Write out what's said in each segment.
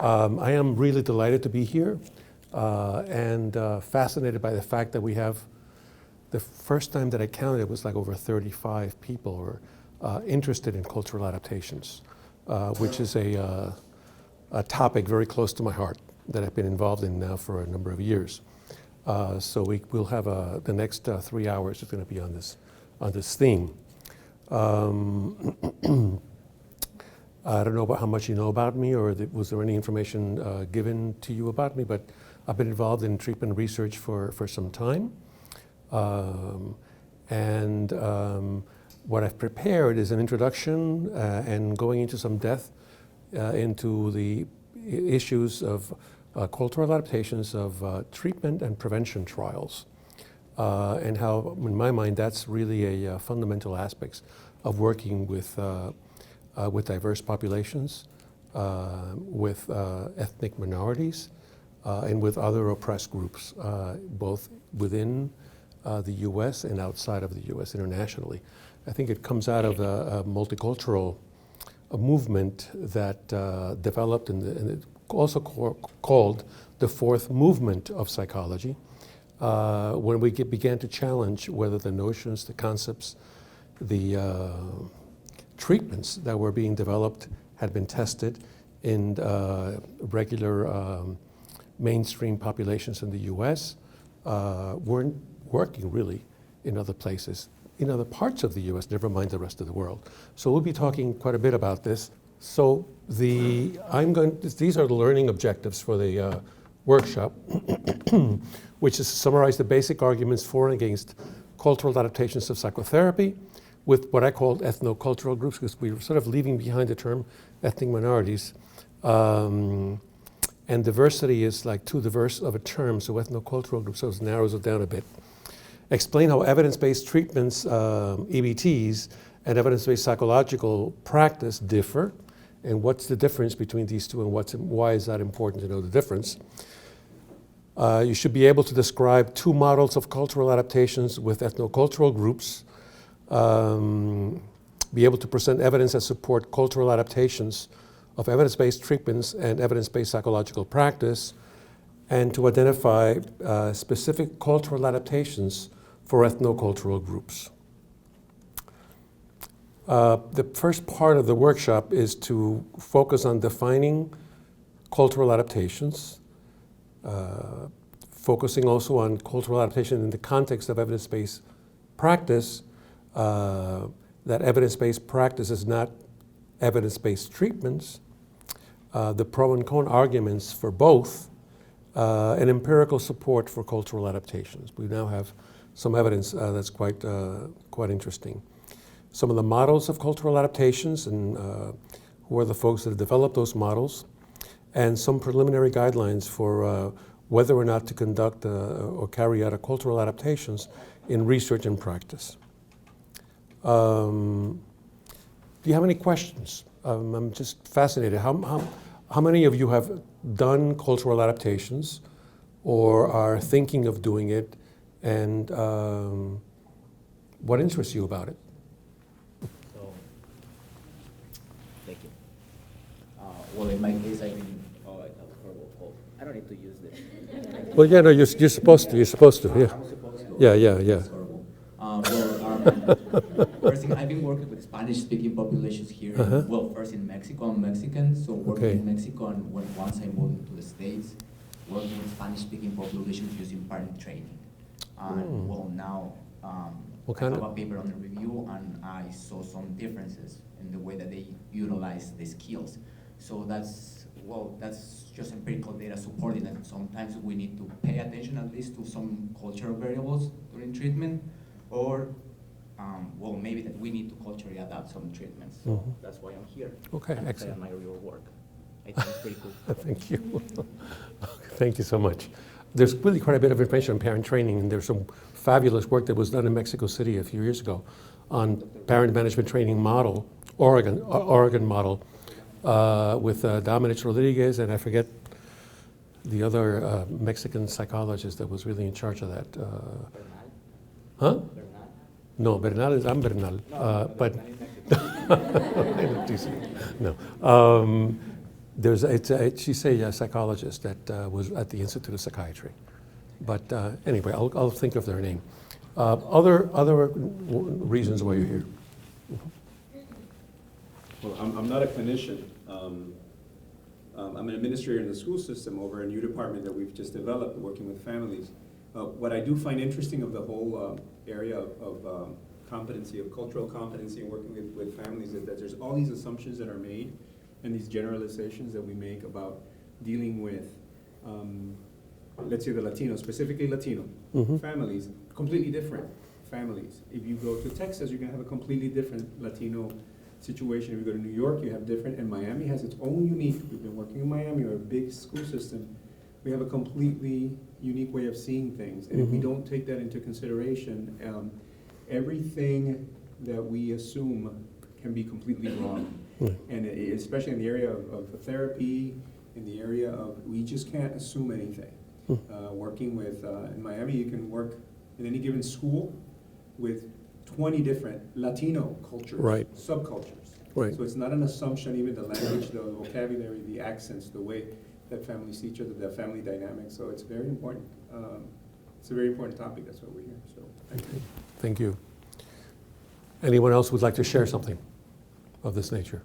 I am really delighted to be here and fascinated by the fact that we have, the first time that I counted, it was like over 35 people were interested in cultural adaptations, which is a topic very close to my heart that I've been involved in now for a number of years. So we'll have the next 3 hours is going to be on this theme. I don't know about how much you know about me, or was there any information given to you about me, but I've been involved in treatment research for some time. What I've prepared is an introduction and going into some depth into the issues of cultural adaptations of treatment and prevention trials, and how, in my mind, that's really a fundamental aspects of working with diverse populations, with ethnic minorities, and with other oppressed groups, both within the U.S. and outside of the U.S. internationally. I think it comes out of a multicultural movement that developed and also called the fourth movement of psychology, when we began to challenge whether the notions, the concepts, the treatments that were being developed had been tested in regular mainstream populations in the U.S., weren't working really in other places, in other parts of the U.S., never mind the rest of the world. So we'll be talking quite a bit about this. So these are the learning objectives for the workshop, which is to summarize the basic arguments for and against cultural adaptations of psychotherapy, with what I call ethnocultural groups, because we were sort of leaving behind the term ethnic minorities. And diversity is like too diverse of a term, so ethnocultural groups, so it narrows it down a bit. Explain how evidence-based treatments, EBTs, and evidence-based psychological practice differ, and what's the difference between these two, and why is that important to know the difference. You should be able to describe two models of cultural adaptations with ethnocultural groups, be able to present evidence that support cultural adaptations of evidence-based treatments and evidence-based psychological practice, and to identify specific cultural adaptations for ethnocultural groups. The first part of the workshop is to focus on defining cultural adaptations, focusing also on cultural adaptation in the context of evidence-based practice, that evidence-based practice is not evidence-based treatments, the pro and con arguments for both, and empirical support for cultural adaptations. We now have some evidence that's quite interesting. Some of the models of cultural adaptations and who are the folks that have developed those models, and some preliminary guidelines for whether or not to conduct or carry out cultural adaptations in research and practice. Do you have any questions? I'm just fascinated. How many of you have done cultural adaptations or are thinking of doing it, and what interests you about it? So, thank you. Well, in my case, I have a horrible cold. I don't need to use this. Well, yeah, no, you're supposed to. You're supposed to. Yeah. I'm supposed to. Yeah. It's horrible. First thing, I've been working with Spanish-speaking populations here. Well, first in Mexico, I'm Mexican, so working in Mexico, and once I moved to the States, working with Spanish-speaking populations using parent training. Well, now I have a paper under review, and I saw some differences in the way that they utilize the skills. So that's just empirical data supporting that sometimes we need to pay attention at least to some cultural variables during treatment, or well, maybe that we need to culturally adapt some treatments. So that's why I'm here. Okay, and excellent. my real work. I think it's pretty cool. Thank you. Thank you so much. There's really quite a bit of information on parent training, and there's some fabulous work that was done in Mexico City a few years ago on parent management training model, Oregon model, with Dominic Rodriguez, and I forget the other Mexican psychologist that was really in charge of that. Bernal? No, Bernal is, I'm Bernal, but no. She's a psychologist that was at the Institute of Psychiatry. But anyway, I'll think of their name. Other reasons why you're here? Well, I'm not a clinician. I'm an administrator in the school system over a new department that we've just developed working with families. What I do find interesting of the whole area of competency, of cultural competency and working with families is that there's all these assumptions that are made and these generalizations that we make about dealing with, let's say the Latino, specifically Latino families, completely different families. If you go to Texas, you're gonna have a completely different Latino situation. If you go to New York, you have different, and Miami has its own unique, we've been working in Miami, or a big school system, we have a completely unique way of seeing things. And if we don't take that into consideration, everything that we assume can be completely wrong. And especially in the area of therapy, in the area of, we just can't assume anything. Working with, in Miami, you can work in any given school with 20 different Latino cultures, subcultures. So it's not an assumption, even the language, the vocabulary, the accents, the way that families see each other, the family dynamics. So it's very important. It's a very important topic. That's why we're here. So thank you. Thank you. Anyone else would like to share something of this nature?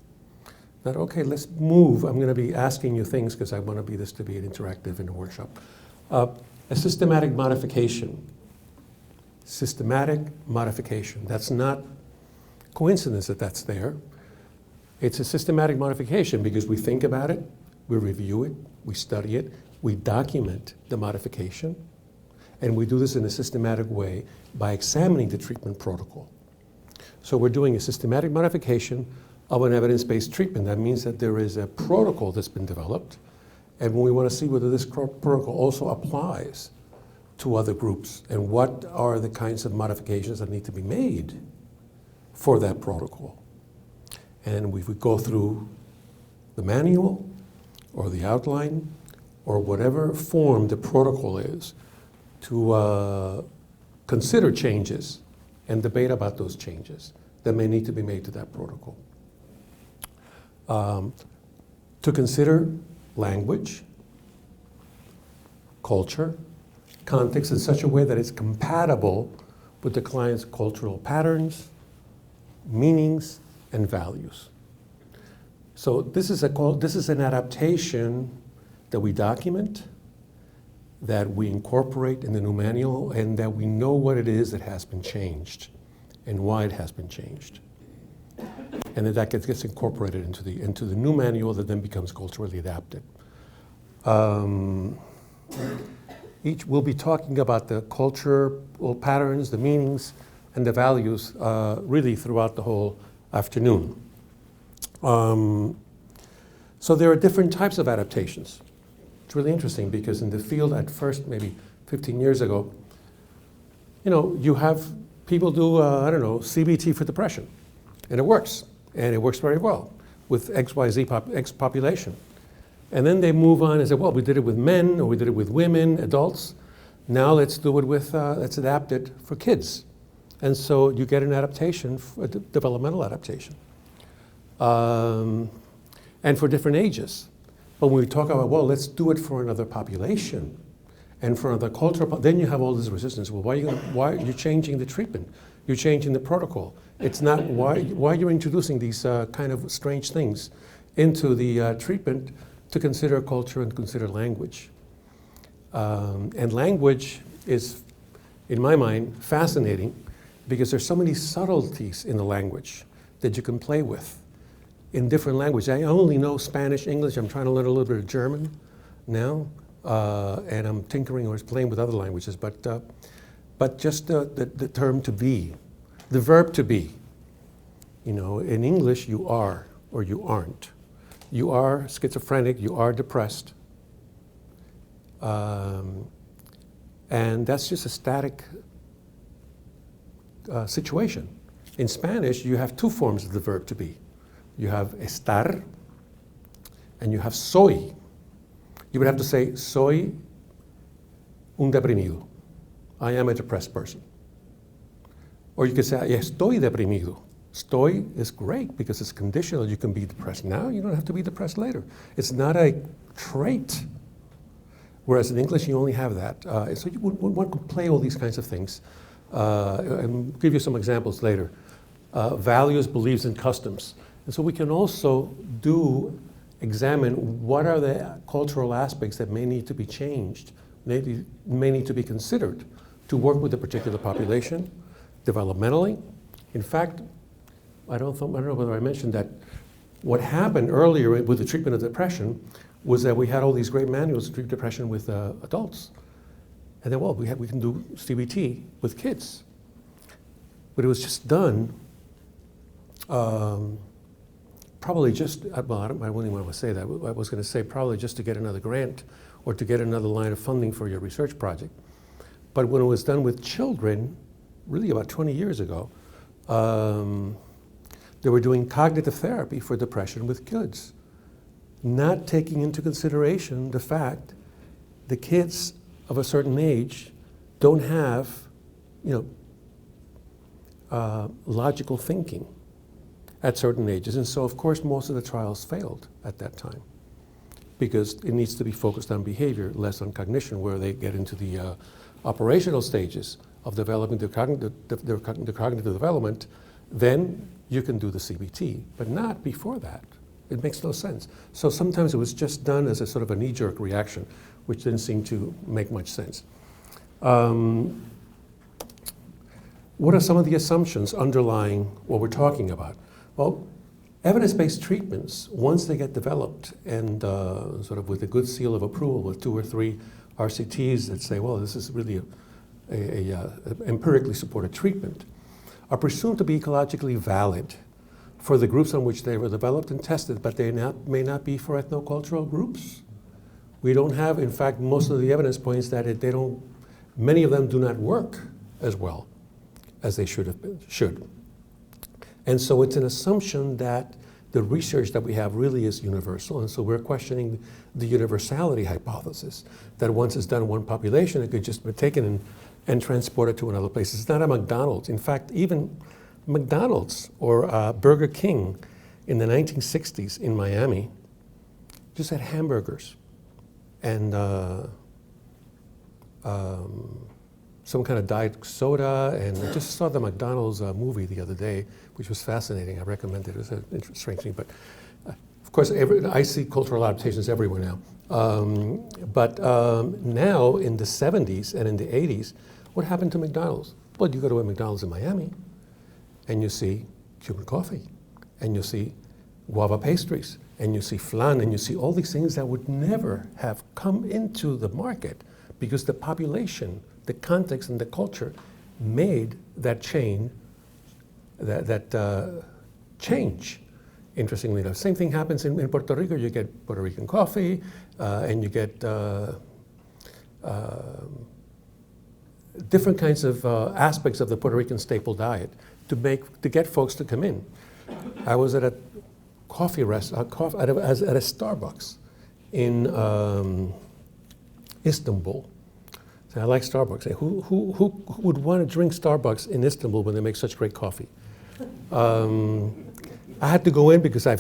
Not okay. Let's move. I'm going to be asking you things because I want this to be an interactive in a workshop. A systematic modification. Systematic modification. That's not coincidence that that's there. It's a systematic modification because we think about it, we review it, we study it, we document the modification, and we do this in a systematic way by examining the treatment protocol. So we're doing a systematic modification of an evidence-based treatment. That means that there is a protocol that's been developed, and we want to see whether this protocol also applies to other groups, and what are the kinds of modifications that need to be made for that protocol. And we would go through the manual or the outline or whatever form the protocol is to consider changes and debate about those changes that may need to be made to that protocol. To consider language, culture, context in such a way that it's compatible with the client's cultural patterns, meanings, and values. So this is an adaptation that we document, that we incorporate in the new manual, and that we know what it is that has been changed and why it has been changed. And that gets incorporated into the new manual that then becomes culturally adapted. We'll be talking about the cultural patterns, the meanings, and the values really throughout the whole afternoon. So there are different types of adaptations. It's really interesting because in the field at first, maybe 15 years ago, you have people do, CBT for depression, and it works very well with X population. And then they move on and say, well, we did it with men, or we did it with women, adults. Now let's do it with, let's adapt it for kids. And so you get an adaptation, a developmental adaptation. And for different ages. But when we talk about, well, let's do it for another population and for another culture, then you have all this resistance. Well, why are you changing the treatment? You're changing the protocol. It's not, why you're introducing these kind of strange things into the treatment to consider culture and consider language. And language is, in my mind, fascinating because there's so many subtleties in the language that you can play with in different languages. I only know Spanish, English. I'm trying to learn a little bit of German now, and I'm tinkering or playing with other languages. But just the term to be, the verb to be. In English, you are or you aren't. You are schizophrenic. You are depressed. And that's just a static situation. In Spanish, you have two forms of the verb to be. You have estar, and you have soy. You would have to say, soy un deprimido. I am a depressed person. Or you could say, estoy deprimido. Stoy is great because it's conditional. You can be depressed now, you don't have to be depressed later. It's not a trait. Whereas in English, you only have that. So one could play all these kinds of things. And give you some examples later. Values, beliefs, and customs. And so we can also examine what are the cultural aspects that may need to be changed, may need to be considered to work with a particular population, developmentally. In fact, I don't know whether I mentioned that what happened earlier with the treatment of depression was that we had all these great manuals to treat depression with adults. And then, well, we can do CBT with kids. But it was just done probably just, I wouldn't even want to say that. I was going to say probably just to get another grant or to get another line of funding for your research project. But when it was done with children, really about 20 years ago, they were doing cognitive therapy for depression with kids, not taking into consideration the fact the kids of a certain age don't have, logical thinking at certain ages. And so, of course, most of the trials failed at that time because it needs to be focused on behavior, less on cognition, where they get into the operational stages of developing their cognitive development. Then you can do the CBT, but not before that. It makes no sense. So sometimes it was just done as a sort of a knee-jerk reaction, which didn't seem to make much sense. What are some of the assumptions underlying what we're talking about? Well, evidence-based treatments, once they get developed and sort of with a good seal of approval with 2 or 3 RCTs that say, well, this is really a empirically supported treatment, are presumed to be ecologically valid for the groups on which they were developed and tested, but they may not be for ethnocultural groups. We don't have, in fact, most of the evidence points that many of them do not work as well as they should. And so it's an assumption that the research that we have really is universal, and so we're questioning the universality hypothesis, that once it's done in one population, it could just be taken and transported to another place. It's not a McDonald's. In fact, even McDonald's or Burger King in the 1960s in Miami just had hamburgers and some kind of diet soda, and I just saw the McDonald's movie the other day, which was fascinating. I recommend it. It was an interesting thing. But of course, I see cultural adaptations everywhere now. But now in the 70s and in the 80s, what happened to McDonald's? Well, you go to a McDonald's in Miami, and you see Cuban coffee, and you see guava pastries, and you see flan, and you see all these things that would never have come into the market because the population, the context, and the culture made that change. Change. Interestingly enough, same thing happens in Puerto Rico. You get Puerto Rican coffee, and you get different kinds of aspects of the Puerto Rican staple diet to get folks to come in. I was at a coffee restaurant, at a Starbucks in Istanbul. So I like Starbucks. Who would want to drink Starbucks in Istanbul when they make such great coffee? I had to go in because I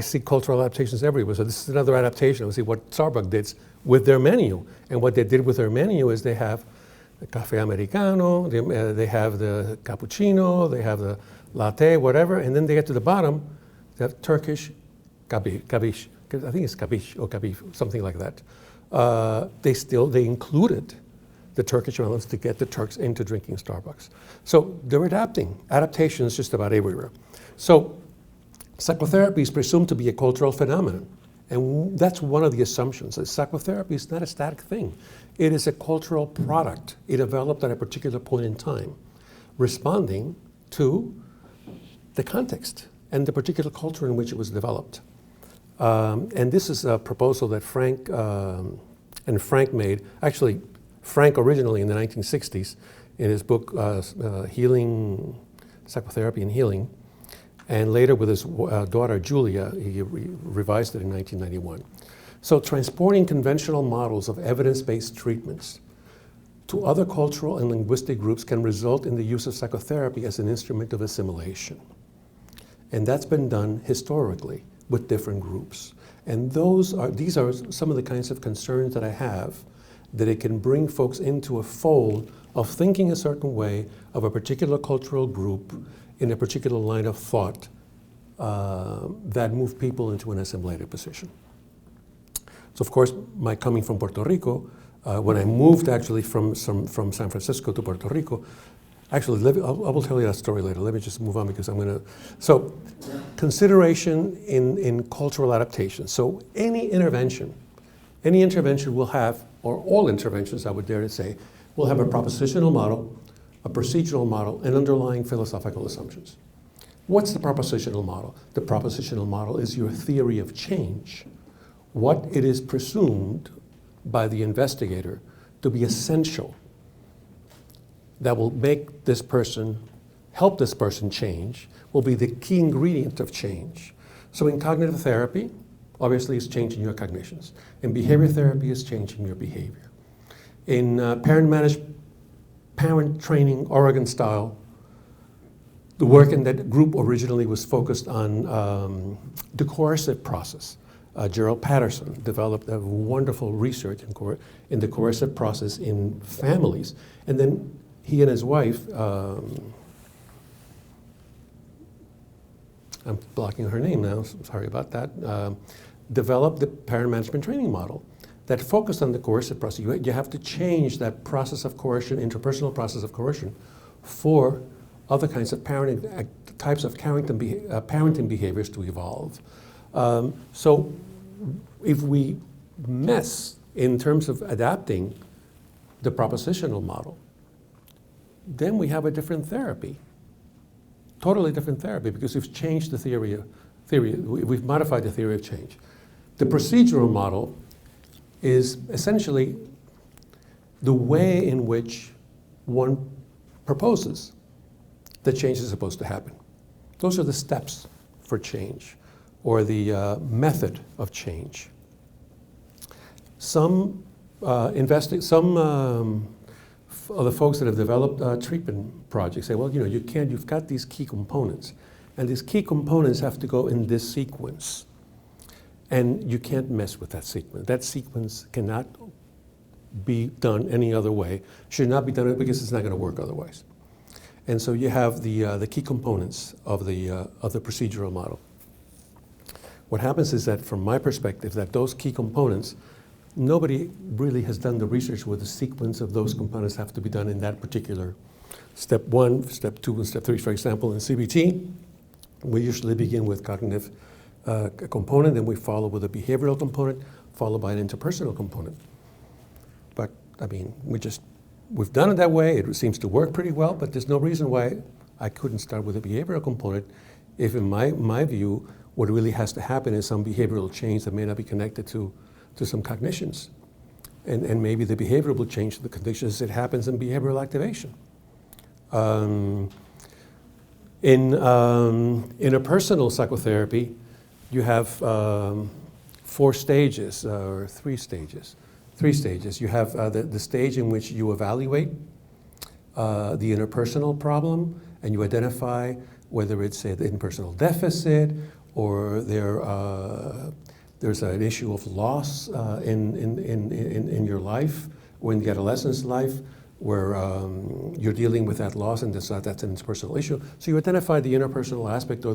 see cultural adaptations everywhere. So this is another adaptation. I see what Starbucks did with their menu. And what they did with their menu is they have the cafe americano, they have the cappuccino, they have the latte, whatever, and then they get to the bottom, they have Turkish kabish. I think it's kabish or kabif, something like that. They included the Turkish elements to get the Turks into drinking Starbucks. So they're adapting. Adaptation is just about everywhere. So psychotherapy is presumed to be a cultural phenomenon. And that's one of the assumptions, that psychotherapy is not a static thing. It is a cultural product. It developed at a particular point in time, responding to the context and the particular culture in which it was developed. And this is a proposal that Frank made. Actually, Frank originally in the 1960s, in his book, Healing, Psychotherapy and Healing, and later with his daughter Julia, he revised it in 1991. So transporting conventional models of evidence-based treatments to other cultural and linguistic groups can result in the use of psychotherapy as an instrument of assimilation. And that's been done historically with different groups. And these are some of the kinds of concerns that I have, that it can bring folks into a fold of thinking a certain way of a particular cultural group in a particular line of thought that move people into an assimilated position. So of course, my coming from Puerto Rico, when I moved actually from San Francisco to Puerto Rico, actually, I will tell you that story later. Let me just move on because I'm going to. So, consideration in cultural adaptation. So, any intervention will have, or all interventions, I would dare to say, will have a propositional model, a procedural model, and underlying philosophical assumptions. What's the propositional model? The propositional model is your theory of change, what it is presumed by the investigator to be essential that will make this person, help this person change, will be the key ingredient of change. So in cognitive therapy, obviously it's changing your cognitions. In behavior therapy, it's changing your behavior. In parent training, Oregon style, the work in that group originally was focused on the coercive process. Gerald Patterson developed a wonderful research in the coercive process in families. And then he and his wife, I'm blocking her name now, sorry about that, developed the parent management training model that focused on the coercive process. You have to change that process of coercion, interpersonal process of coercion, for other kinds of parenting, types of parenting behaviors to evolve. So if we mess in terms of adapting the propositional model, then we have a different therapy, totally different therapy, because we've changed the theory, we've modified the theory of change. The procedural model is essentially the way in which one proposes that change is supposed to happen. Those are the steps for change, or the method of change. Some of the folks that have developed treatment projects say, well, you know, you've got these key components, and these key components have to go in this sequence, and you can't mess with that sequence. That sequence cannot be done any other way, should not be done because it's not going to work otherwise. And so you have the key components of the procedural model. What happens is that, from my perspective, that those key components, nobody really has done the research where the sequence of those components have to be done in that particular step 1, step 2, and step 3. For example, in CBT, we usually begin with cognitive component, then we follow with a behavioral component, followed by an interpersonal component. But, I mean, we've done it that way. It seems to work pretty well, but there's no reason why I couldn't start with a behavioral component if, in my view, what really has to happen is some behavioral change that may not be connected to some cognitions. And maybe the behavioral will change the conditions that happens in behavioral activation. In interpersonal psychotherapy, you have 4 stages, or 3 stages. 3 stages. You have the stage in which you evaluate the interpersonal problem, and you identify whether it's an interpersonal deficit, or there's an issue of loss in your life, or in the adolescent's life, where you're dealing with that loss, and that's an interpersonal issue. So you identify the interpersonal aspect, or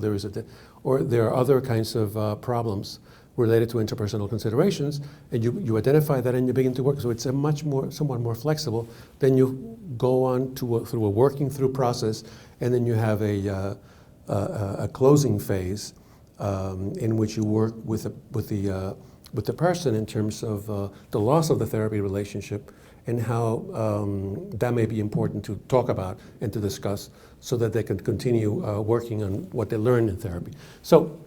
there are other kinds of problems related to interpersonal considerations, and you identify that and you begin to work. So it's somewhat more flexible. Then you go on through a working through process, and then you have a closing phase in which you work with the person in terms of the loss of the therapy relationship, and how that may be important to talk about and to discuss, so that they can continue working on what they learned in therapy. So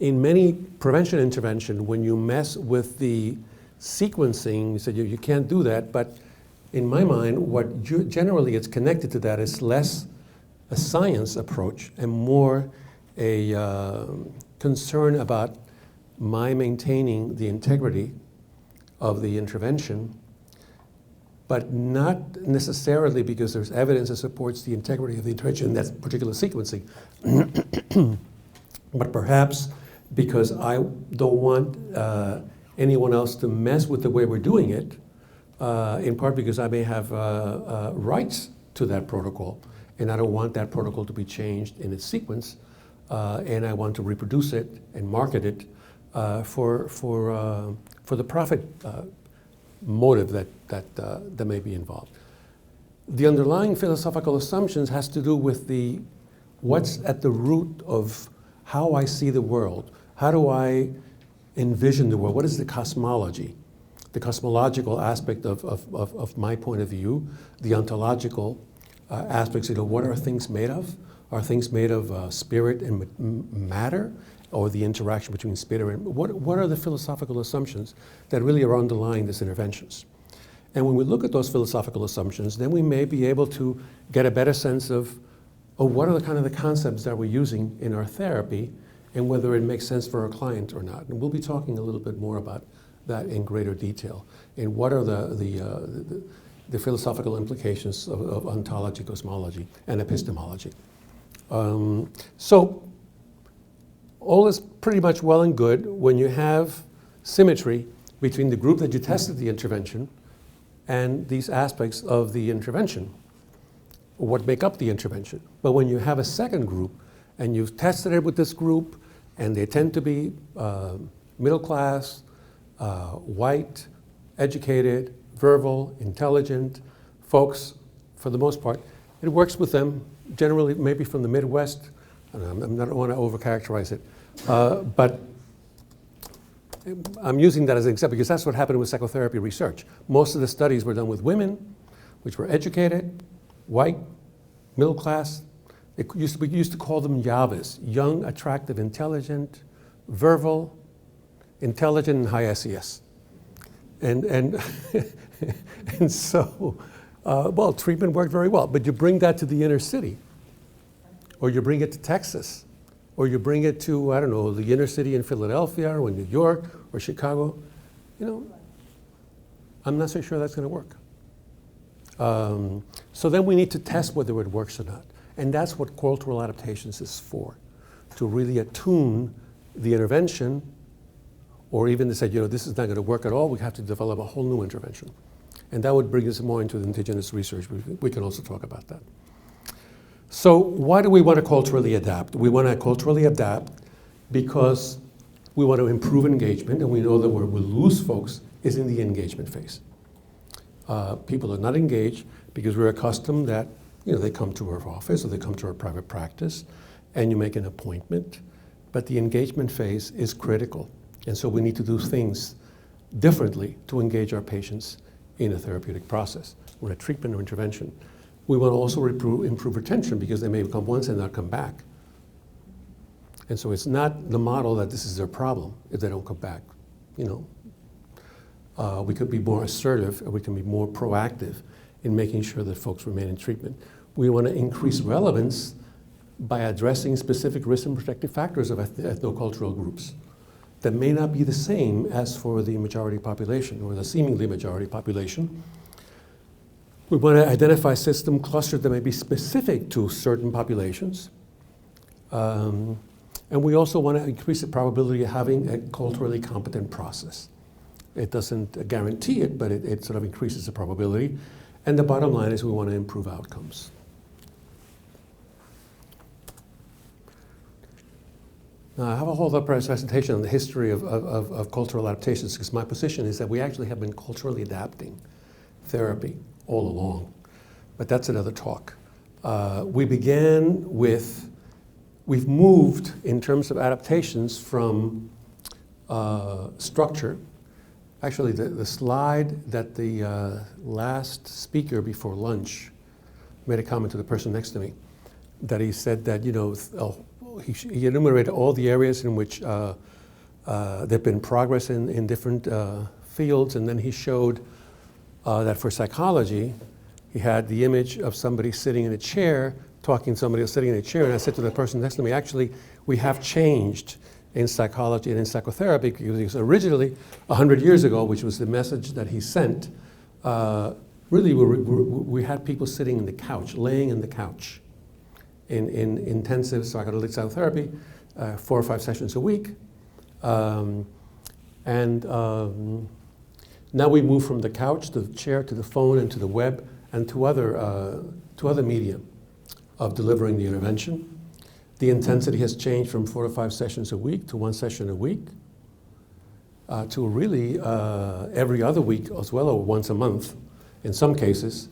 in many prevention intervention, when you mess with the sequencing, you said you can't do that, but in my mind, what generally it's connected to that is less a science approach and more a concern about my maintaining the integrity of the intervention but not necessarily because there's evidence that supports the integrity of the intervention in that particular sequencing, but perhaps because I don't want anyone else to mess with the way we're doing it, in part because I may have rights to that protocol, and I don't want that protocol to be changed in its sequence, and I want to reproduce it and market it for the profit motive that may be involved. The underlying philosophical assumptions has to do with what's at the root of how I see the world. How do I envision the world? What is the cosmology? The cosmological aspect of my point of view, the ontological aspects, what are things made of? Are things made of spirit and matter, or the interaction between spirit and, what are the philosophical assumptions that really are underlying these interventions? And when we look at those philosophical assumptions, then we may be able to get a better sense of what are the kind of the concepts that we're using in our therapy, and whether it makes sense for our client or not. And we'll be talking a little bit more about that in greater detail. And what are the philosophical implications of ontology, cosmology, and epistemology. So all is pretty much well and good when you have symmetry between the group that you tested the intervention and these aspects of the intervention, or what make up the intervention. But when you have a second group and you've tested it with this group, and they tend to be middle class, white, educated, verbal, intelligent folks, for the most part, it works with them, generally maybe from the Midwest. I don't want to overcharacterize it, but I'm using that as an example because that's what happened with psychotherapy research. Most of the studies were done with women, which were educated, white, middle class. We used to call them Yavas, young, attractive, intelligent, verbal, intelligent, and high SES. And and so, well, treatment worked very well. But you bring that to the inner city, or you bring it to Texas, or you bring it to, I don't know, the inner city in Philadelphia, or New York, or Chicago. I'm not so sure that's going to work. So then we need to test whether it works or not. And that's what cultural adaptations is for, to really attune the intervention, or even to say, this is not going to work at all, we have to develop a whole new intervention. And that would bring us more into the indigenous research. We can also talk about that. So why do we want to culturally adapt? We want to culturally adapt because we want to improve engagement, and we know that where we lose folks is in the engagement phase. People are not engaged because we're accustomed that they come to our office or they come to our private practice and you make an appointment, but the engagement phase is critical. And so we need to do things differently to engage our patients in a therapeutic process or a treatment or intervention. We want to also improve retention because they may come once and not come back. And so it's not the model that this is their problem if they don't come back. We could be more assertive, and we can be more proactive in making sure that folks remain in treatment. We want to increase relevance by addressing specific risk and protective factors of ethnocultural groups that may not be the same as for the majority population or the seemingly majority population. We want to identify system clusters that may be specific to certain populations. And we also want to increase the probability of having a culturally competent process. It doesn't guarantee it, but it sort of increases the probability. And the bottom line is we want to improve outcomes. Now, I have a whole other presentation on the history of cultural adaptations because my position is that we actually have been culturally adapting therapy all along. But that's another talk. We've moved in terms of adaptations from structure. Actually, the slide that the last speaker before lunch made a comment to the person next to me, that he said that, he enumerated all the areas in which there have been progress in different fields, and then he showed that for psychology, he had the image of somebody sitting in a chair, talking to somebody else sitting in a chair, and I said to the person next to me, actually, we have changed in psychology and in psychotherapy, because originally, 100 years ago, which was the message that he sent, really we had people sitting in the couch, laying in the couch in intensive psychedelic psychotherapy, 4 or 5 sessions a week. Now we move from the couch to the chair to the phone and to the web and to other media of delivering the intervention. The intensity has changed from 4 to 5 sessions a week to 1 session a week to really every other week as well, or once a month in some cases.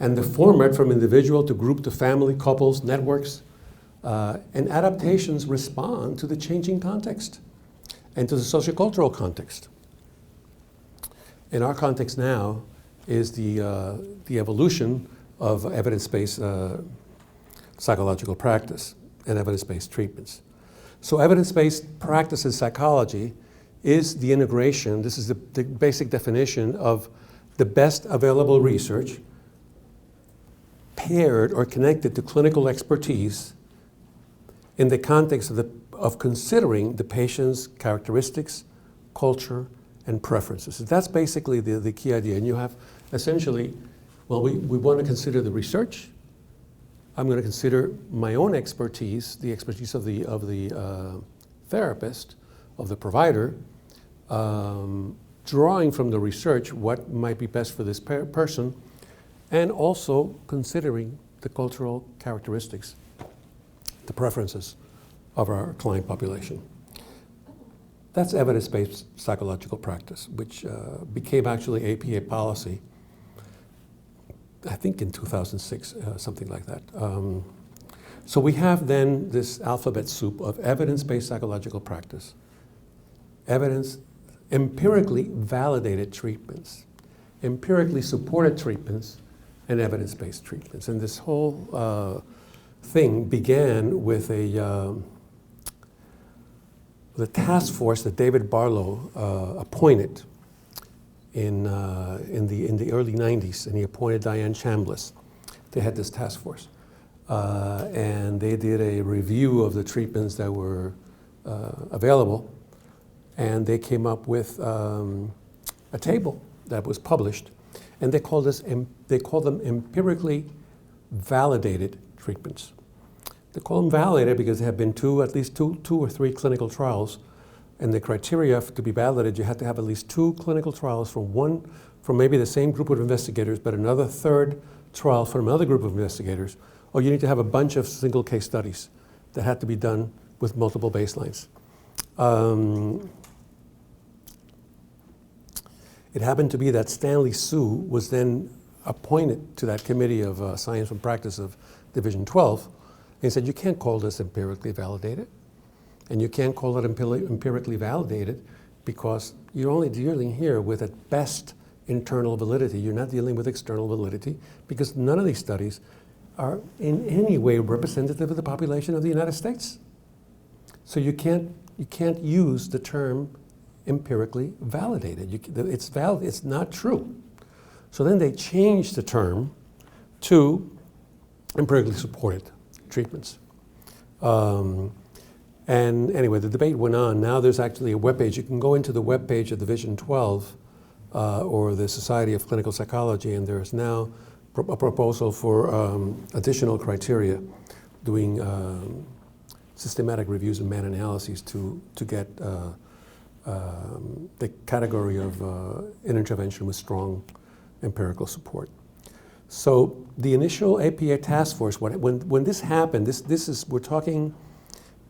And the format from individual to group to family, couples, networks, and adaptations respond to the changing context and to the sociocultural context. In our context now is the evolution of evidence-based psychological practice and evidence-based treatments. So evidence-based practice in psychology is the integration, this is the basic definition of the best available research paired or connected to clinical expertise in the context of considering the patient's characteristics, culture, and preferences. So that's basically the key idea. And you have essentially, well, we want to consider the research. I'm going to consider my own expertise, the expertise of the therapist, of the provider, drawing from the research what might be best for this person, and also considering the cultural characteristics, the preferences of our client population. That's evidence-based psychological practice, which became actually APA policy, I think in 2006, something like that. So we have then this alphabet soup of evidence-based psychological practice, empirically validated treatments, empirically supported treatments, and evidence-based treatments. And this whole thing began with the task force that David Barlow appointed in the early 90s, and he appointed Diane Chambliss. They had this task force. And they did a review of the treatments that were available, and they came up with a table that was published, and they called them empirically validated treatments. They call them validated because there have been at least two or three clinical trials, and the criteria to be validated, you had to have at least 2 clinical trials from maybe the same group of investigators, but another third trial from another group of investigators, or you need to have a bunch of single case studies that had to be done with multiple baselines. It happened to be that Stanley Su was then appointed to that committee of science and practice of Division 12. He said, you can't call this empirically validated, and you can't call it empirically validated because you're only dealing here with, at best, internal validity. You're not dealing with external validity because none of these studies are in any way representative of the population of the United States. So you can't use the term empirically validated. It's valid. It's not true. So then they changed the term to empirically supported treatments. And anyway, the debate went on. Now there's actually a webpage. You can go into the webpage of Division 12 or the Society of Clinical Psychology, and there's now a proposal for additional criteria, doing systematic reviews and meta-analyses to get the category of an intervention with strong empirical support. So the initial APA task force, when this happened, we're talking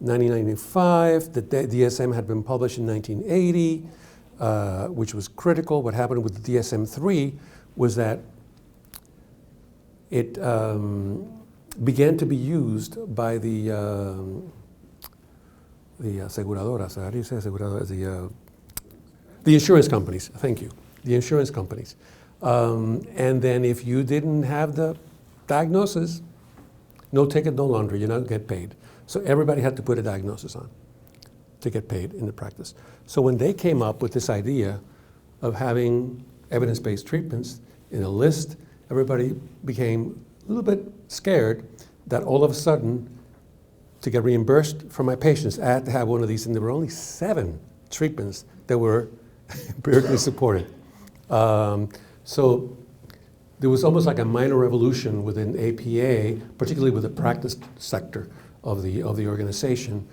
1995, the DSM had been published in 1980, which was critical. What happened with the DSM-3 was that it began to be used by the aseguradoras, how do you say aseguradoras? The insurance companies, thank you, the insurance companies. And then if you didn't have the diagnosis, no ticket, no laundry, you're not going to get paid. So everybody had to put a diagnosis on to get paid in the practice. So when they came up with this idea of having evidence-based treatments in a list, everybody became a little bit scared that all of a sudden, to get reimbursed for my patients, I had to have one of these, and there were only 7 treatments that were empirically supported. So there was almost like a minor revolution within APA, particularly with the practice sector of the organization,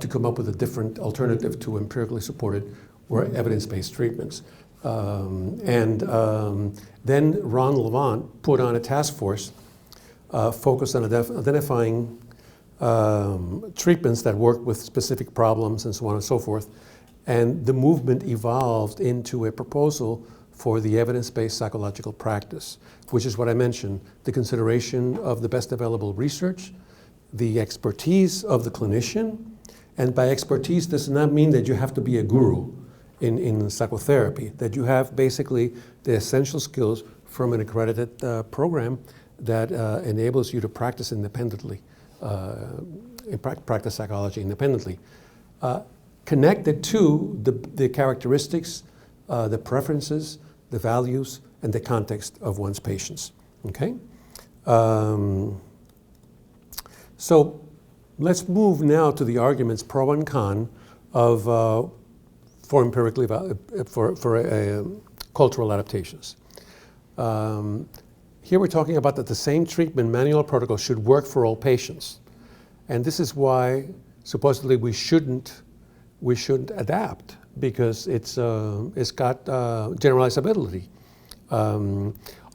to come up with a different alternative to empirically supported or evidence-based treatments. Then Ron Levant put on a task force focused on identifying treatments that work with specific problems and so on and so forth. And the movement evolved into a proposal for the evidence-based psychological practice, which is what I mentioned, the consideration of the best available research, the expertise of the clinician, and by expertise does not mean that you have to be a guru in psychotherapy, that you have basically the essential skills from an accredited program that enables you to practice independently, practice psychology independently. Connected to the characteristics, the preferences, the values, and the context of one's patients, okay? So let's move now to the arguments pro and con of for cultural adaptations. Here we're talking about that the same treatment manual protocol should work for all patients. And this is why supposedly we shouldn't adapt, because it's got generalizability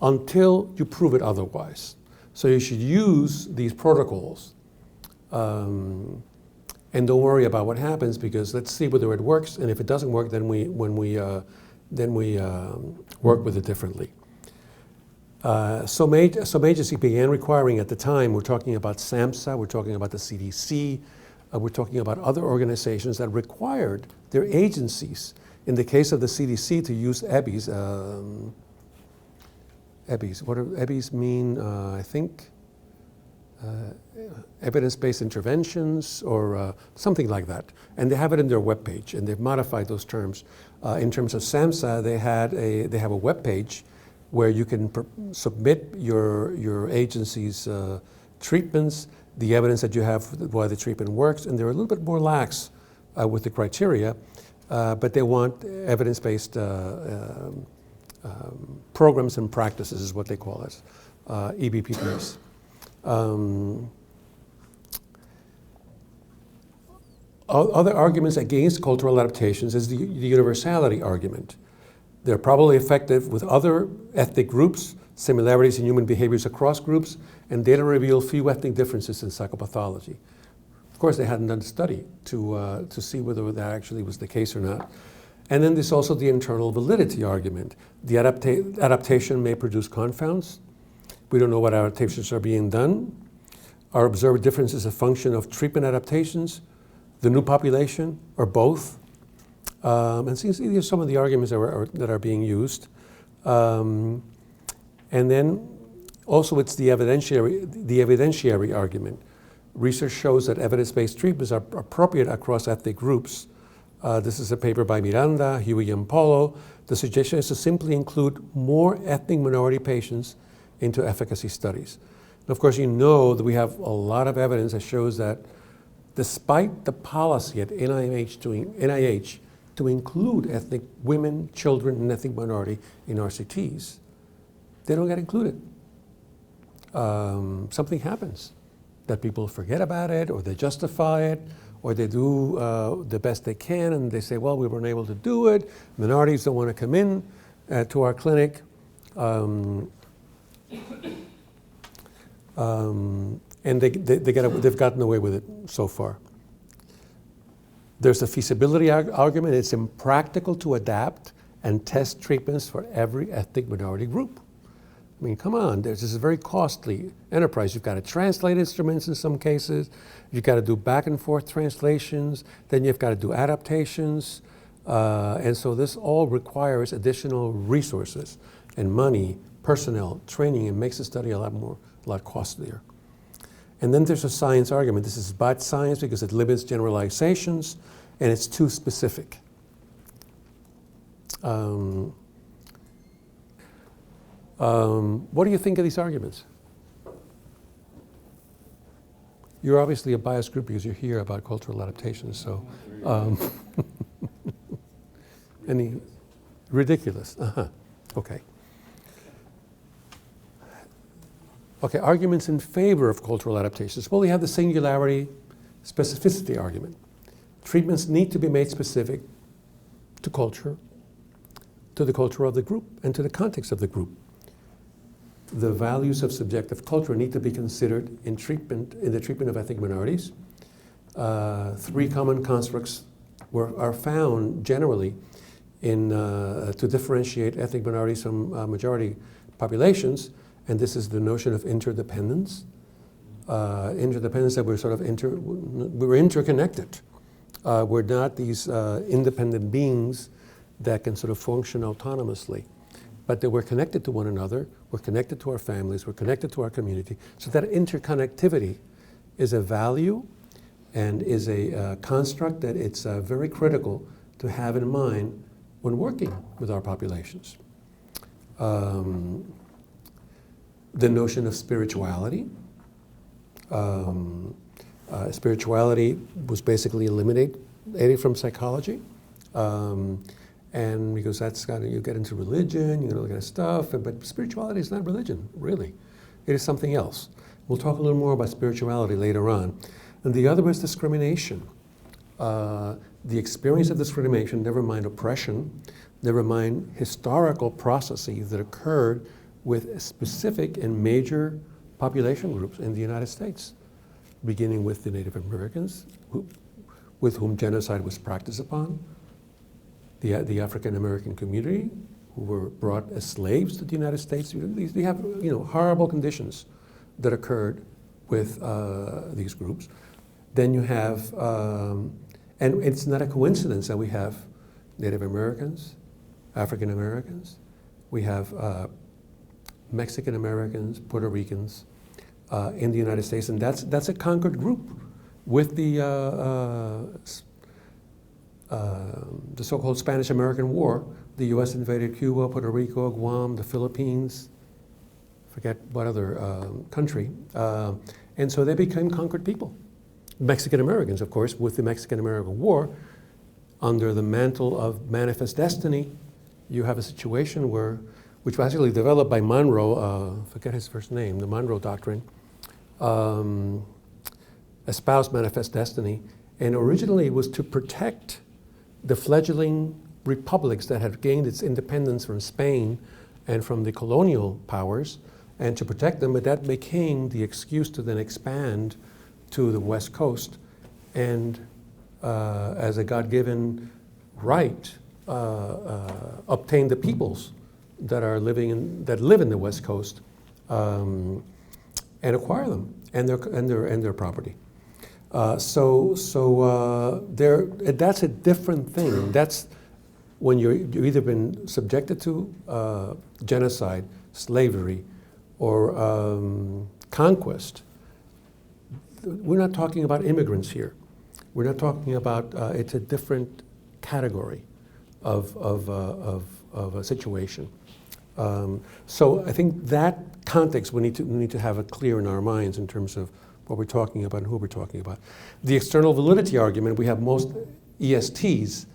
until you prove it otherwise. So you should use these protocols and don't worry about what happens, because let's see whether it works, and if it doesn't work, then we work with it differently. Some agencies began requiring at the time, we're talking about SAMHSA, we're talking about the CDC, we're talking about other organizations that required their agencies, in the case of the CDC, to use EBIs. EBIs, what do EBIs mean? I think evidence-based interventions or something like that. And they have it in their webpage, and they've modified those terms. In terms of SAMHSA, they have a webpage where you can submit your agency's treatments, the evidence that you have why the treatment works, and they're a little bit more lax with the criteria, but they want evidence-based programs and practices is what they call it, EBPPs. Other arguments against cultural adaptations is the universality argument. They're probably effective with other ethnic groups, similarities in human behaviors across groups, and data reveal few ethnic differences in psychopathology. Of course, they hadn't done a study to see whether that actually was the case or not. And then there's also the internal validity argument. The adaptation may produce confounds. We don't know what adaptations are being done. Are observed differences a function of treatment adaptations, the new population, or both? And so these are some of the arguments that are being used. And then also it's the evidentiary argument. Research shows that evidence-based treatments are appropriate across ethnic groups. This is a paper by Miranda, Huey, and Paulo. The suggestion is to simply include more ethnic minority patients into efficacy studies. And of course, you know that we have a lot of evidence that shows that despite the policy at NIH to include ethnic women, children, and ethnic minority in RCTs, they don't get included. Something happens, that people forget about it, or they justify it, or they do the best they can, and they say, well, we weren't able to do it. Minorities don't want to come in to our clinic. And they've gotten away with it so far. There's a feasibility argument. It's impractical to adapt and test treatments for every ethnic minority group. I mean, come on, this is a very costly enterprise. You've got to translate instruments in some cases. You've got to do back and forth translations. Then you've got to do adaptations. And so this all requires additional resources and money, personnel, training, and makes the study a lot costlier. And then there's a science argument. This is bad science because it limits generalizations and it's too specific. What do you think of these arguments? You're obviously a biased group because you're here about cultural adaptation, so. Any ridiculous? Okay. Okay, arguments in favor of cultural adaptations. Well, we have the singularity specificity argument. Treatments need to be made specific to culture, to the culture of the group, and to the context of the group. The values of subjective culture need to be considered in the treatment of ethnic minorities. Three common constructs are found generally to differentiate ethnic minorities from majority populations, and this is the notion of interdependence. Interdependence, that we're sort of we're interconnected. We're not these independent beings that can sort of function autonomously, but that we're connected to one another, we're connected to our families, we're connected to our community. So that interconnectivity is a value and is a construct that it's very critical to have in mind when working with our populations. The notion of spirituality. Spirituality was basically eliminated from psychology. And because you get into religion, you know, that kind of stuff, but spirituality is not religion, really. It is something else. We'll talk a little more about spirituality later on. And the other is discrimination. The experience of discrimination, never mind oppression, never mind historical processes that occurred with specific and major population groups in the United States, beginning with the Native Americans, with whom genocide was practiced upon, the African American community, who were brought as slaves to the United States. We have, you know, horrible conditions that occurred with these groups. Then you have, and it's not a coincidence that we have Native Americans, African Americans, we have Mexican Americans, Puerto Ricans in the United States, and that's a conquered group with the so-called Spanish-American War. The U.S. invaded Cuba, Puerto Rico, Guam, the Philippines, forget what other country, and so they became conquered people. Mexican Americans, of course, with the Mexican-American War, under the mantle of manifest destiny, you have a situation which was actually developed by Monroe, forget his first name, the Monroe Doctrine, espoused manifest destiny, and originally it was to protect the fledgling republics that had gained its independence from Spain and from the colonial powers, and to protect them, but that became the excuse to then expand to the West Coast, and as a God-given right, obtain the peoples that live in the West Coast, and acquire them and their property. That's a different thing. That's when you've either been subjected to genocide, slavery, or conquest. We're not talking about immigrants here. We're not talking about, it's a different category of a situation. So I think that context we need to have it clear in our minds in terms of what we're talking about and who we're talking about. The external validity argument, we have most ESTs,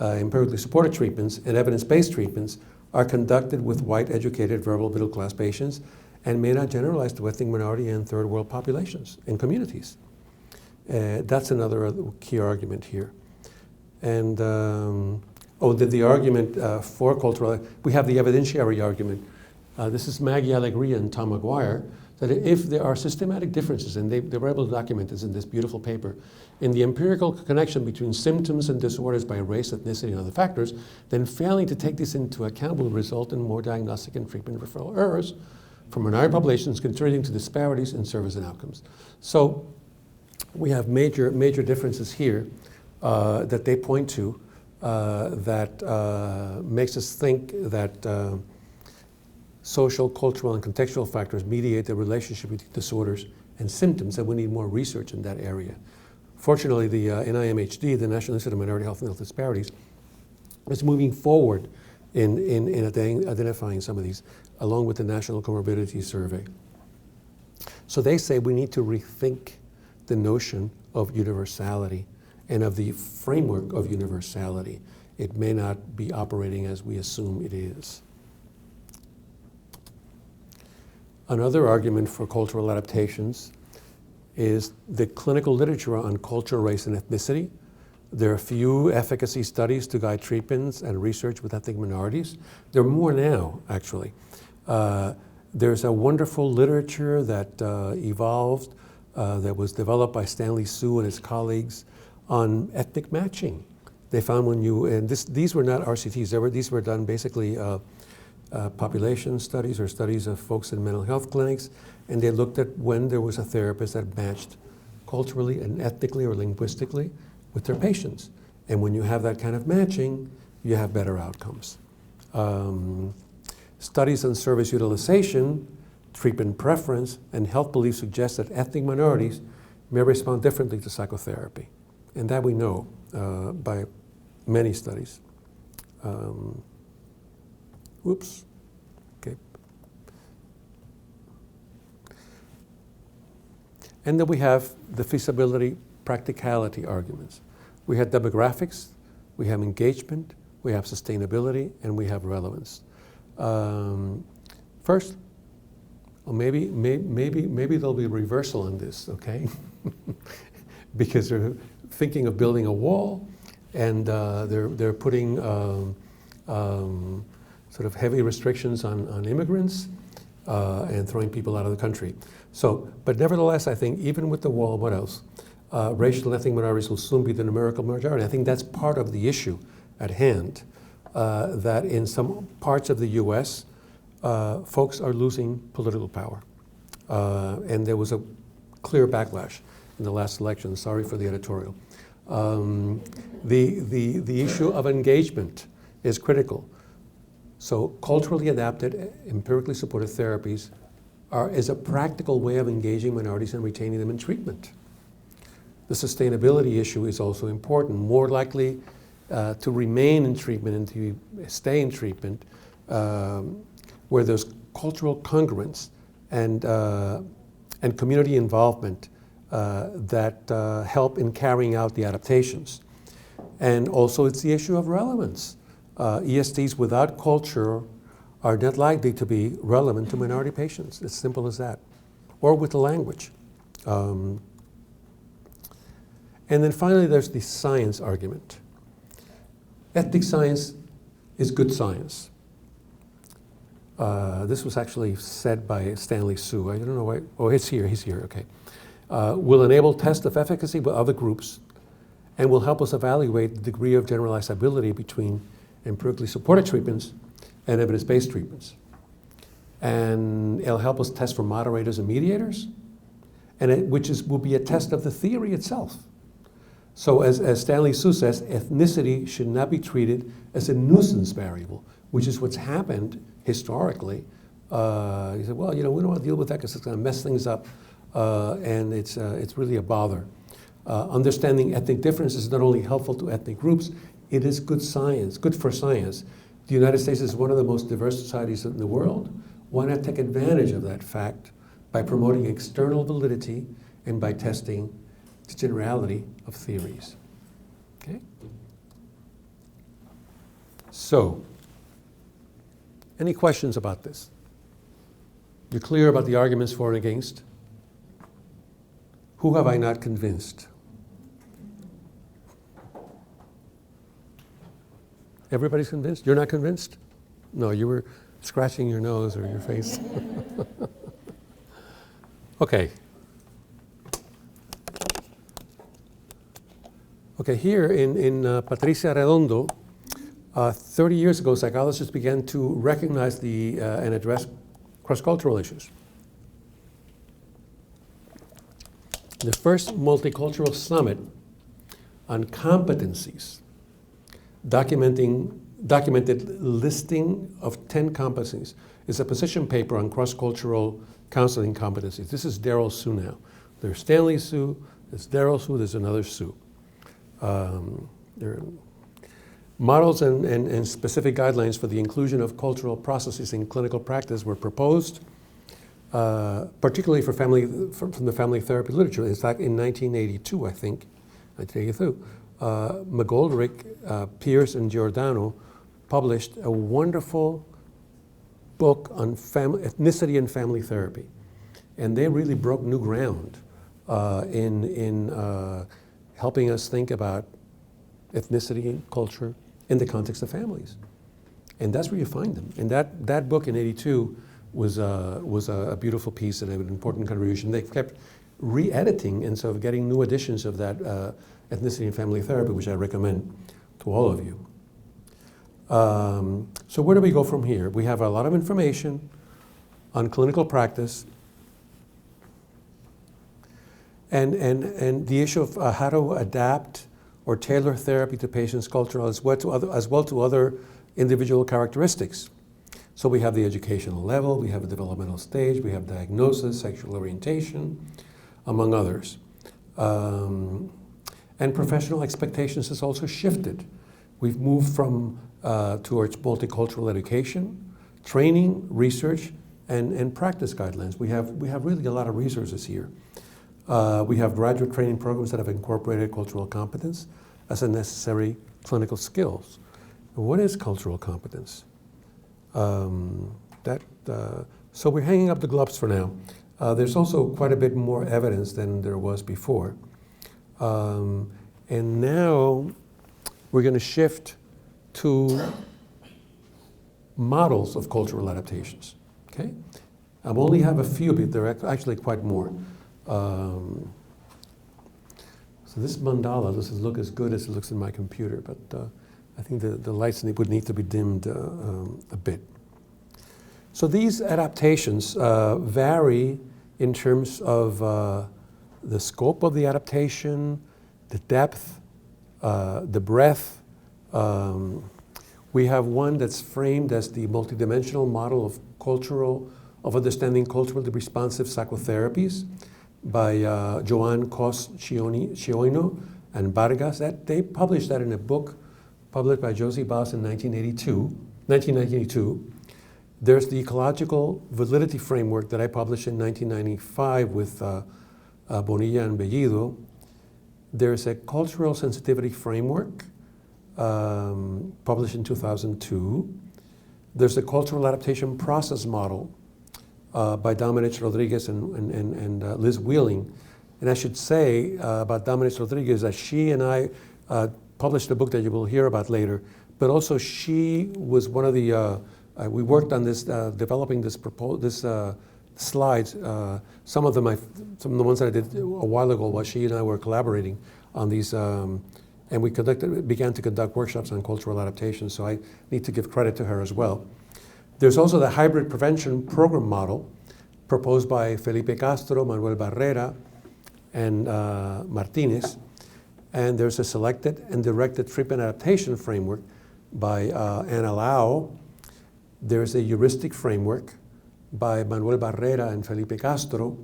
empirically supported treatments, and evidence-based treatments are conducted with white, educated, verbal, middle-class patients and may not generalize to ethnic minority and third world populations and communities. That's another key argument here. And the argument for cultural, we have the evidentiary argument. This is Maggie Alegria and Tom McGuire, that if there are systematic differences, and they were able to document this in this beautiful paper, in the empirical connection between symptoms and disorders by race, ethnicity, and other factors, then failing to take this into account will result in more diagnostic and treatment referral errors from minority populations, contributing to disparities in service and outcomes. So we have major differences here that they point to that makes us think that social, cultural, and contextual factors mediate the relationship between disorders and symptoms, that we need more research in that area. Fortunately, the NIMHD, the National Institute of Minority Health and Health Disparities, is moving forward in identifying some of these, along with the National Comorbidity Survey. So they say we need to rethink the notion of universality and of the framework of universality. It may not be operating as we assume it is. Another argument for cultural adaptations is the clinical literature on culture, race, and ethnicity. There are few efficacy studies to guide treatments and research with ethnic minorities. There are more now, actually. There's a wonderful literature that evolved, that was developed by Stanley Su and his colleagues on ethnic matching. They found when you, and these were not RCTs, these were done basically population studies or studies of folks in mental health clinics, and they looked at when there was a therapist that matched culturally and ethnically or linguistically with their patients. And when you have that kind of matching, you have better outcomes. Studies on service utilization, treatment preference, and health beliefs suggest that ethnic minorities may respond differently to psychotherapy. And that we know by many studies. Oops. Okay. And then we have the feasibility practicality arguments. We have demographics, we have engagement, we have sustainability, and we have relevance. First, well, maybe there'll be a reversal on this, okay? Because they're thinking of building a wall, and they're putting sort of heavy restrictions on immigrants and throwing people out of the country. So, but nevertheless, I think even with the wall, what else? Racial and ethnic minorities will soon be the numerical majority. I think that's part of the issue at hand, that in some parts of the US, folks are losing political power. And there was a clear backlash in the last election. Sorry for the editorial. The issue of engagement is critical. So culturally adapted, empirically supported therapies is a practical way of engaging minorities and retaining them in treatment. The sustainability issue is also important. More likely to remain in treatment and to stay in treatment where there's cultural congruence and community involvement that help in carrying out the adaptations. And also it's the issue of relevance. ESTs without culture are not likely to be relevant to minority patients. It's simple as that. Or with the language. And then finally, there's the science argument. Ethnic science is good science. This was actually said by Stanley Su. I don't know why. Oh, he's here, okay. Will enable tests of efficacy with other groups and will help us evaluate the degree of generalizability between empirically supported treatments and evidence-based treatments. And it'll help us test for moderators and mediators, and will be a test of the theory itself. So as Stanley Su says, ethnicity should not be treated as a nuisance variable, which is what's happened historically. He said, well, we don't want to deal with that because it's going to mess things up, and it's really a bother. Understanding ethnic differences is not only helpful to ethnic groups, it is good science, good for science. The United States is one of the most diverse societies in the world. Why not take advantage of that fact by promoting external validity and by testing the generality of theories? Okay? So, any questions about this? You're clear about the arguments for and against? Who have I not convinced? Everybody's convinced? You're not convinced? No, you were scratching your nose or your face. Okay. Okay, here in Patricia Redondo, 30 years ago, psychologists began to recognize and address cross-cultural issues. The first multicultural summit on competencies documented listing of 10 competencies. It's a position paper on cross-cultural counseling competencies. This is Daryl Su now. There's Stanley Su, there's Daryl Su, there's another Su. There are models and specific guidelines for the inclusion of cultural processes in clinical practice were proposed, particularly from the family therapy literature. In fact, in 1982, I think, 1982, McGoldrick, Pierce, and Giordano published a wonderful book on ethnicity and family therapy. And they really broke new ground in helping us think about ethnicity and culture in the context of families. And that's where you find them. And that book in '82 was a beautiful piece and an important contribution. They kept re-editing and sort of getting new editions of that ethnicity and family therapy, which I recommend to all of you. So where do we go from here? We have a lot of information on clinical practice and the issue of how to adapt or tailor therapy to patients' cultural as well to other individual characteristics. So we have the educational level, we have a developmental stage, we have diagnosis, sexual orientation, among others. And professional expectations has also shifted. We've moved from towards multicultural education, training, research, and practice guidelines. We have really a lot of resources here. We have graduate training programs that have incorporated cultural competence as a necessary clinical skills. What is cultural competence? So we're hanging up the gloves for now. There's also quite a bit more evidence than there was before. And now we're going to shift to models of cultural adaptations. Okay? I only have a few, but there are actually quite more. So this mandala doesn't look as good as it looks in my computer, but I think the lights would need to be dimmed a bit. So these adaptations vary in terms of the scope of the adaptation, the depth, the breadth. We have one that's framed as the multidimensional model of understanding culturally responsive psychotherapies by Joan Cos Chioino and Vargas. They published that in a book published by Josie Bass in 1992. There's the ecological validity framework that I published in 1995 with Bonilla and Bellido. There's a cultural sensitivity framework published in 2002. There's a cultural adaptation process model by Dominic Rodriguez and Liz Wheeling. And I should say about Dominic Rodriguez that she and I published a book that you will hear about later, but also she was one of the, we worked on this, developing this slides. Some of the ones that I did a while ago while she and I were collaborating on these, and we began to conduct workshops on cultural adaptation, so I need to give credit to her as well. There's also the hybrid prevention program model proposed by Felipe Castro, Manuel Barrera, and Martinez. And there's a selected and directed treatment adaptation framework by Anna Lau. There's a heuristic framework by Manuel Barrera and Felipe Castro.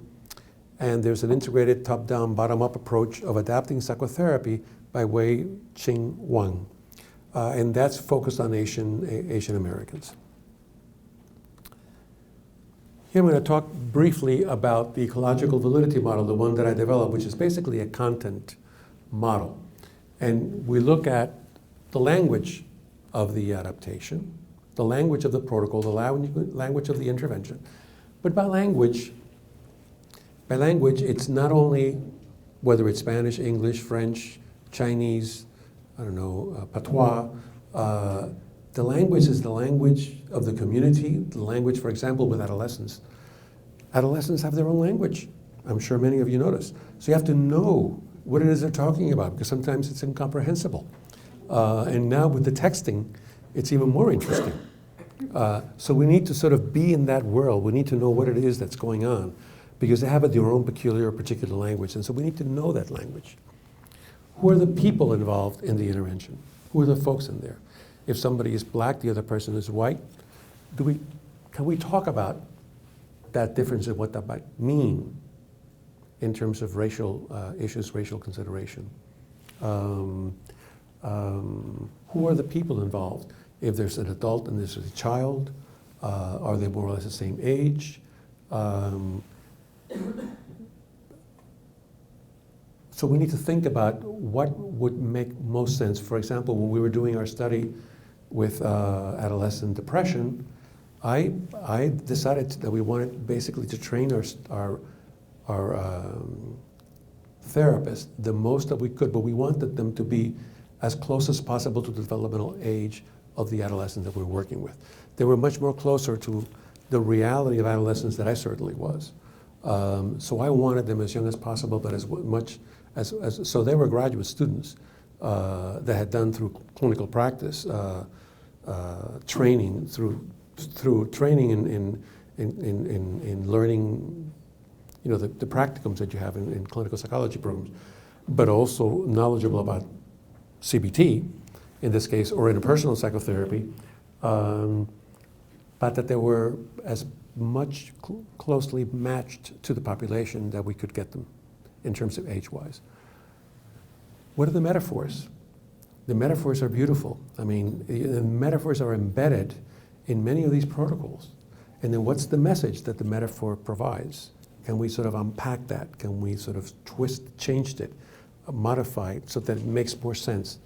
And there's an integrated top-down, bottom-up approach of adapting psychotherapy by Wei-Ching Wang. And that's focused on Asian Americans. Here I'm going to talk briefly about the ecological validity model, the one that I developed, which is basically a content model. And we look at the language of the adaptation, the language of the protocol, the language of the intervention. But by language, it's not only whether it's Spanish, English, French, Chinese, I don't know, patois. The language is the language of the community, the language, for example, with adolescents. Adolescents have their own language. I'm sure many of you notice. So you have to know what it is they're talking about, because sometimes it's incomprehensible. And now with the texting, it's even more interesting. So we need to sort of be in that world. We need to know what it is that's going on, because they have their own peculiar, particular language. And so we need to know that language. Who are the people involved in the intervention? Who are the folks in there? If somebody is black, the other person is white, can we talk about that difference and what that might mean in terms of racial issues, racial consideration? Who are the people involved? If there's an adult and there's a child, are they more or less the same age? So we need to think about what would make most sense. For example, when we were doing our study with adolescent depression, I decided that we wanted basically to train our therapists the most that we could, but we wanted them to be as close as possible to the developmental age of the adolescents that we're working with. They were much more closer to the reality of adolescence than I certainly was. So I wanted them as young as possible, but as much so they were graduate students that had done through clinical practice training, through training in learning, the practicums that you have in clinical psychology programs, but also knowledgeable about CBT, in this case, or interpersonal psychotherapy, but that they were as much closely matched to the population that we could get them in terms of age-wise. What are the metaphors? The metaphors are beautiful. I mean, the metaphors are embedded in many of these protocols. And then what's the message that the metaphor provides? Can we sort of unpack that? Can we sort of change it, modify it so that it makes more sense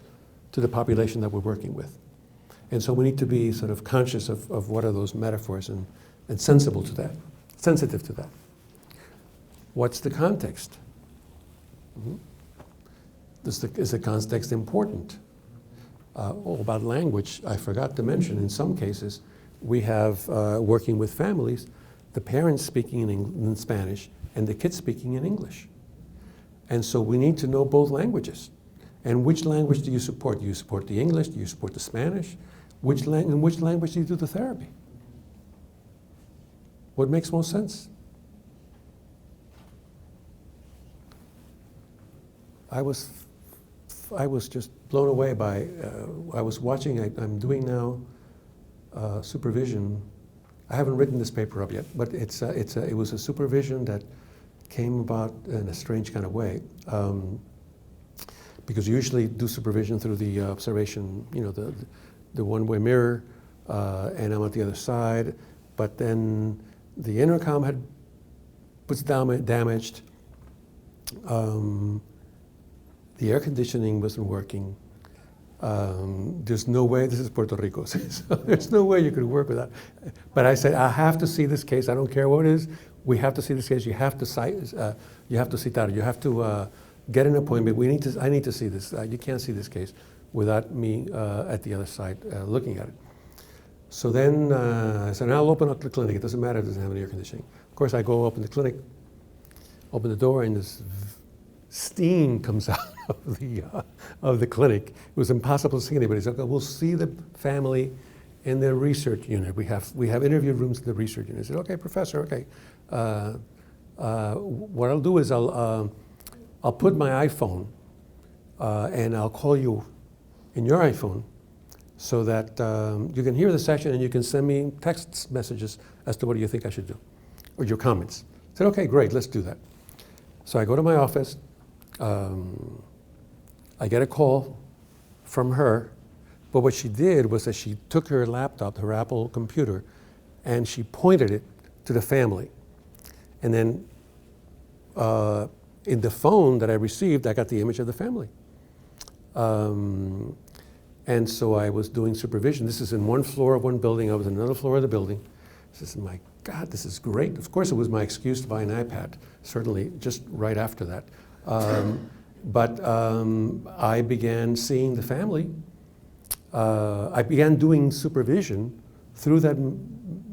to the population that we're working with? And so we need to be sort of conscious of what are those metaphors and sensitive to that. What's the context? Mm-hmm. Is the context important? About language, I forgot to mention, in some cases, we have, working with families, the parents speaking in Spanish and the kids speaking in English. And so we need to know both languages. And which language do you support? Do you support the English? Do you support the Spanish? In which language do you do the therapy? What makes most sense? I was just blown away by, I was watching, I'm doing now supervision. I haven't written this paper up yet, but it was a supervision that came about in a strange kind of way. Because you usually do supervision through the observation, the one-way mirror, and I'm at the other side, but then the intercom was damaged. The air conditioning wasn't working. There's no way, this is Puerto Rico, so there's no way you could work with that. But I said, I have to see this case. I don't care what it is. We have to see this case. You have to cite, you have to citar. You have to get an appointment. I need to see this. You can't see this case without me at the other side looking at it. So then I said, I'll open up the clinic. It doesn't matter if it doesn't have any air conditioning. Of course, I go open the clinic, open the door, and this steam comes out of the clinic. It was impossible to see anybody. So we'll see the family in the research unit. We have interview rooms in the research unit. I said, okay, professor, okay. What I'll do is I'll put my iPhone and I'll call you in your iPhone so that you can hear the session and you can send me text messages as to what do you think I should do, or your comments. I said, okay, great, let's do that. So I go to my office. I get a call from her, but what she did was that she took her laptop, her Apple computer, and she pointed it to the family. And then in the phone that I received, I got the image of the family. And so I was doing supervision. This is in one floor of one building. I was in another floor of the building. I said, my God, this is great. Of course, it was my excuse to buy an iPad, certainly just right after that. But I began seeing the family. I began doing supervision through that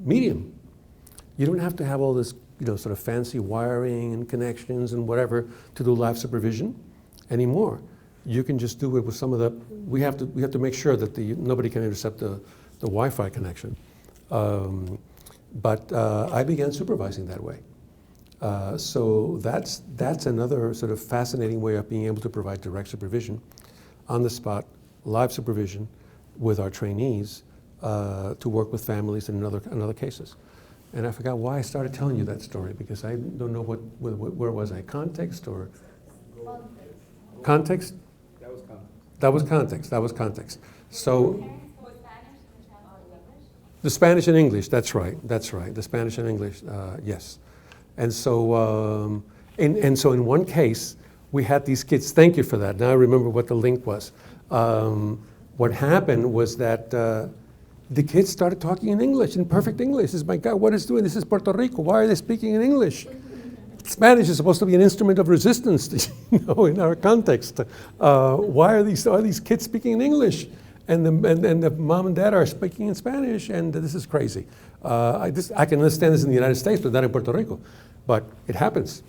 medium. You don't have to have all this, sort of fancy wiring and connections and whatever to do live supervision anymore. You can just do it with some of the. We have to make sure that nobody can intercept the Wi-Fi connection. But I began supervising that way. So that's another sort of fascinating way of being able to provide direct supervision, on the spot, live supervision with our trainees to work with families in other cases. And I forgot why I started telling you that story, because I don't know where was I, context or? Context? That was context. So. The Spanish and English, that's right. The Spanish and English, yes. And so, so in one case, we had these kids, thank you for that. Now I remember what the link was. What happened was that the kids started talking in English, in perfect English. It's, my God, what is doing? This is Puerto Rico. Why are they speaking in English? Spanish is supposed to be an instrument of resistance, in our context. Why are these kids speaking in English? And the mom and dad are speaking in Spanish, and this is crazy. I can understand this in the United States, but not in Puerto Rico. But it happens.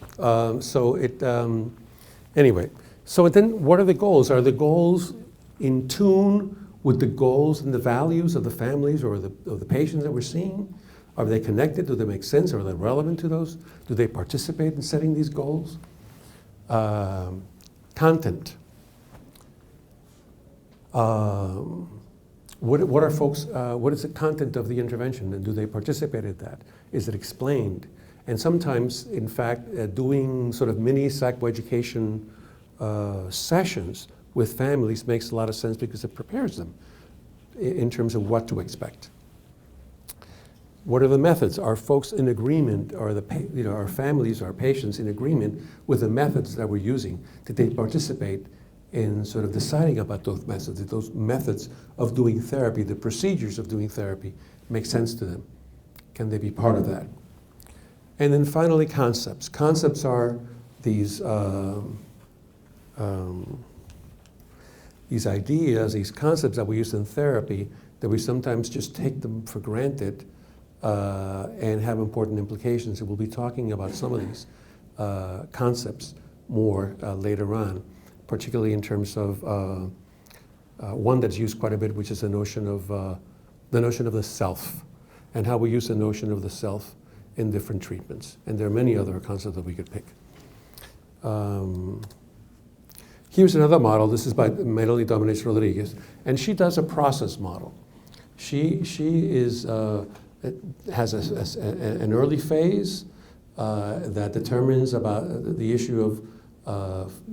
Anyway, so then what are the goals? Are the goals in tune with the goals and the values of the families or of the patients that we're seeing? Are they connected? Do they make sense? Are they relevant to those? Do they participate in setting these goals? Content. What are folks, what is the content of the intervention, and do they participate in that? Is it explained? And sometimes, in fact, doing sort of mini psychoeducation sessions with families makes a lot of sense because it prepares them in terms of what to expect. What are the methods? Are folks in agreement? Are our families, our patients in agreement with the methods that we're using? Did they participate in sort of deciding about those methods? Did those methods of doing therapy, the procedures of doing therapy, make sense to them? Can they be part of that? And then finally, concepts. Concepts are these ideas, these concepts that we use in therapy that we sometimes just take them for granted and have important implications. And we'll be talking about some of these concepts more later on, particularly in terms of one that's used quite a bit, which is the notion of the self, and how we use the notion of the self in different treatments. And there are many other concepts that we could pick. Here's another model. This is by Melody Dominguez Rodriguez, and she does a process model. She has an early phase that determines about the issue of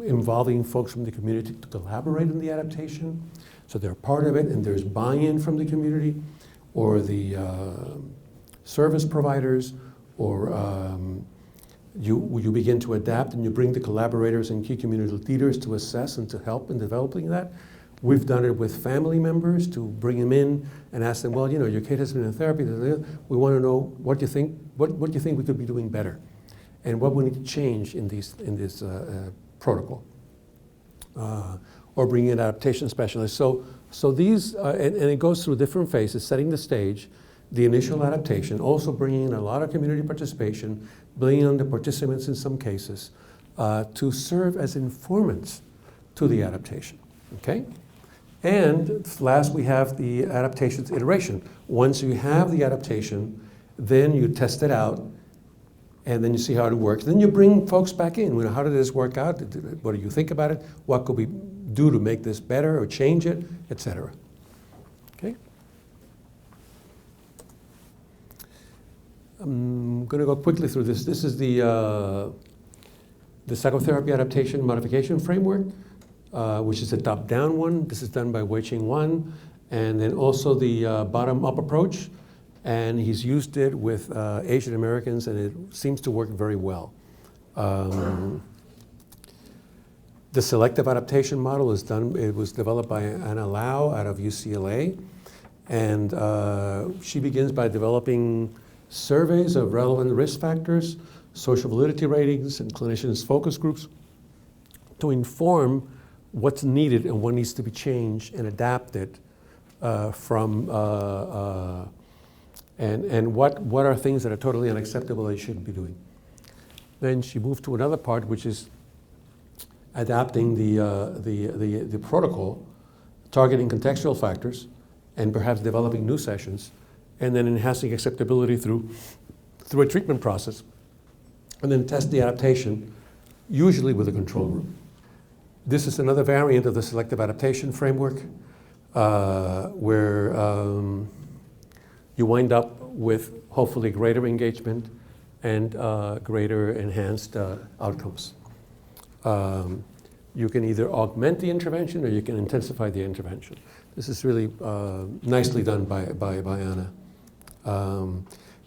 involving folks from the community to collaborate in the adaptation. So they're part of it, and there's buy-in from the community or the service providers, or you begin to adapt and you bring the collaborators and key community leaders to assess and to help in developing that. We've done it with family members to bring them in and ask them, well, your kid has been in therapy. We want to know what you think. What do you think we could be doing better, and what we need to change in this protocol, or bring in adaptation specialists. So these and it goes through different phases: setting the stage, the initial adaptation, also bringing in a lot of community participation, bringing on the participants in some cases to serve as informants to the adaptation. Okay. And last, we have the adaptations iteration. Once you have the adaptation, then you test it out, and then you see how it works. Then you bring folks back in. How did this work out? What do you think about it? What could we do to make this better or change it, etc. Okay. I'm going to go quickly through this. This is the Psychotherapy Adaptation Modification Framework, which is a top-down one. This is done by Wei-Ching Wan, and then also the bottom-up approach. And he's used it with Asian Americans, and it seems to work very well. The Selective Adaptation Model is done. It was developed by Anna Lau out of UCLA, and she begins by developing surveys of relevant risk factors, social validity ratings, and clinicians' focus groups to inform what's needed and what needs to be changed and adapted and what are things that are totally unacceptable that you shouldn't be doing. Then she moved to another part, which is adapting the protocol, targeting contextual factors, and perhaps developing new sessions, and then enhancing acceptability through a treatment process, and then test the adaptation, usually with a control group. This is another variant of the Selective Adaptation Framework, where you wind up with hopefully greater engagement and greater enhanced outcomes. You can either augment the intervention or you can intensify the intervention. This is really nicely done by Anna.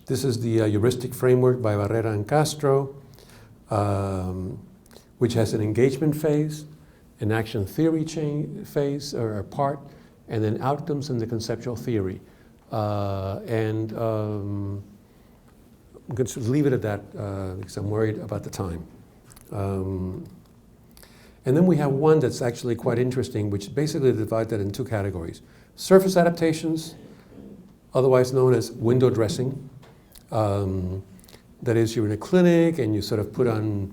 This is the Heuristic Framework by Barrera and Castro, which has an engagement phase, an action theory phase or part, and then outcomes in the conceptual theory. I'm going to leave it at that because I'm worried about the time. And then we have one that's actually quite interesting, which basically divided in two categories. Surface adaptations, otherwise known as window dressing. That is, you're in a clinic and you sort of put on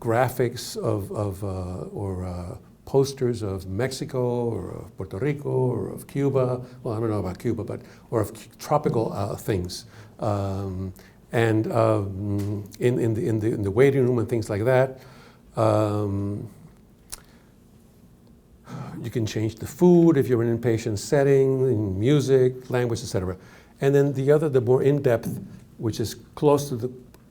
graphics or posters of Mexico or of Puerto Rico or of Cuba. Well, I don't know about Cuba, or of tropical things. In the waiting room and things like that. You can change the food if you're in an inpatient setting, in music, language, etc. And then the more in-depth, which is close to the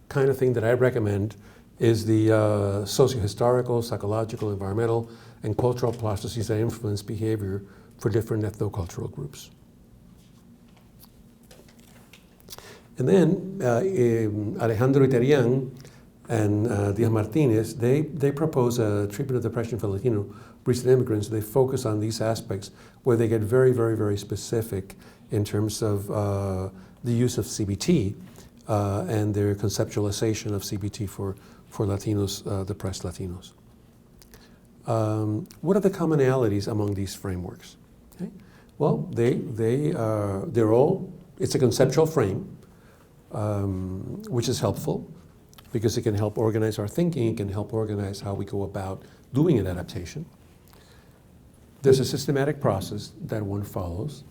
kind of thing that I recommend, is the socio-historical, psychological, environmental, and cultural processes that influence behavior for different ethnocultural groups. And then Alejandro Iterian and Diaz Martinez, they propose a treatment of depression for Latino recent immigrants. They focus on these aspects where they get very, very, very specific in terms of the use of CBT and their conceptualization of CBT for Latinos, depressed Latinos. What are the commonalities among these frameworks? Okay. Well, they're all, it's a conceptual frame, which is helpful because it can help organize our thinking, it can help organize how we go about doing an adaptation. There's a systematic process that one follows,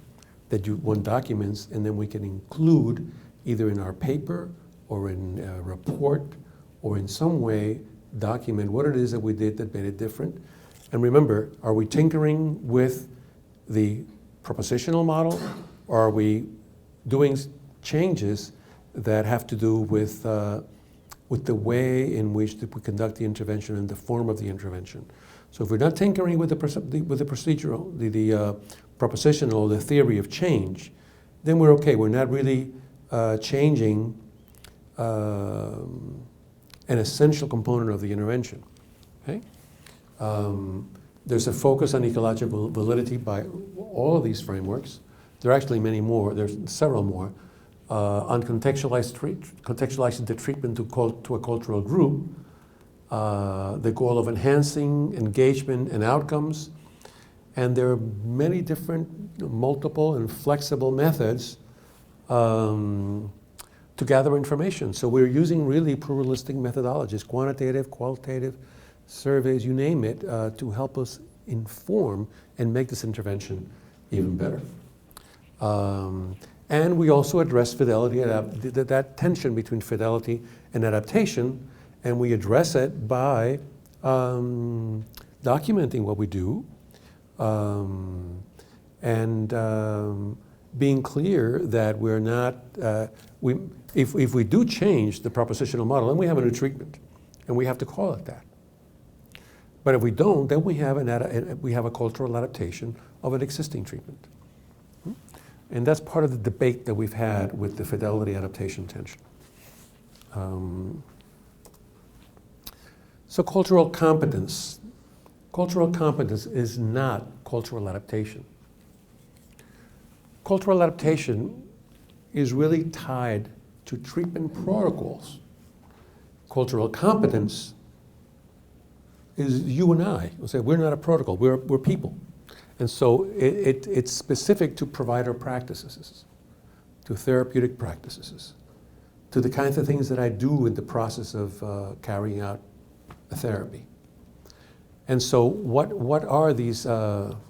that one documents, and then we can include either in our paper or in a report or in some way document what it is that we did that made it different. And remember, are we tinkering with the propositional model, or are we doing changes that have to do with the way in which we conduct the intervention and the form of the intervention? So if we're not tinkering with the procedural, the propositional, the theory of change, then we're okay. We're not really changing an essential component of the intervention. Okay? There's a focus on ecological validity by all of these frameworks. There are actually many more. There's several more. On contextualizing the treatment to a cultural group, the goal of enhancing engagement and outcomes. And there are many different, multiple and flexible methods to gather information. So we're using really pluralistic methodologies, quantitative, qualitative, surveys, you name it, to help us inform and make this intervention even better. And we also address fidelity, that tension between fidelity and adaptation, and we address it by documenting what we do and being clear that we're not, if we do change the propositional model, then we have a new treatment, and we have to call it that. But if we don't, then we have a cultural adaptation of an existing treatment. And that's part of the debate that we've had with the fidelity adaptation tension. So cultural competence. Cultural competence is not cultural adaptation. Cultural adaptation is really tied to treatment protocols. Cultural competence is you and I. We'll say we're not a protocol, we're people. And so it's specific to provider practices, to therapeutic practices, to the kinds of things that I do in the process of carrying out a therapy. And so what are these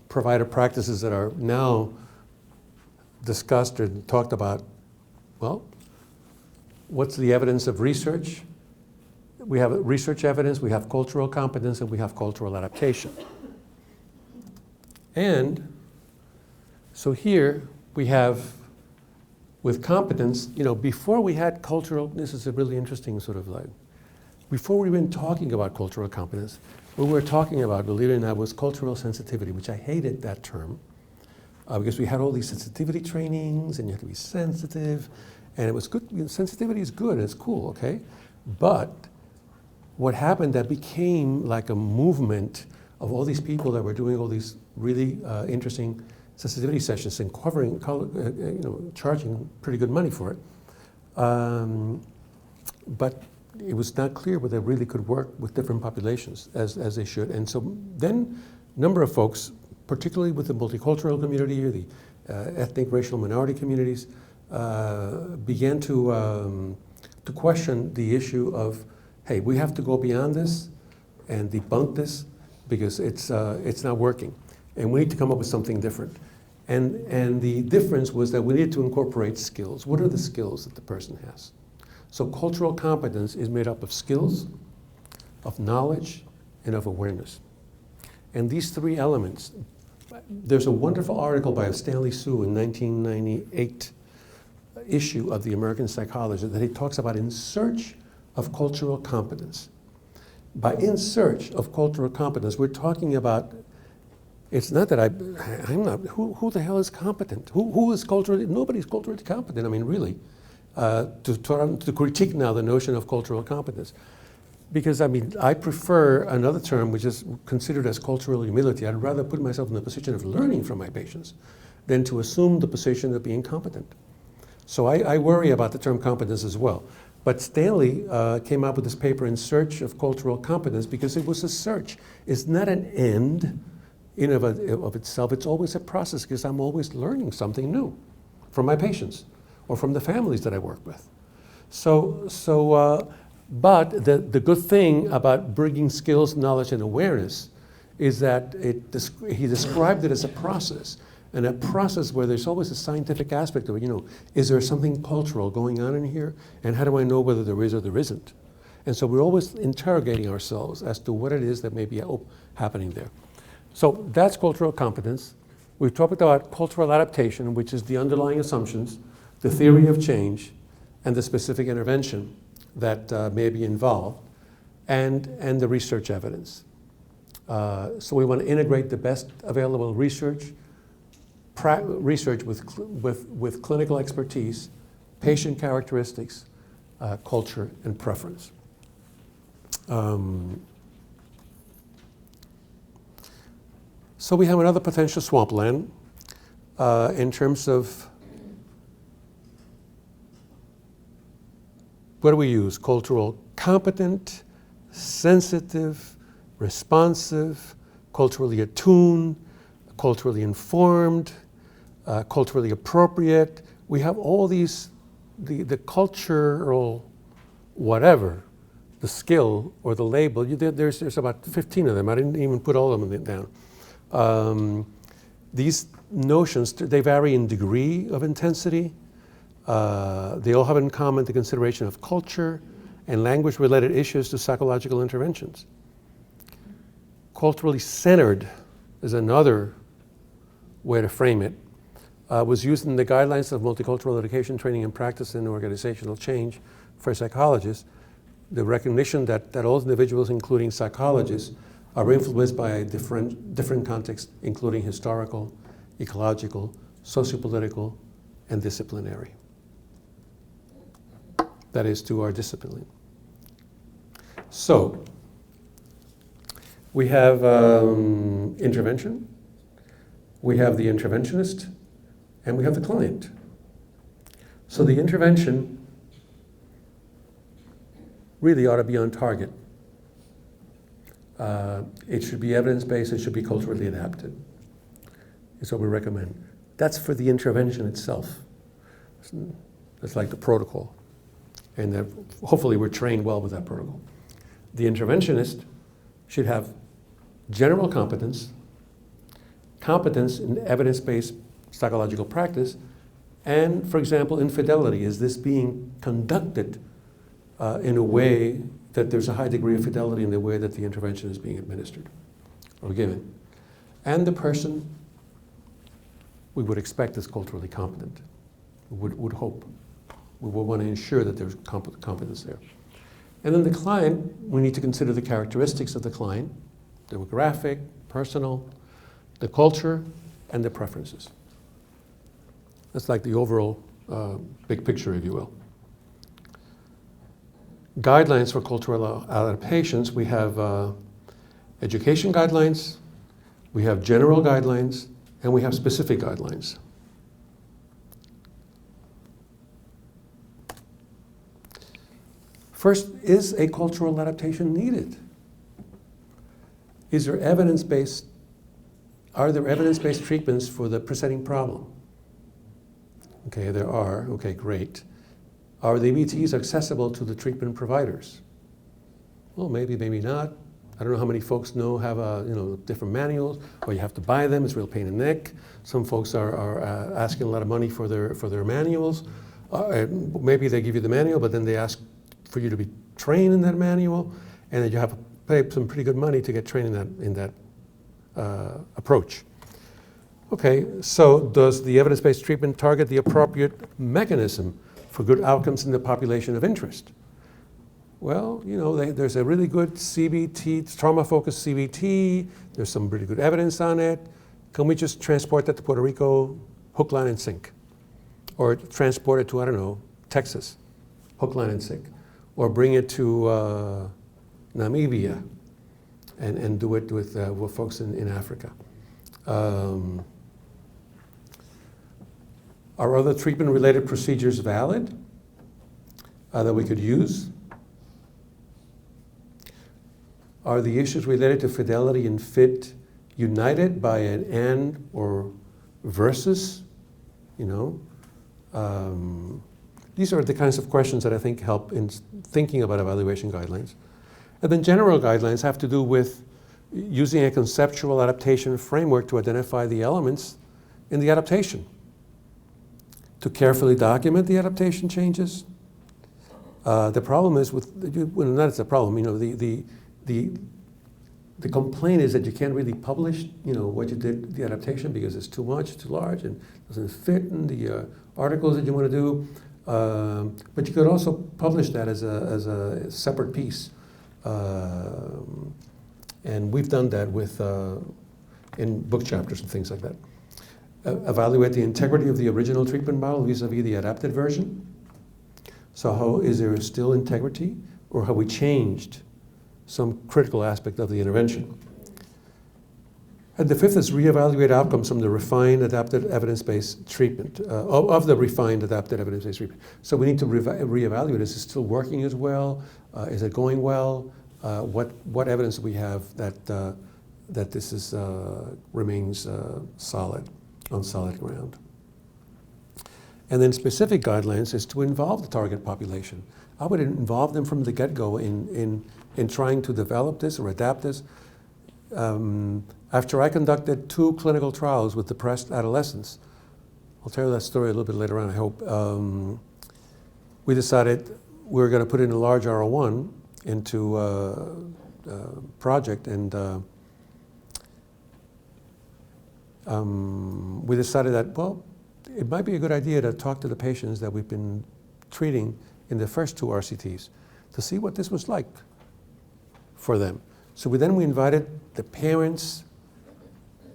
provider practices that are now discussed or talked about? Well, what's the evidence of research? We have research evidence, we have cultural competence, and we have cultural adaptation. And so here we have, with competence, before we had cultural, this is a really interesting sort of like, before we were talking about cultural competence, what we were talking about, believe it or not, was cultural sensitivity, which I hated that term, because we had all these sensitivity trainings, and you had to be sensitive, and it was good. Sensitivity is good, it's cool, okay? But what happened, that became like a movement of all these people that were doing all these really interesting sensitivity sessions and charging pretty good money for it. But it was not clear whether they really could work with different populations as they should. And so then a number of folks, particularly with the multicultural community or the ethnic racial minority communities, began to question the issue of, hey, we have to go beyond this and debunk this because it's not working. And we need to come up with something different. And the difference was that we needed to incorporate skills. What are the skills that the person has? So cultural competence is made up of skills, of knowledge, and of awareness. And these three elements, there's a wonderful article by Stanley Su in 1998 issue of the American Psychologist that he talks about in search of cultural competence. By in search of cultural competence, we're talking about, it's not that I'm not, who the hell is competent? Who is culturally, nobody's culturally competent, I mean, really. To critique now the notion of cultural competence. Because, I mean, I prefer another term which is considered as cultural humility. I'd rather put myself in the position of learning from my patients than to assume the position of being competent. So I worry about the term competence as well. But Stanley came out with this paper in search of cultural competence because it was a search. It's not an end in of itself. It's always a process because I'm always learning something new from my patients or from the families that I work with. But the good thing about bringing skills, knowledge, and awareness is that he described it as a process, and a process where there's always a scientific aspect of it. Is there something cultural going on in here? And how do I know whether there is or there isn't? And so we're always interrogating ourselves as to what it is that may be happening there. So that's cultural competence. We've talked about cultural adaptation, which is the underlying assumptions, the theory of change, and the specific intervention that may be involved, and the research evidence. So we want to integrate the best available research with clinical expertise, patient characteristics, culture, and preference. So we have another potential swampland in terms of what do we use? Cultural competent, sensitive, responsive, culturally attuned, culturally informed, culturally appropriate. We have all these, the cultural whatever, the skill or the label. There's about 15 of them. I didn't even put all of them down. These notions, they vary in degree of intensity. They all have in common the consideration of culture and language-related issues to psychological interventions. Culturally centered is another way to frame it. Was used in the guidelines of multicultural education, training, and practice in organizational change for psychologists. The recognition that all individuals, including psychologists, are influenced by a different context, including historical, ecological, sociopolitical, and disciplinary. That is, to our discipline. So, we have intervention, we have the interventionist, and we have the client. So the intervention really ought to be on target. It should be evidence-based, it should be culturally adapted. Is what we recommend. That's for the intervention itself. It's like the protocol. And that hopefully we're trained well with that protocol. The interventionist should have general competence, competence in evidence-based psychological practice, and, for example, infidelity. Is this being conducted in a way that there's a high degree of fidelity in the way that the intervention is being administered or given? And the person we would expect is culturally competent, would hope. We will want to ensure that there's competence there. And then the client, we need to consider the characteristics of the client, demographic, personal, the culture, and the preferences. That's like the overall big picture, if you will. Guidelines for cultural adaptations, we have education guidelines, we have general guidelines, and we have specific guidelines. First, is a cultural adaptation needed? Is there evidence-based, are there evidence-based treatments for the presenting problem? Okay, there are. Okay, great. Are the EBTs accessible to the treatment providers? Well, maybe, maybe not. I don't know how many folks have different manuals, or you have to buy them. It's a real pain in the neck. Some folks are asking a lot of money for their manuals. Maybe they give you the manual, but then they ask for you to be trained in that manual, and then you have to pay some pretty good money to get trained in that approach. Okay, so does the evidence-based treatment target the appropriate mechanism for good outcomes in the population of interest? Well, there's a really good CBT, trauma-focused CBT. There's some really good evidence on it. Can we just transport that to Puerto Rico, hook, line, and sink? Or transport it to, I don't know, Texas, hook, line, and sink? Or bring it to Namibia and do it with folks in Africa? Are other treatment-related procedures valid that we could use? Are the issues related to fidelity and fit united by an and or versus? These are the kinds of questions that I think help in thinking about evaluation guidelines. And then general guidelines have to do with using a conceptual adaptation framework to identify the elements in the adaptation, to carefully document the adaptation changes. The problem is that's a problem. The complaint is that you can't really publish, what you did, the adaptation, because it's too much, too large, and doesn't fit in the articles that you want to do. But you could also publish that as a separate piece. And we've done that in book chapters and things like that. Evaluate the integrity of the original treatment model vis-a-vis the adapted version. So how is there still integrity, or have we changed some critical aspect of the intervention? And the fifth is reevaluate outcomes from the refined adapted evidence-based treatment, of the refined adapted evidence-based treatment. So we need to reevaluate, is it still working as well? Is it going well? What evidence do we have that this is, remains solid, on solid ground? And then specific guidelines is to involve the target population. I would involve them from the get-go in trying to develop this or adapt this. After I conducted 2 clinical trials with depressed adolescents, I'll tell you that story a little bit later on, I hope. We decided we were going to put in a large R01 into a project, and we decided that, well, it might be a good idea to talk to the patients that we've been treating in the first 2 RCTs to see what this was like for them. So we invited the parents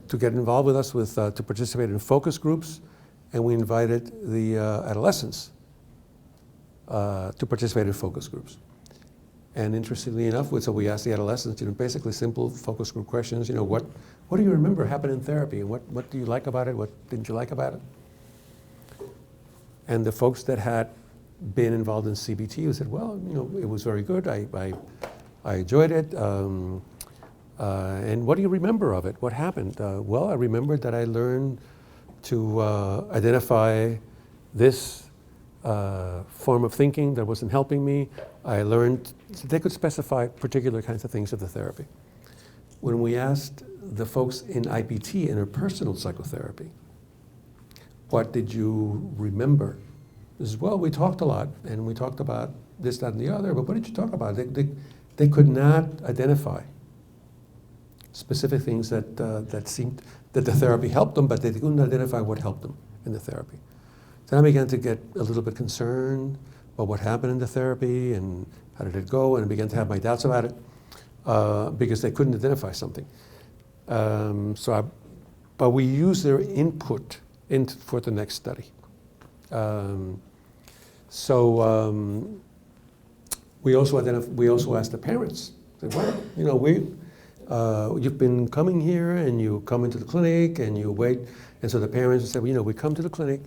to get involved with us to participate in focus groups, and we invited the adolescents to participate in focus groups. And interestingly enough, so we asked the adolescents, basically simple focus group questions. What do you remember happened in therapy, and what do you like about it? What didn't you like about it? And the folks that had been involved in CBT said, well, it was very good. I enjoyed it. And what do you remember of it? What happened? Well, I remembered that I learned to identify this form of thinking that wasn't helping me. I learned they could specify particular kinds of things of the therapy. When we asked the folks in IPT, interpersonal psychotherapy, what did you remember? This is, well, we talked a lot, and we talked about this, that, and the other, but what did you talk about? They could not identify specific things that seemed that the therapy helped them, but they couldn't identify what helped them in the therapy. Then I began to get a little bit concerned about what happened in the therapy and how did it go, and I began to have my doubts about it because they couldn't identify something. But we used their input for the next study. We also asked the parents. Said, well, you've been coming here and you come into the clinic and you wait. And so the parents said, well, we come to the clinic,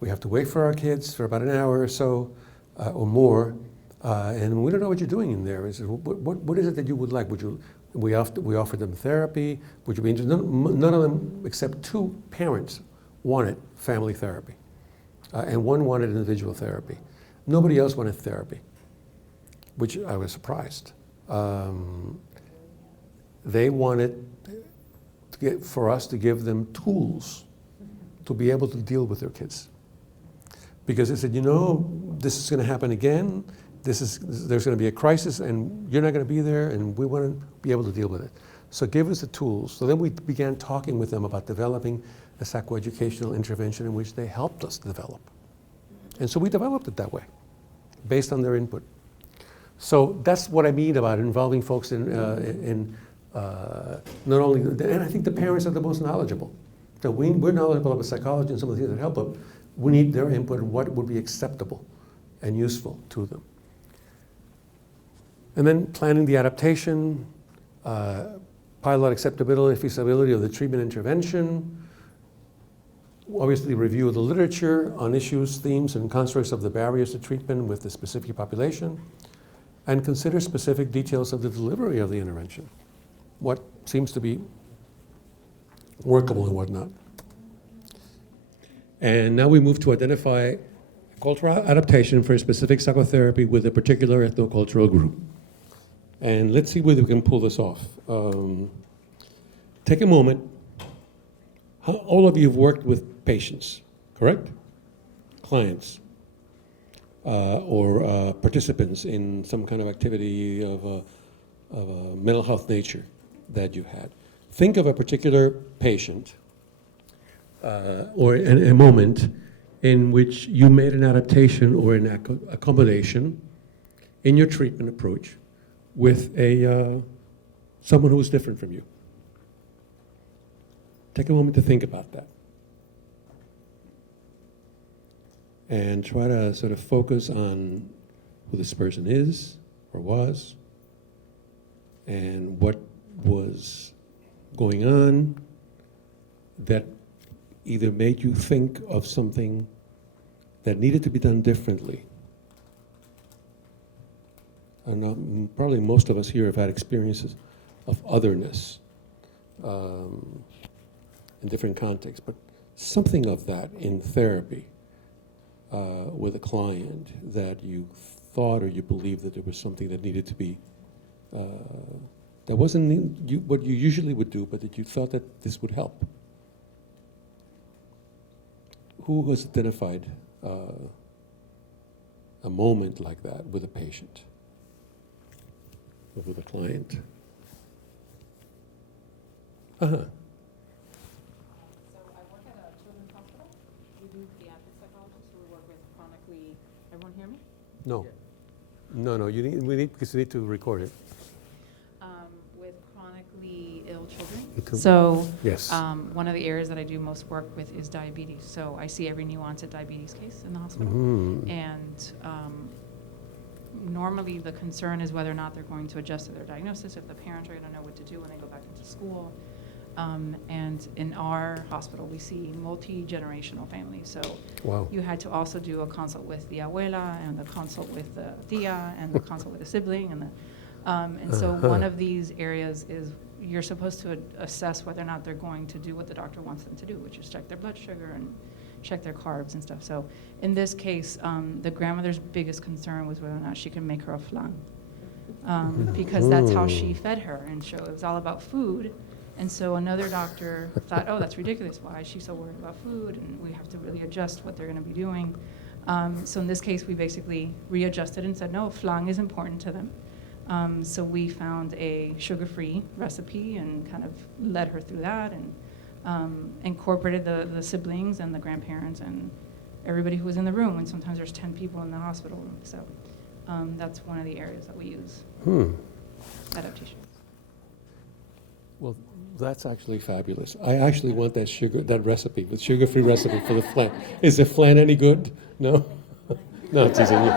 we have to wait for our kids for about an hour or so or more, and we don't know what you're doing in there. I said, what is it that you would like? We offered them therapy. Would you be interested? None of them, except 2 parents, wanted family therapy, and one wanted individual therapy. Nobody else wanted therapy, which I was surprised. They wanted for us to give them tools to be able to deal with their kids. Because they said, this is going to happen again. There's going to be a crisis, and you're not going to be there, and we want to be able to deal with it. So give us the tools. So then we began talking with them about developing a psychoeducational intervention in which they helped us develop. And so we developed it that way, based on their input. So that's what I mean about involving folks in not only, and I think the parents are the most knowledgeable. So we're knowledgeable about psychology and some of the things that help, but we need their input on what would be acceptable and useful to them. And then planning the adaptation, pilot acceptability, feasibility of the treatment intervention, obviously review of the literature on issues, themes, and constructs of the barriers to treatment with the specific population, and consider specific details of the delivery of the intervention. What seems to be workable and whatnot. And now we move to identify cultural adaptation for a specific psychotherapy with a particular ethnocultural group. And let's see whether we can pull this off. Take a moment. All of you have worked with patients, correct? Clients or participants in some kind of activity of a mental health nature that you had. Think of a particular patient or a moment in which you made an adaptation or an accommodation in your treatment approach with someone who was different from you. Take a moment to think about that. And try to sort of focus on who this person is or was and what was going on that either made you think of something that needed to be done differently. And probably most of us here have had experiences of otherness in different contexts, but something of that in therapy with a client that you thought or you believed that there was something that needed to be, that wasn't what you usually would do, but that you thought that this would help. Who has identified a moment like that with a patient or with a client? So I work at a children's hospital. We do pediatric psychology, so we work with chronically. Everyone hear me? No. No, we need because we need to record it. With chronically ill children. Could, So yes. One of the areas that I do most work with is diabetes. So I see every nuance of diabetes case in the hospital. Mm-hmm. And normally the concern is whether or not they're going to adjust to their diagnosis, if the parents are going to know what to do when they go back into school. And in our hospital, we see multi-generational families. So Wow. you had to also do a consult with the abuela and the consult with the tia and the consult with the sibling. And so one of these areas is you're supposed to assess whether or not they're going to do what the doctor wants them to do, which is check their blood sugar and check their carbs and stuff. So in this case, the grandmother's biggest concern was whether or not she can make her a flan. Because that's how she fed her. And so it was all about food. And so another doctor thought, oh, that's ridiculous. Why is she so worried about food? And we have to really adjust what they're going to be doing. So in this case, we basically readjusted and said, no, flan is important to them. So we found a sugar-free recipe and kind of led her through that and incorporated the siblings and the grandparents and everybody who was in the room. And sometimes there's 10 people in the hospital room. So that's one of the areas that we use. Adaptations. Well, that's actually fabulous. I actually want that recipe, the sugar-free recipe for the flan. Is the flan any good? No? No, teasing you.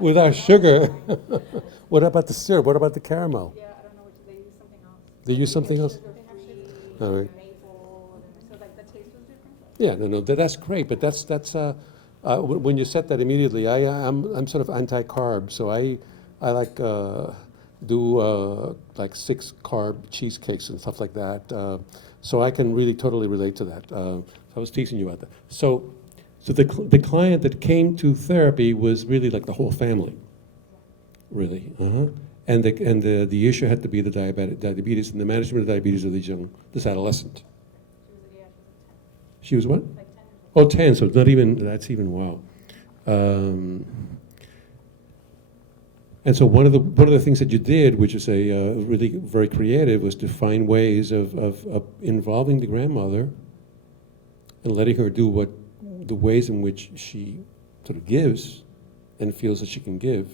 Without sugar. What about the syrup? What about the caramel? Yeah, I don't know which, they use something else. They use something else? All right. Maple, so like the taste was different. Yeah, no, that's great, but that's when you said that immediately, I'm sort of anti-carb, so I like do like 6 carb cheesecakes and stuff like that. So I can really totally relate to that. So I was teasing you about that. So the client that came to therapy was really like the whole family, really. And the issue had to be the diabetes and the management of diabetes of this adolescent. She was what? Like 10 years old. Oh, 10, so it's not even, that's even, wow. And so one of the things that you did, which is really very creative, was to find ways of involving the grandmother and letting her do the ways in which she sort of gives and feels that she can give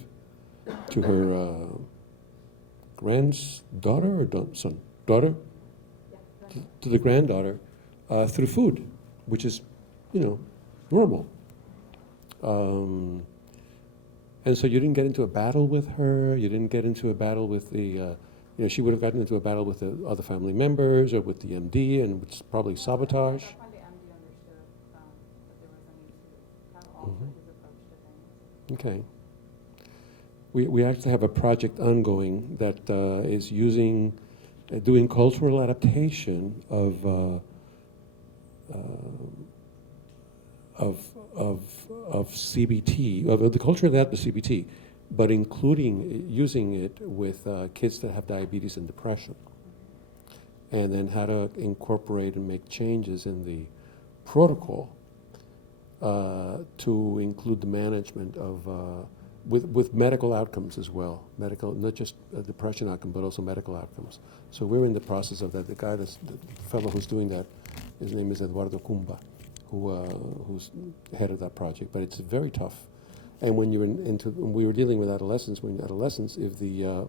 to her granddaughter or son? Daughter? Yeah. To the granddaughter through food, which is, normal. And so you didn't get into a battle with her. You didn't get into a battle with she would have gotten into a battle with the other family members or with the MD, and it's probably sabotage. That's when the MD understood that there was a need to have all his approach to things. Okay. We actually have a project ongoing that is doing cultural adaptation of CBT, of the culture of that, the CBT, but using it with kids that have diabetes and depression, and then how to incorporate and make changes in the protocol to include the management of with medical outcomes as well, not just depression outcome, but also medical outcomes. So we're in the process of that. The fellow who's doing that, his name is Eduardo Cumba, who's head of that project. But it's very tough. And when we were dealing with adolescents. If the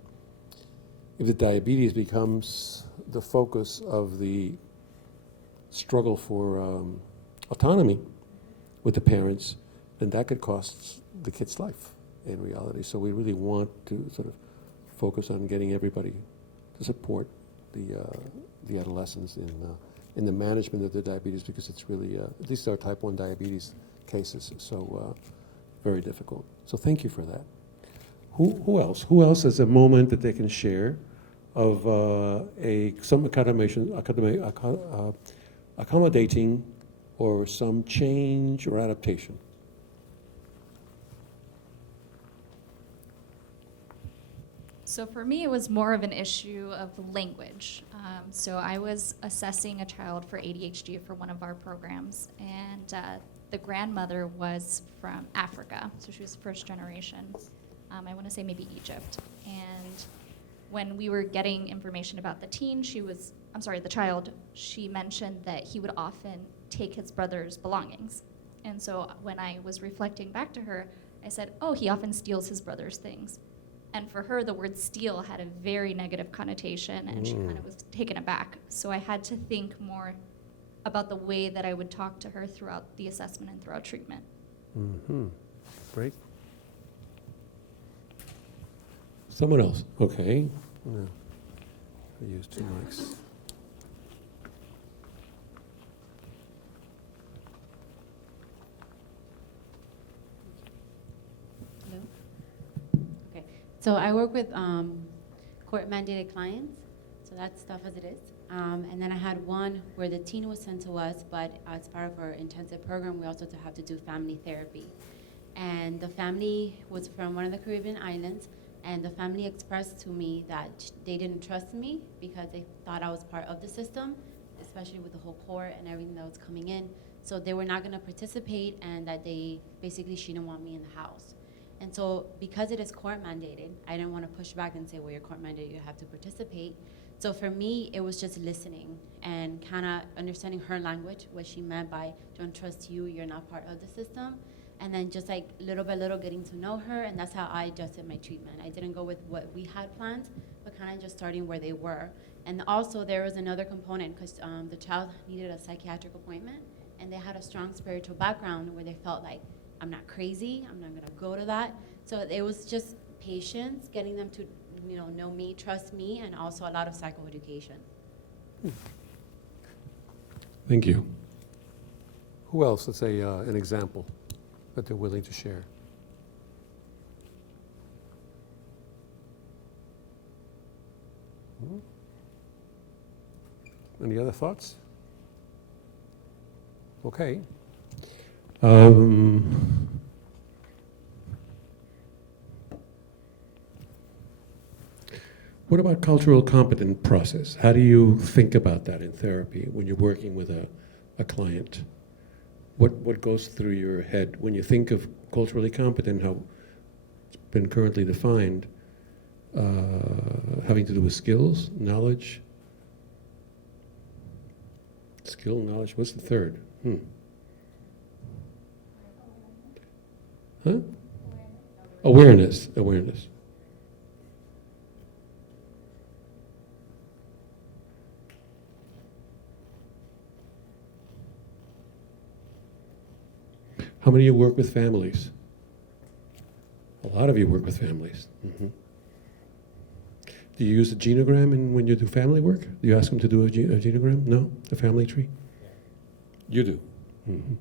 diabetes becomes the focus of the struggle for autonomy with the parents, then that could cost the kid's life in reality. So we really want to sort of focus on getting everybody to support the adolescents in the management of their diabetes, because it's really, these are type 1 diabetes cases, so very difficult. So thank you for that. Who else? Who else has a moment that they can share of some accommodating or some change or adaptation? So for me, it was more of an issue of language. So I was assessing a child for ADHD for one of our programs, and the grandmother was from Africa, so she was first generation. I want to say maybe Egypt. And when we were getting information about the the child, she mentioned that he would often take his brother's belongings. And so when I was reflecting back to her, I said, oh, he often steals his brother's things. And for her, the word steal had a very negative connotation, and she kind of was taken aback. So I had to think more about the way that I would talk to her throughout the assessment and throughout treatment. Mm-hmm. Great. Someone else. Okay. No. I used 2 mics. Hello? Okay. So I work with court-mandated clients, so that's tough as it is. And then I had one where the teen was sent to us, but as part of our intensive program, we also have to do family therapy. And the family was from one of the Caribbean islands, and the family expressed to me that they didn't trust me because they thought I was part of the system, especially with the whole court and everything that was coming in. So they were not going to participate, and that she didn't want me in the house. And so because it is court mandated, I didn't want to push back and say, well, you're court mandated, you have to participate. So for me, it was just listening and kind of understanding her language, what she meant by don't trust you, you're not part of the system. And then just like little by little getting to know her, and that's how I adjusted my treatment. I didn't go with what we had planned, but kind of just starting where they were. And also there was another component, because the child needed a psychiatric appointment, and they had a strong spiritual background where they felt like, I'm not crazy, I'm not gonna go to that. So it was just patience, getting them to, know me, trust me, and also a lot of psychoeducation. Thank you. Who else? Let's say an example that they're willing to share. Any other thoughts? Okay. What about cultural competent process? How do you think about that in therapy when you're working with a client? What goes through your head when you think of culturally competent, how it's been currently defined, having to do with skills, knowledge? Skill, knowledge, what's the third? Huh? Awareness. How many of you work with families? A lot of you work with families. Mm-hmm. Do you use a genogram when you do family work? Do you ask them to do a genogram? No? A family tree? You do. Mm-hmm.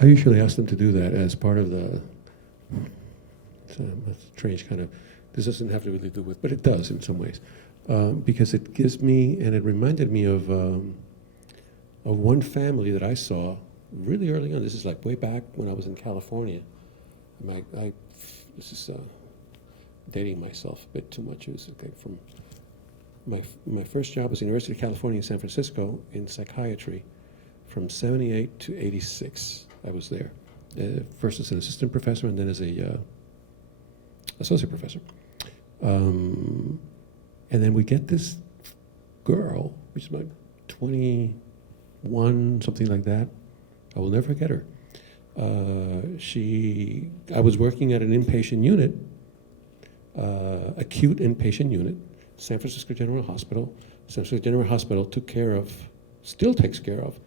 I usually ask them to do that as part of the, it's a strange kind of, this doesn't have to really do with, but it does in some ways. Because it gives me, and it reminded me of one family that I saw really early on. This is like way back when I was in California. This is dating myself a bit too much. It was okay, from my first job was University of California in San Francisco in psychiatry. From 78 to 86, I was there. First as an assistant professor and then as a associate professor. And then we get this girl, which is like 21, something like that. I will never forget her. I was working at an inpatient unit, acute inpatient unit, San Francisco General Hospital. San Francisco General Hospital still takes care of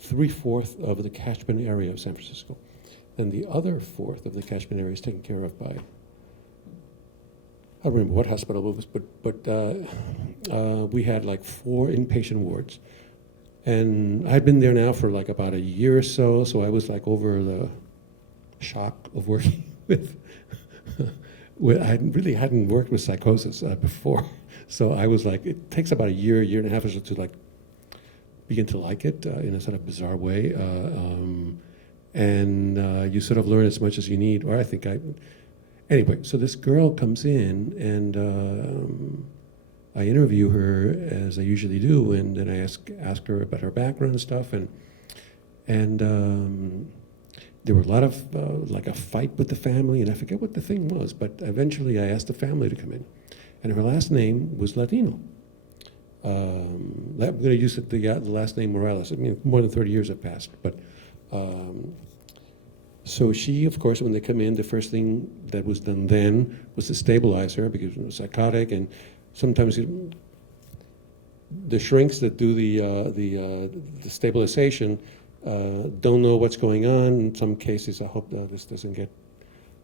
3/4 of the catchment area of San Francisco. And the other 1/4 of the catchment area is taken care of by, I don't remember what hospital it was, but we had like 4 inpatient wards. And I'd been there now for like about a year or so, so I was like over the shock of working with, I really hadn't worked with psychosis before. So I was like, it takes about a year and a half or so to like begin to like it in a sort of bizarre way. And you sort of learn as much as you need, or I think anyway, so this girl comes in and I interview her as I usually do, and then I ask her about her background and stuff, and there were a lot of like a fight with the family, and I forget what the thing was, but eventually I asked the family to come in, and her last name was Latino. I'm going to use the last name Morales. I mean, more than 30 years have passed, but so she, of course, when they come in, the first thing that was done then was to stabilize her because she was psychotic, and sometimes the shrinks that do the stabilization don't know what's going on. In some cases, I hope this doesn't get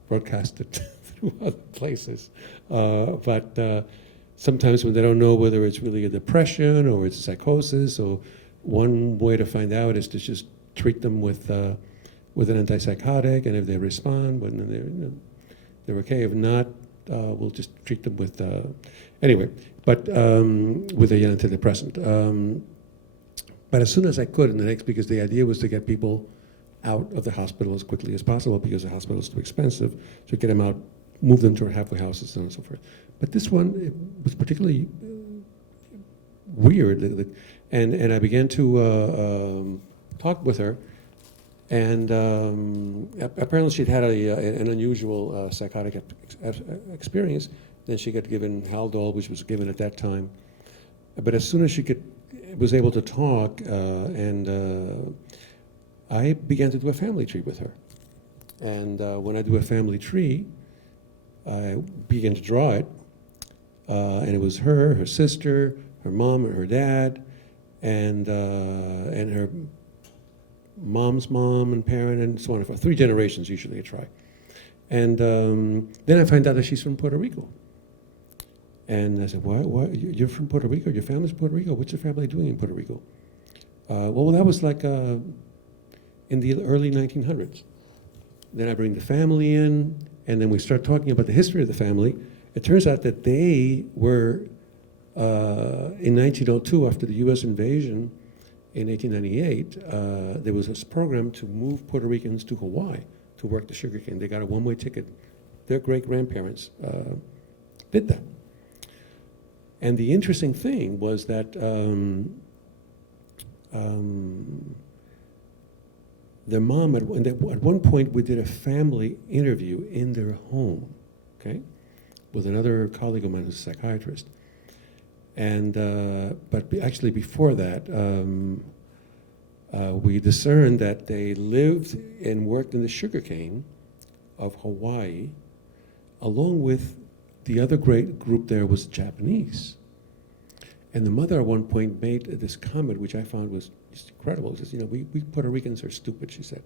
broadcasted through other places. But sometimes when they don't know whether it's really a depression or it's psychosis, so one way to find out is to just treat them with an antipsychotic, and if they respond, when they're okay. If not, we'll just treat them with, anyway, but with a antidepressant. But as soon as I could because the idea was to get people out of the hospital as quickly as possible because the hospital is too expensive, so get them out, move them to our halfway houses, and so forth. But this one it was particularly weird, and I began to talk with her, and apparently she'd had an unusual psychotic experience. Then she got given Haldol, which was given at that time. But as soon as she was able to talk, I began to do a family tree with her. And when I do a family tree, I began to draw it, and it was her sister, her mom, and her dad, and her mom's mom and parent, and so on and so forth. 3 generations usually I try. And then I find out that she's from Puerto Rico. And I said, why? You're from Puerto Rico? Your family's from Puerto Rico? What's your family doing in Puerto Rico? Well, that was like in the early 1900s. Then I bring the family in, and then we start talking about the history of the family. It turns out that they were, in 1902, after the US invasion in 1898, there was this program to move Puerto Ricans to Hawaii to work the sugarcane. They got a one-way ticket. Their great-grandparents did that. And the interesting thing was that their mom, at one point, we did a family interview in their home, okay, with another colleague of mine who's a psychiatrist. And, but actually before that, we discerned that they lived and worked in the sugarcane of Hawaii, along with the other great group there was Japanese. And the mother at one point made this comment, which I found was just incredible. She says, we Puerto Ricans are stupid, she said.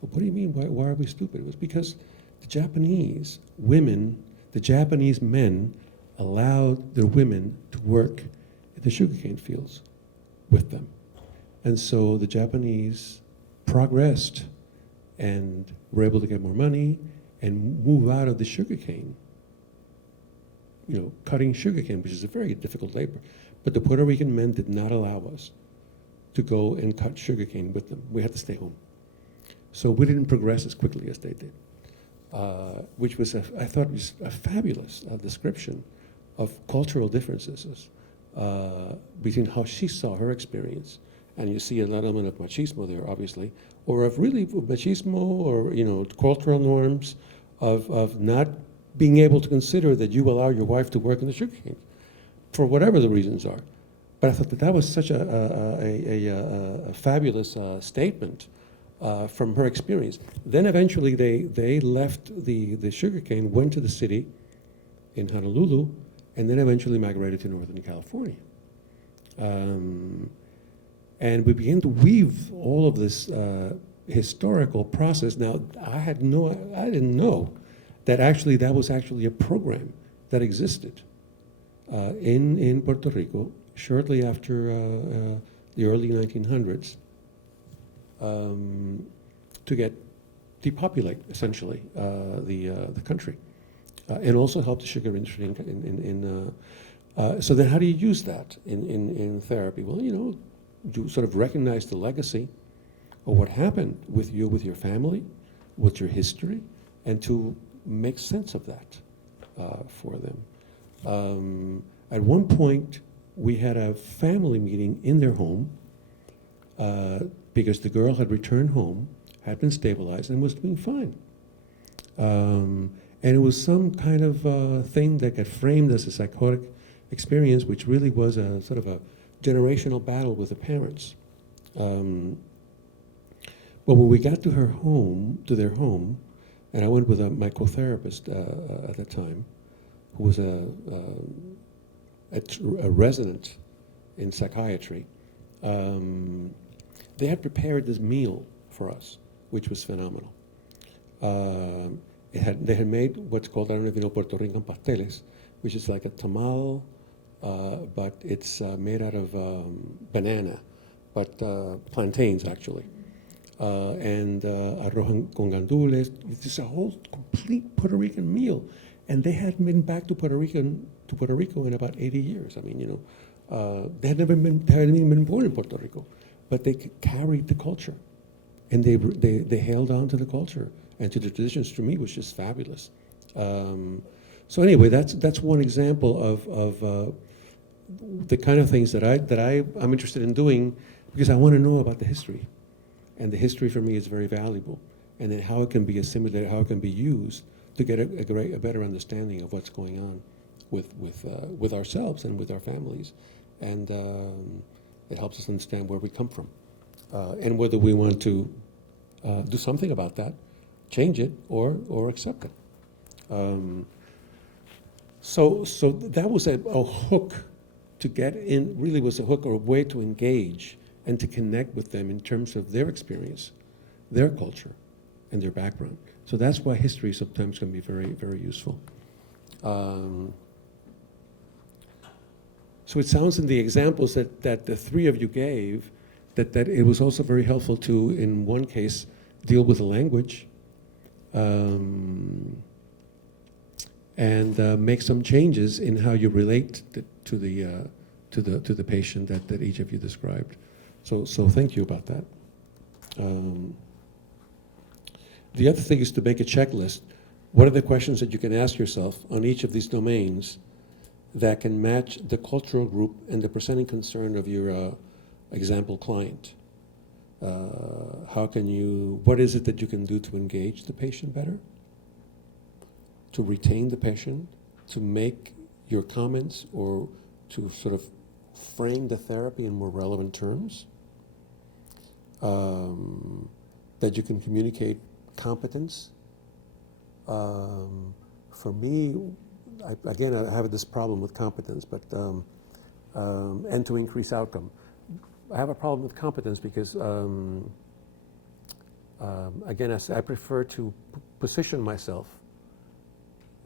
Well, what do you mean, why are we stupid? It was because the Japanese women, the Japanese men allowed their women to work in the sugarcane fields with them. And so the Japanese progressed and were able to get more money and move out of the sugarcane, cutting sugarcane, which is a very difficult labor. But the Puerto Rican men did not allow us to go and cut sugarcane with them. We had to stay home. So we didn't progress as quickly as they did, which was, I thought, was a fabulous description of cultural differences between how she saw her experience. And you see an element of machismo there, obviously, or of really machismo or, cultural norms of not being able to consider that you allow your wife to work in the sugarcane, for whatever the reasons are. But I thought that was such a fabulous statement from her experience. Then eventually they left the sugarcane, went to the city in Honolulu, and then eventually migrated to Northern California. And we began to weave all of this historical process. Now, I didn't know that that was actually a program that existed in Puerto Rico shortly after the early 1900s to depopulate, essentially, the country, and also help the sugar industry so then how do you use that in therapy? Well, you sort of recognize the legacy of what happened with your family, with your history, and to make sense of that for them. At one point, we had a family meeting in their home because the girl had returned home, had been stabilized, and was doing fine. And it was some kind of thing that got framed as a psychotic experience, which really was a sort of a generational battle with the parents. But when we got to their home, and I went with my co-therapist at the time, who was a resident in psychiatry, they had prepared this meal for us, which was phenomenal. They had made what's called, I don't know if you know, Puerto Rican pasteles, which is like a tamal, but it's made out of banana, but plantains actually. And arroz con gandules. It's just a whole complete Puerto Rican meal. And they hadn't been back to Puerto Rico in about 80 years. I mean, they hadn't even been born in Puerto Rico, but they carried the culture, and they held on to the culture and to the traditions. To me, was just fabulous. So anyway, that's one example of the kind of things that I'm interested in doing, because I want to know about the history. And the history for me is very valuable, and then how it can be assimilated, how it can be used to get a better understanding of what's going on with ourselves and with our families, and it helps us understand where we come from, and whether we want to do something about that, change it, or accept it. So that was a hook to get in. Really, was a hook or a way to engage and to connect with them in terms of their experience, their culture, and their background. So that's why history sometimes can be very, very useful. So it sounds in the examples that the three of you gave that it was also very helpful to, in one case, deal with the language and make some changes in how you relate to the patient that each of you described. So thank you about that. The other thing is to make a checklist. What are the questions that you can ask yourself on each of these domains that can match the cultural group and the presenting concern of your example client? What is it that you can do to engage the patient better? To retain the patient? To make your comments or to sort of frame the therapy in more relevant terms? That you can communicate competence. For me, I have this problem with competence, but and to increase outcome. I have a problem with competence because, again, I prefer to position myself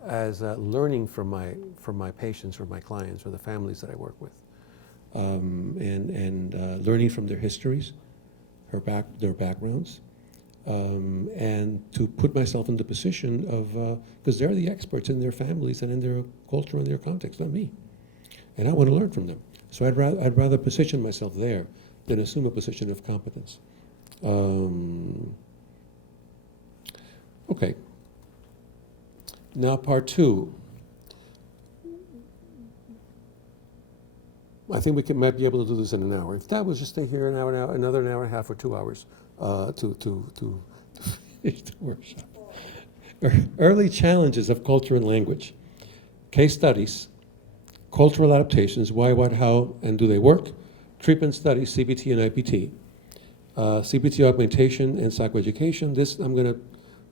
as learning from my patients or my clients or the families that I work with, and learning from their histories, their backgrounds. And to put myself in the position of, because they're the experts in their families and in their culture and their context, not me. And I want to learn from them. So I'd rather position myself there than assume a position of competence. Okay. Now part two. I think we might be able to do this in an hour. If that was just stay here another hour and a half or 2 hours to finish the workshop. Early challenges of culture and language. Case studies, cultural adaptations, why, what, how, and do they work? Treatment studies, CBT and IPT. CBT augmentation and psychoeducation. This, I'm going to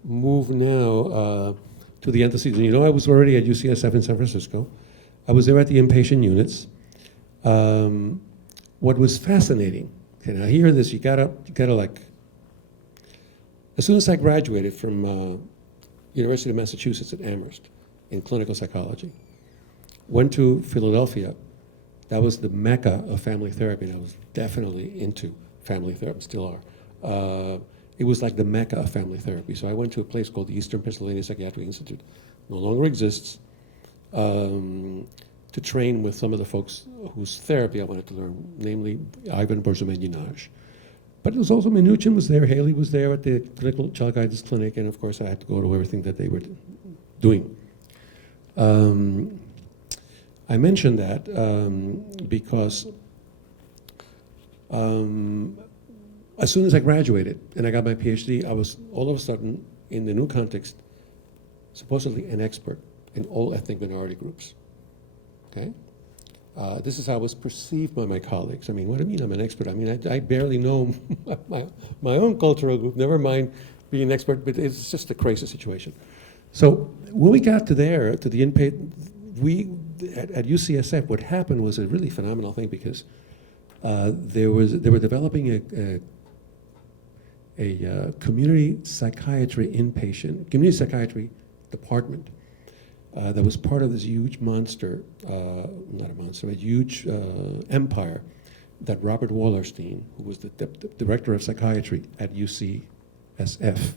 move now to the antecedents. You know, I was already at UCSF in San Francisco. I was there at the inpatient units. What was fascinating, okay, now hear this, you gotta like, as soon as I graduated from University of Massachusetts at Amherst in clinical psychology, went to Philadelphia. That was the mecca of family therapy, and I was definitely into family therapy, still are. It was like the mecca of family therapy. So I went to a place called the Eastern Pennsylvania Psychiatric Institute, no longer exists, to train with some of the folks whose therapy I wanted to learn, namely Ivan Borzomenyanaj. But it was also Minuchin was there, Haley was there at the clinical child guidance clinic, and of course I had to go to everything that they were doing. I mentioned that because as soon as I graduated and I got my Ph.D., I was all of a sudden, in the new context, supposedly an expert in all ethnic minority groups. Okay? This is how I was perceived by my colleagues. I mean, what do you mean I'm an expert? I mean, I barely know my own cultural group, never mind being an expert, but it's just a crazy situation. So when we got to there, to the inpatient, at UCSF, what happened was a really phenomenal thing because they were developing a community psychiatry inpatient, community psychiatry department that was part of this huge monster, not a monster, a huge empire that Robert Wallerstein, who was the director of psychiatry at UCSF,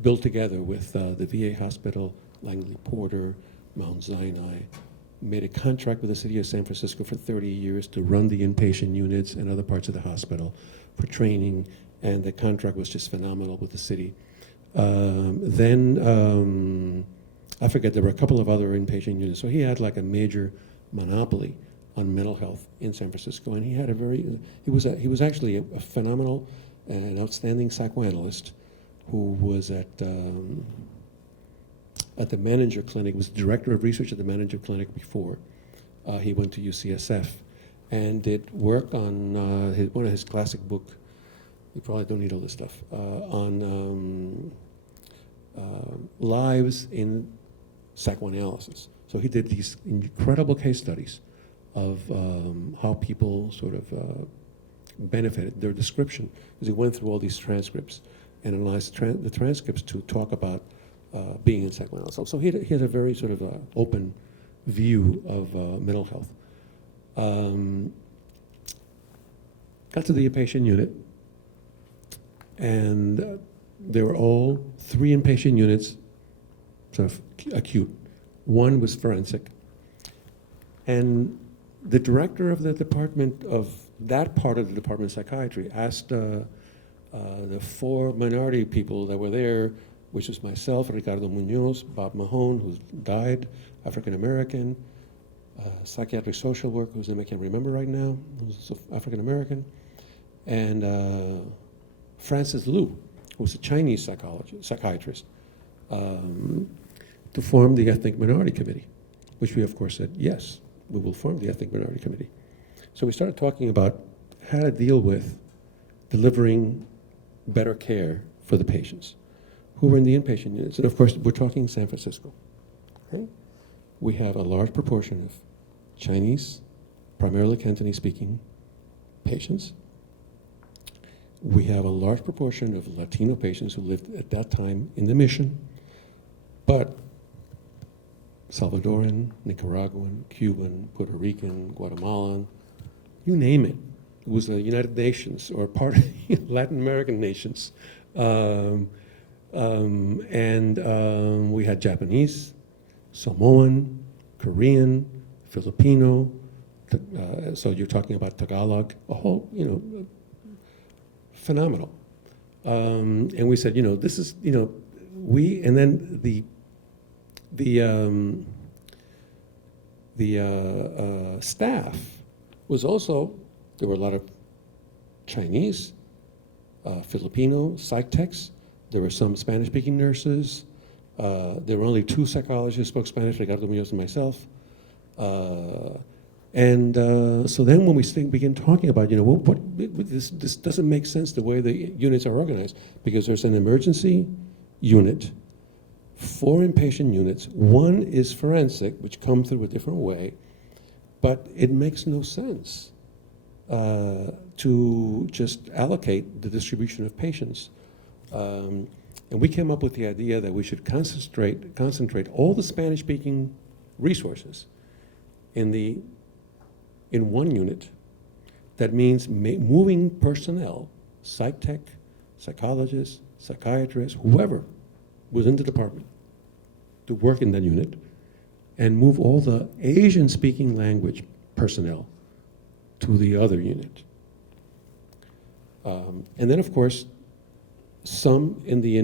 built together with the VA hospital, Langley Porter, Mount Sinai, made a contract with the city of San Francisco for 30 years to run the inpatient units and other parts of the hospital for training, and the contract was just phenomenal with the city. Then I forget, there were a couple of other inpatient units. So he had like a major monopoly on mental health in San Francisco, and he had he was actually a phenomenal and outstanding psychoanalyst who was at the Manager Clinic, was director of research at the Manager Clinic before he went to UCSF, and did work on one of his classic book. You probably don't need all this stuff on lives in psychoanalysis. So he did these incredible case studies of how people sort of benefited, their description, because he went through all these transcripts. and analyzed the transcripts to talk about being in psychoanalysis. So he had a very sort of open view of mental health. Got to the inpatient unit, and there were all 3 inpatient units, sort of acute. 1 was forensic. And the director of the department of that part of the Department of Psychiatry asked the 4 minority people that were there, which was myself, Ricardo Munoz, Bob Mahone, who died, African American, psychiatric social worker, whose name I can't remember right now, who's African American, and Francis Liu, who was a Chinese psychiatrist, to form the Ethnic Minority Committee, which we of course said, yes, we will form the Ethnic Minority Committee. So we started talking about how to deal with delivering better care for the patients who were in the inpatient units. And of course, we're talking San Francisco. Okay? We have a large proportion of Chinese, primarily Cantonese-speaking patients. We have a large proportion of Latino patients who lived at that time in the Mission, but Salvadoran, Nicaraguan, Cuban, Puerto Rican, Guatemalan, you name it. It was the United Nations or part of Latin American nations. We had Japanese, Samoan, Korean, Filipino, so you're talking about Tagalog, a whole, phenomenal. And we said, this is, and then the staff was also, there were a lot of Chinese, Filipino psych techs. There were some Spanish-speaking nurses. There were only 2 psychologists who spoke Spanish, Ricardo Munoz and myself. So then when we begin talking about, this doesn't make sense the way the units are organized, because there's an emergency unit, 4 inpatient units, 1 is forensic, which come through a different way, but it makes no sense to just allocate the distribution of patients. And we came up with the idea that we should concentrate all the Spanish-speaking resources in 1 unit. That means moving personnel, psych tech, psychologists, psychiatrists, whoever was in the department to work in that unit, and move all the Asian-speaking language personnel to the other unit. And then, of course, some in the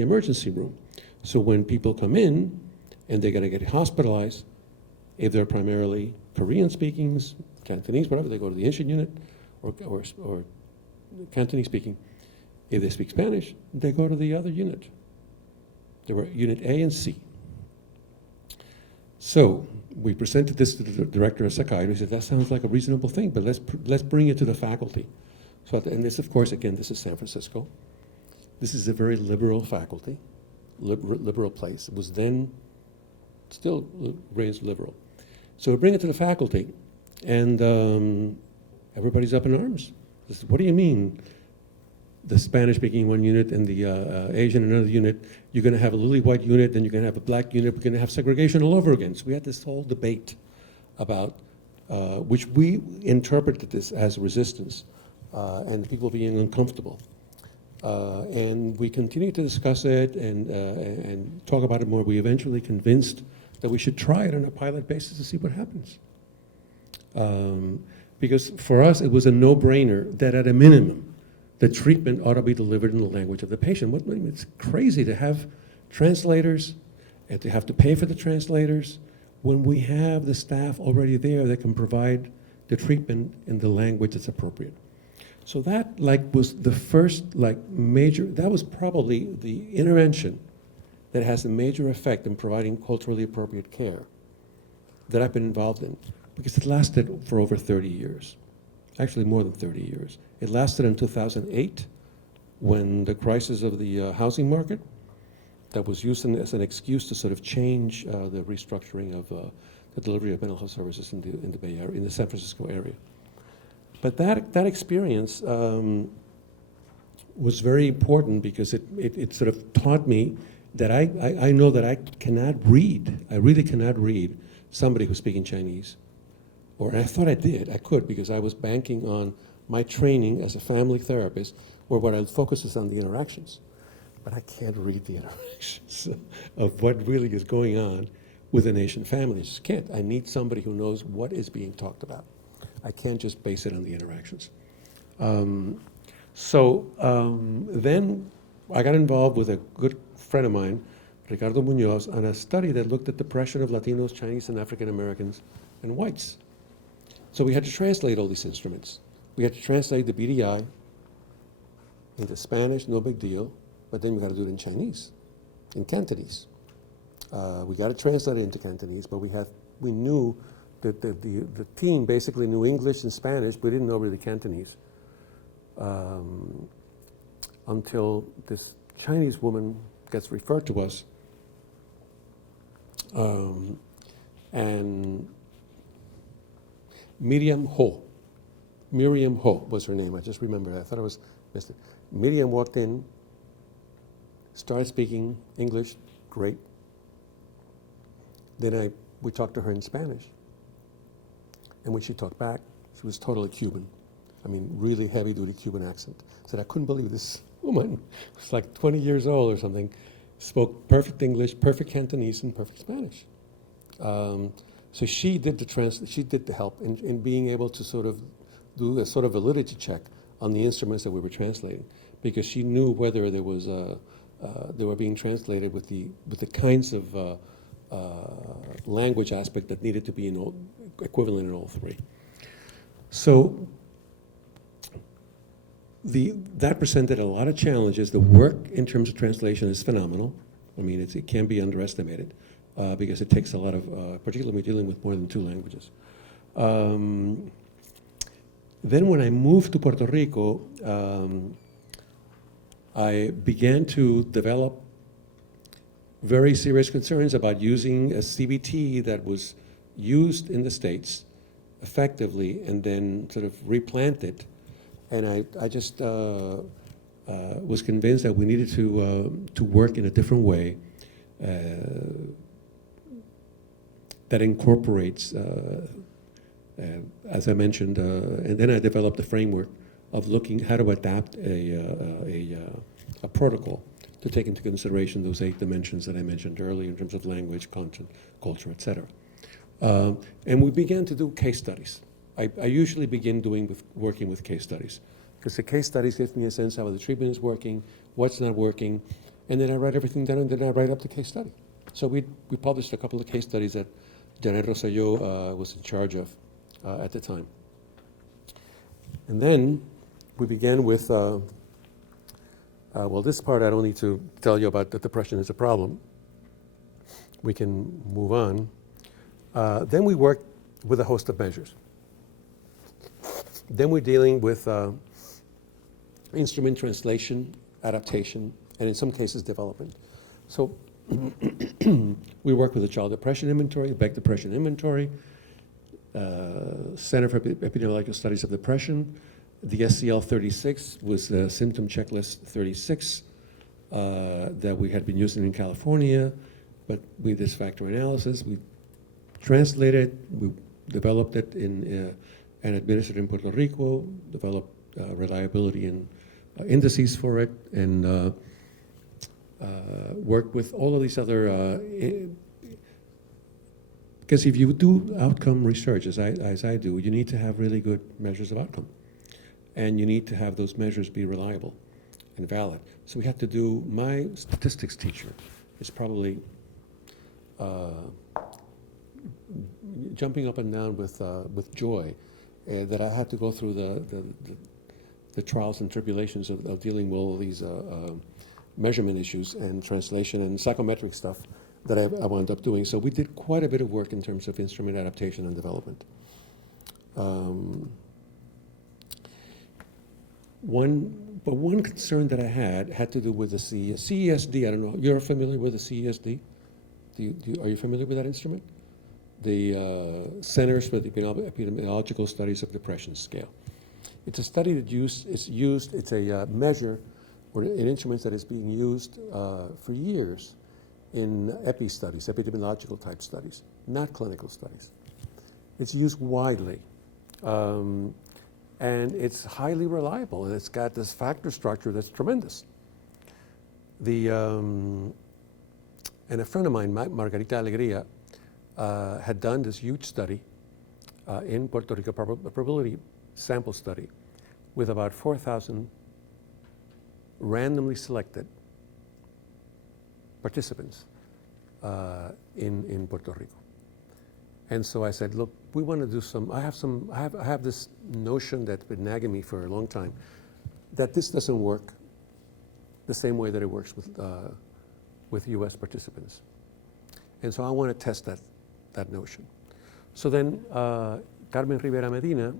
emergency room. So when people come in and they're going to get hospitalized, if they're primarily Korean speaking, Cantonese, whatever, they go to the Asian unit, or Cantonese speaking. If they speak Spanish, they go to the other unit. There were Unit A and C. So we presented this to the director of psychiatry. He said, that sounds like a reasonable thing, but let's bring it to the faculty. So, and this, of course, again, this is San Francisco. This is a very liberal faculty, liberal place. It was then still raised liberal. So we bring it to the faculty, and everybody's up in arms. This is, what do you mean? The Spanish-speaking 1 unit and the Asian another unit, you're going to have a lily white unit, then you're going to have a black unit, we're going to have segregation all over again. So we had this whole debate about, which we interpreted this as resistance, and people being uncomfortable. And we continued to discuss it and talk about it more. We eventually convinced that we should try it on a pilot basis to see what happens. Because for us, it was a no-brainer that at a minimum, the treatment ought to be delivered in the language of the patient. It's crazy to have translators and to have to pay for the translators when we have the staff already there that can provide the treatment in the language that's appropriate. So that was the first major, that was probably the intervention that has a major effect in providing culturally appropriate care that I've been involved in, because it lasted for over 30 years. Actually more than 30 years. It lasted in 2008 when the crisis of the housing market that was used as an excuse to sort of change the restructuring of the delivery of mental health services in the Bay Area, in the San Francisco area. But that experience was very important because it sort of taught me that I know that I cannot read, I really cannot read somebody who's speaking Chinese. Or I thought I did, I could, because I was banking on my training as a family therapist, where what I focus is on the interactions. But I can't read the interactions of what really is going on with an Asian family. I just can't. I need somebody who knows what is being talked about. I can't just base it on the interactions. Then I got involved with a good friend of mine, Ricardo Munoz, on a study that looked at depression of Latinos, Chinese, and African Americans, and whites. So we had to translate all these instruments. We had to translate the BDI into Spanish, no big deal, but then we got to do it in Chinese, in Cantonese. We got to translate it into Cantonese, but we knew that the team basically knew English and Spanish, but didn't know really Cantonese. Until this Chinese woman gets referred to us, and Miriam Ho was her name. I just remember that. I thought I was missed it. Miriam walked in, started speaking English, great. Then we talked to her in Spanish. And when she talked back, she was totally Cuban. I mean, really heavy-duty Cuban accent. I said, I couldn't believe this woman was like 20 years old or something, spoke perfect English, perfect Cantonese, and perfect Spanish. So she did the help in being able to sort of do a sort of validity check on the instruments that we were translating, because she knew whether there was they were being translated with the kinds of language aspect that needed to be equivalent in all three. So that presented a lot of challenges. The work in terms of translation is phenomenal. I mean, it can be underestimated because it takes a lot of, particularly when we're dealing with more than two languages. Then when I moved to Puerto Rico, I began to develop very serious concerns about using a CBT that was used in the States effectively and then sort of replanted. And I just was convinced that we needed to work in a different way that incorporates, as I mentioned, and then I developed a framework of looking how to adapt a protocol to take into consideration those 8 dimensions that I mentioned earlier in terms of language, content, culture, et cetera. And we began to do case studies. I usually begin working with case studies, because the case studies give me a sense of how the treatment is working, what's not working, and then I write everything down, and then I write up the case study. So we published a couple of case studies that Janet Rosselló was in charge of at the time. And then we began with, well, this part I don't need to tell you about, that depression is a problem. We can move on. Then we worked with a host of measures. Then we're dealing with instrument translation, adaptation, and in some cases development. So we work with the Child Depression Inventory, the Baed Depression Inventory, Center for Epidemiological Studies of Depression. The SCL 36 was the Symptom Checklist 36 that we had been using in California, but with this factor analysis, we translated, we developed it in and administered in Puerto Rico, developed reliability and indices for it, and worked with all of these other, because if you do outcome research, as I do, you need to have really good measures of outcome. And you need to have those measures be reliable and valid. So we had to do, my statistics teacher is probably jumping up and down with joy that I had to go through the trials and tribulations of dealing with all these measurement issues and translation and psychometric stuff that I wound up doing. So we did quite a bit of work in terms of instrument adaptation and development. One concern that I had to do with the CESD. I don't know, you're familiar with the CESD? Are you familiar with that instrument? The Centers for the Epidemiological Studies of Depression scale. It's a study that it's a measure or an instrument that is being used for years in epi studies, epidemiological type studies, not clinical studies. It's used widely. And it's highly reliable, and it's got this factor structure that's tremendous. And a friend of mine, Margarita Alegría, had done this huge study in Puerto Rico, a probability sample study, with about 4,000 randomly selected participants in Puerto Rico. And so I said, look, we want to do I have this notion that's been nagging me for a long time, that this doesn't work the same way that it works with US participants. And so I want to test that notion. So then Carmen Rivera Medina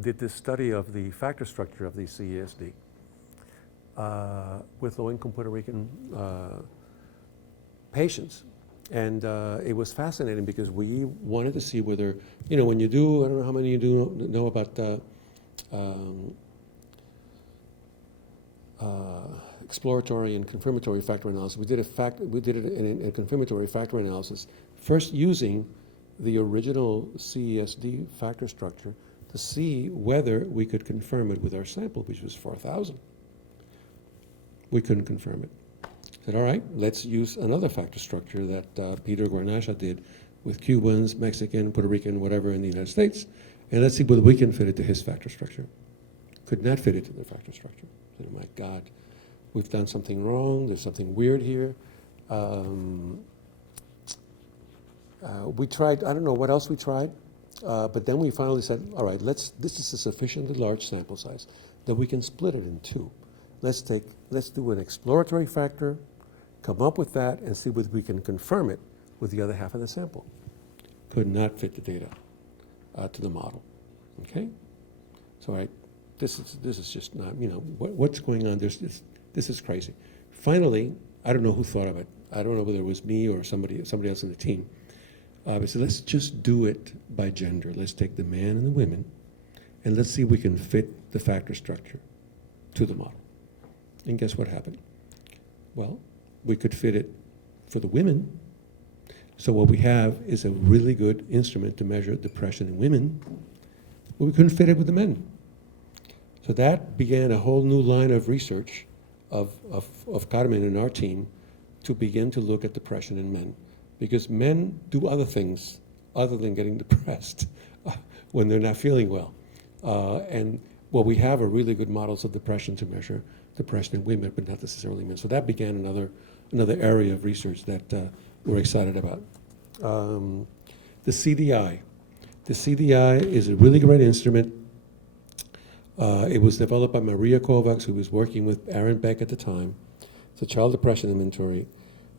did this study of the factor structure of the CESD with low-income Puerto Rican patients. And it was fascinating because we wanted to see whether, when you do, I don't know how many you do know about exploratory and confirmatory factor analysis. We did it in a confirmatory factor analysis, first using the original CESD factor structure to see whether we could confirm it with our sample, which was 4,000. We couldn't confirm it. Said, all right, let's use another factor structure that Peter Guarnasha did with Cubans, Mexican, Puerto Rican, whatever in the United States, and let's see whether we can fit it to his factor structure. Could not fit it to the factor structure. Said, oh my God, we've done something wrong, there's something weird here. We tried, I don't know what else we tried, but then we finally said, all right, this is a sufficiently large sample size that we can split it in two. Let's do an exploratory factor, come up with that, and see whether we can confirm it with the other half of the sample. Could not fit the data to the model. Okay, so this is just not, what's going on? This is crazy. Finally, I don't know who thought of it. I don't know whether it was me or somebody else in the team. We said, let's just do it by gender. Let's take the man and the women, and let's see if we can fit the factor structure to the model. And guess what happened? Well, we could fit it for the women. So what we have is a really good instrument to measure depression in women, but we couldn't fit it with the men. So that began a whole new line of research of Carmen and our team to begin to look at depression in men. Because men do other things other than getting depressed when they're not feeling well. And what we have are really good models of depression to measure depression in women, but not necessarily men. So that began another area of research that we're excited about. The CDI. The CDI is a really great instrument. It was developed by Maria Kovacs, who was working with Aaron Beck at the time. It's a child depression inventory.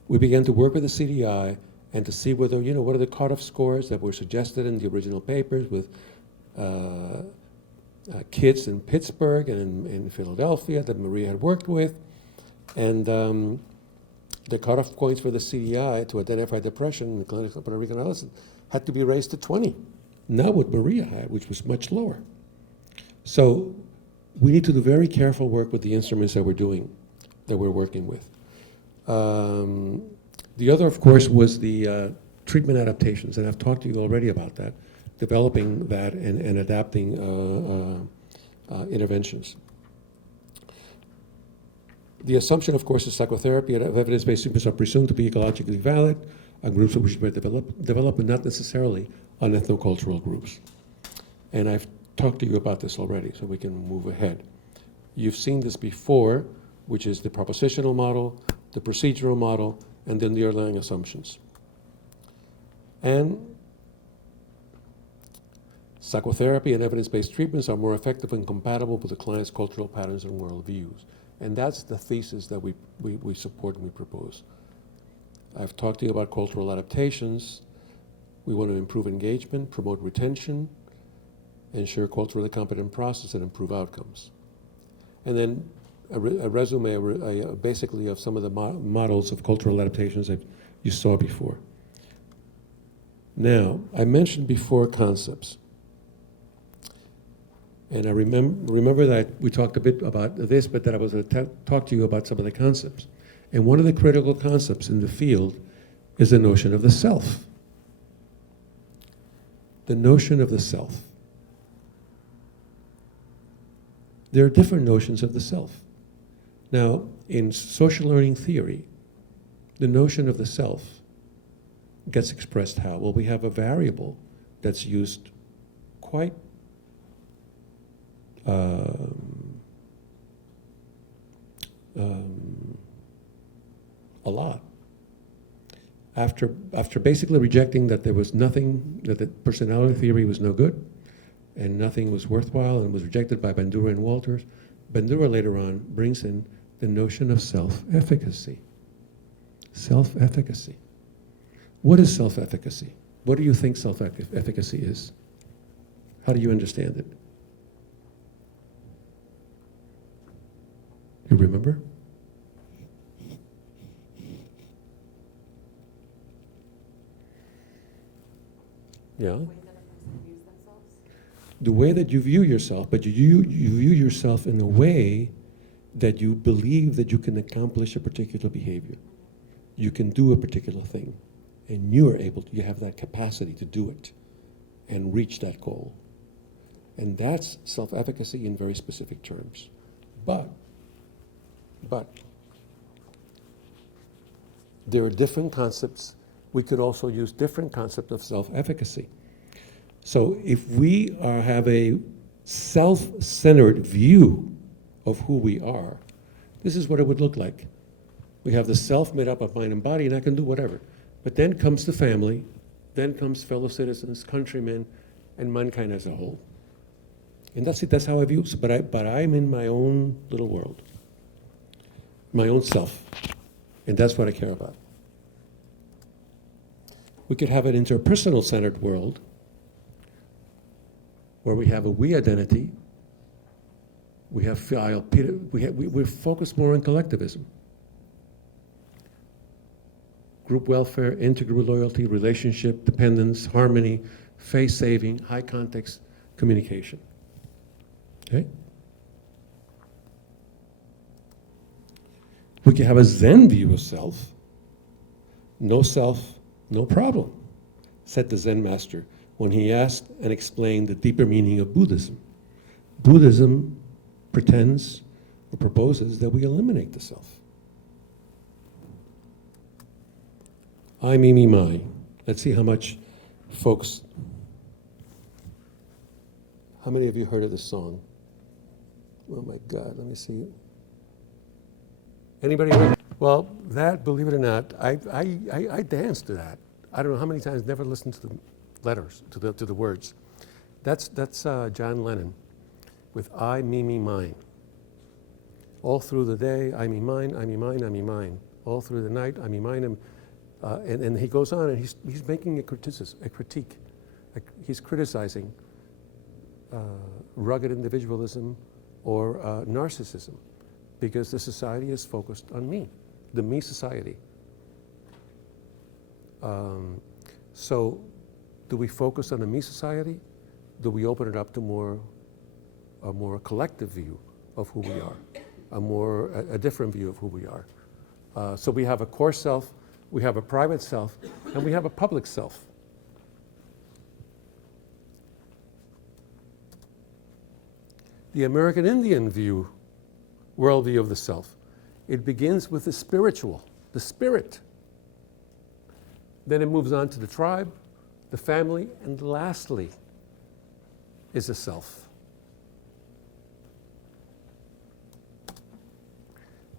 We began to work with the CDI and to see whether, what are the cutoff scores that were suggested in the original papers with kids in Pittsburgh and in Philadelphia that Maria had worked with. And the cutoff points for the CDI to identify depression in the clinical Puerto Rican adolescent had to be raised to 20, not what Maria had, which was much lower. So we need to do very careful work with the instruments that we're working with. The other, of course, was the treatment adaptations, and I've talked to you already about that, developing that and adapting interventions. The assumption, of course, is psychotherapy and evidence-based treatments are presumed to be ecologically valid on groups which were developed, but not necessarily on ethnocultural groups. And I've talked to you about this already, so we can move ahead. You've seen this before, which is the propositional model, the procedural model, and then the underlying assumptions. And psychotherapy and evidence-based treatments are more effective and compatible with the client's cultural patterns and worldviews. And that's the thesis that we support and we propose. I've talked to you about cultural adaptations. We want to improve engagement, promote retention, ensure culturally competent process, and improve outcomes. And then a resume basically of some of the models of cultural adaptations that you saw before. Now, I mentioned before concepts. And I remember that we talked a bit about this, but that I was going to talk to you about some of the concepts. And one of the critical concepts in the field is the notion of the self. The notion of the self. There are different notions of the self. Now, in social learning theory, the notion of the self gets expressed how? Well, we have a variable that's used quite a lot. After basically rejecting that there was nothing, that the personality theory was no good, and nothing was worthwhile, and was rejected by Bandura and Walters, Bandura later on brings in the notion of self-efficacy. Self-efficacy. What is self-efficacy? What do you think self-efficacy is? How do you understand it? You remember? Yeah. The way that you view yourself, but you view yourself in a way that you believe that you can accomplish a particular behavior. You can do a particular thing, and you have that capacity to do it and reach that goal. And that's self-efficacy in very specific terms. But there are different concepts. We could also use different concepts of self-efficacy. So if we have a self-centered view of who we are, this is what it would look like. We have the self made up of mind and body, and I can do whatever. But then comes the family, then comes fellow citizens, countrymen, and mankind as a whole. And that's it, that's how I view it. But I'm in my own little world, my own self, and that's what I care about. We could have an interpersonal centered world where we have a we identity. We're focused more on collectivism. Group welfare, integral loyalty, relationship, dependence, harmony, face saving, high context communication. Okay? We can have a Zen view of self. No self, no problem, said the Zen master when he asked and explained the deeper meaning of Buddhism. Buddhism pretends or proposes that we eliminate the self. I, me, mine. Let's see how much folks, how many of you heard of this song? Oh my God, let me see. Anybody heard? Well, that, believe it or not, I danced to that. I don't know how many times, never listened to the letters, to the words. That's John Lennon with I, me, mine. All through the day, I, me, mine, I, me, mine, I, me, mine. All through the night, I, me, mine, and he goes on and he's making a critique. He's criticizing rugged individualism or narcissism because the society is focused on me, the me society. So do we focus on a me society? Do we open it up to a more collective view of who we are, a different view of who we are? So we have a core self, we have a private self, and we have a public self. The American Indian worldview of the self, it begins with the spiritual, the spirit. Then it moves on to the tribe, the family, and lastly is the self.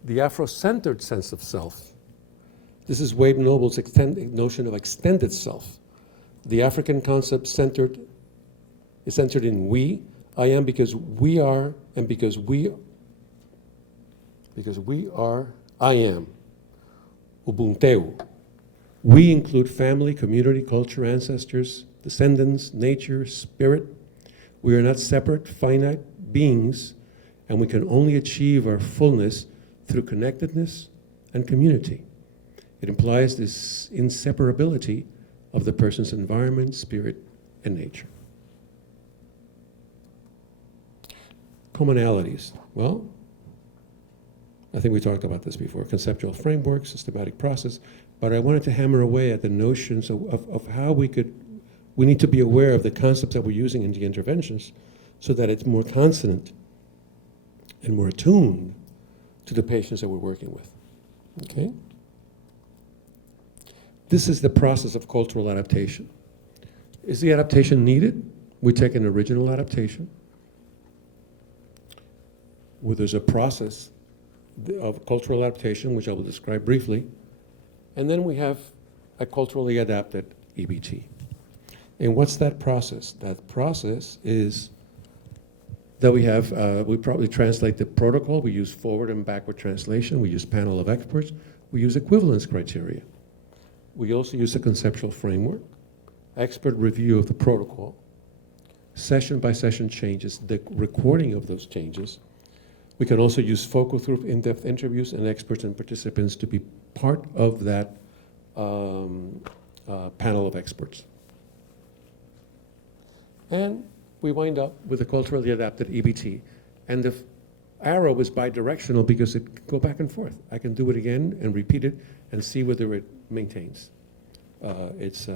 The Afro-centered sense of self. This is Wade Noble's notion of extended self. The African concept is centered in we. I am because we are, and because we are, I am. Ubuntu. We include family, community, culture, ancestors, descendants, nature, spirit. We are not separate, finite beings, and we can only achieve our fullness through connectedness and community. It implies this inseparability of the person's environment, spirit, and nature. commonalities? Well, I think we talked about this before, conceptual framework, systematic process, but I wanted to hammer away at the notions of how we need to be aware of the concepts that we're using in the interventions so that it's more consonant and more attuned to the patients that we're working with, okay? This is the process of cultural adaptation. Is the adaptation needed? We take an original adaptation where there's a process of cultural adaptation, which I will describe briefly, and then we have a culturally adapted EBT. And what's that process? That process is that we probably translate the protocol, we use forward and backward translation, we use panel of experts, we use equivalence criteria. We also use a conceptual framework, expert review of the protocol, session by session changes, the recording of those changes. We can also use focal group in-depth interviews and experts and participants to be part of that panel of experts. And we wind up with a culturally adapted EBT. And the arrow is bidirectional because it can go back and forth. I can do it again and repeat it and see whether it maintains its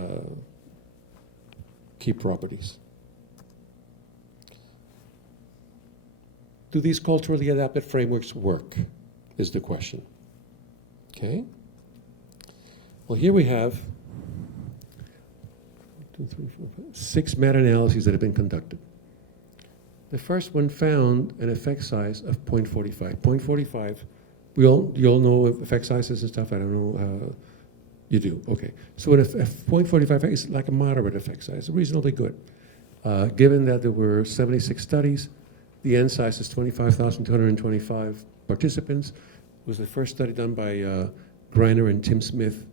key properties. Do these culturally adapted frameworks work, is the question. Okay? Well, here we have 6 meta-analyses that have been conducted. The first one found an effect size of 0.45. 0.45, you all know effect sizes and stuff, I don't know, you do, okay. So a 0.45 is like a moderate effect size, reasonably good. Given that there were 76 studies, the N size is 25,225 participants. It was the first study done by Greiner and Tim Smith.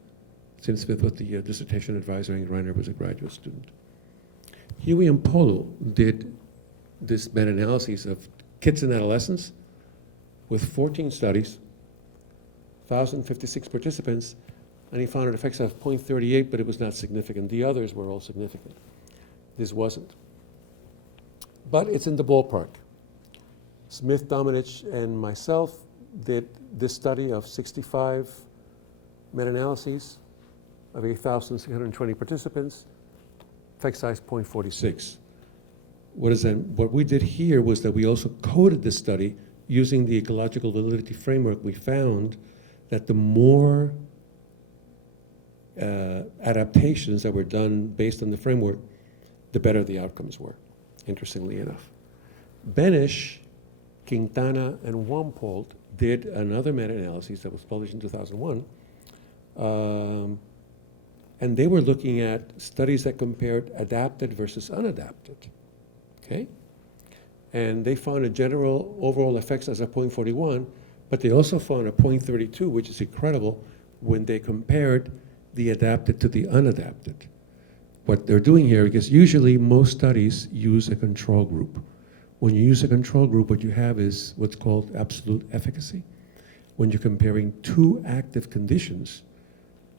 Tim Smith was the dissertation advisor, and Greiner was a graduate student. Huey and Polo did this meta-analysis of kids and adolescents with 14 studies, 1,056 participants, and he found an effect size of 0.38, but it was not significant. The others were all significant. This wasn't. But it's in the ballpark. Smith, Domenech, and myself did this study of 65 meta-analyses of 8,620 participants, effect size 0.46. What we did here was that we also coded the study using the ecological validity framework. We found that the more adaptations that were done based on the framework, the better the outcomes were, interestingly enough. Benish, Quintana, and Wampold did another meta-analysis that was published in 2001, and they were looking at studies that compared adapted versus unadapted, okay? And they found a general overall effect size of 0.41, but they also found a 0.32, which is incredible, when they compared the adapted to the unadapted. What they're doing here, because usually most studies use a control group. When you use a control group, what you have is what's called absolute efficacy. When you're comparing 2 active conditions,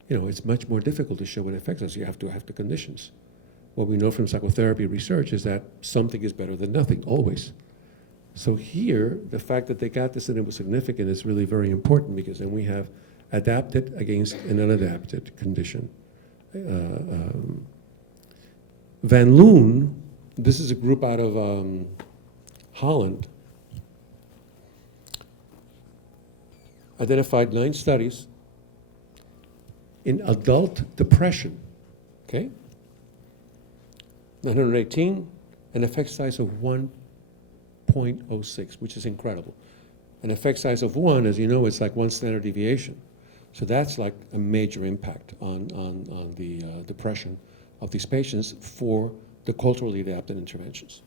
it's much more difficult to show an effect size. You have to have the conditions. What we know from psychotherapy research is that something is better than nothing, always. So here, the fact that they got this and it was significant is really very important, because then we have adapted against an unadapted condition. Van Loon, this is a group out of Holland, identified 9 studies in adult depression, okay? 918, an effect size of 1.06, which is incredible. An effect size of 1, as you know, it's like 1 standard deviation. So that's like a major impact on the depression of these patients for the culturally adapted interventions.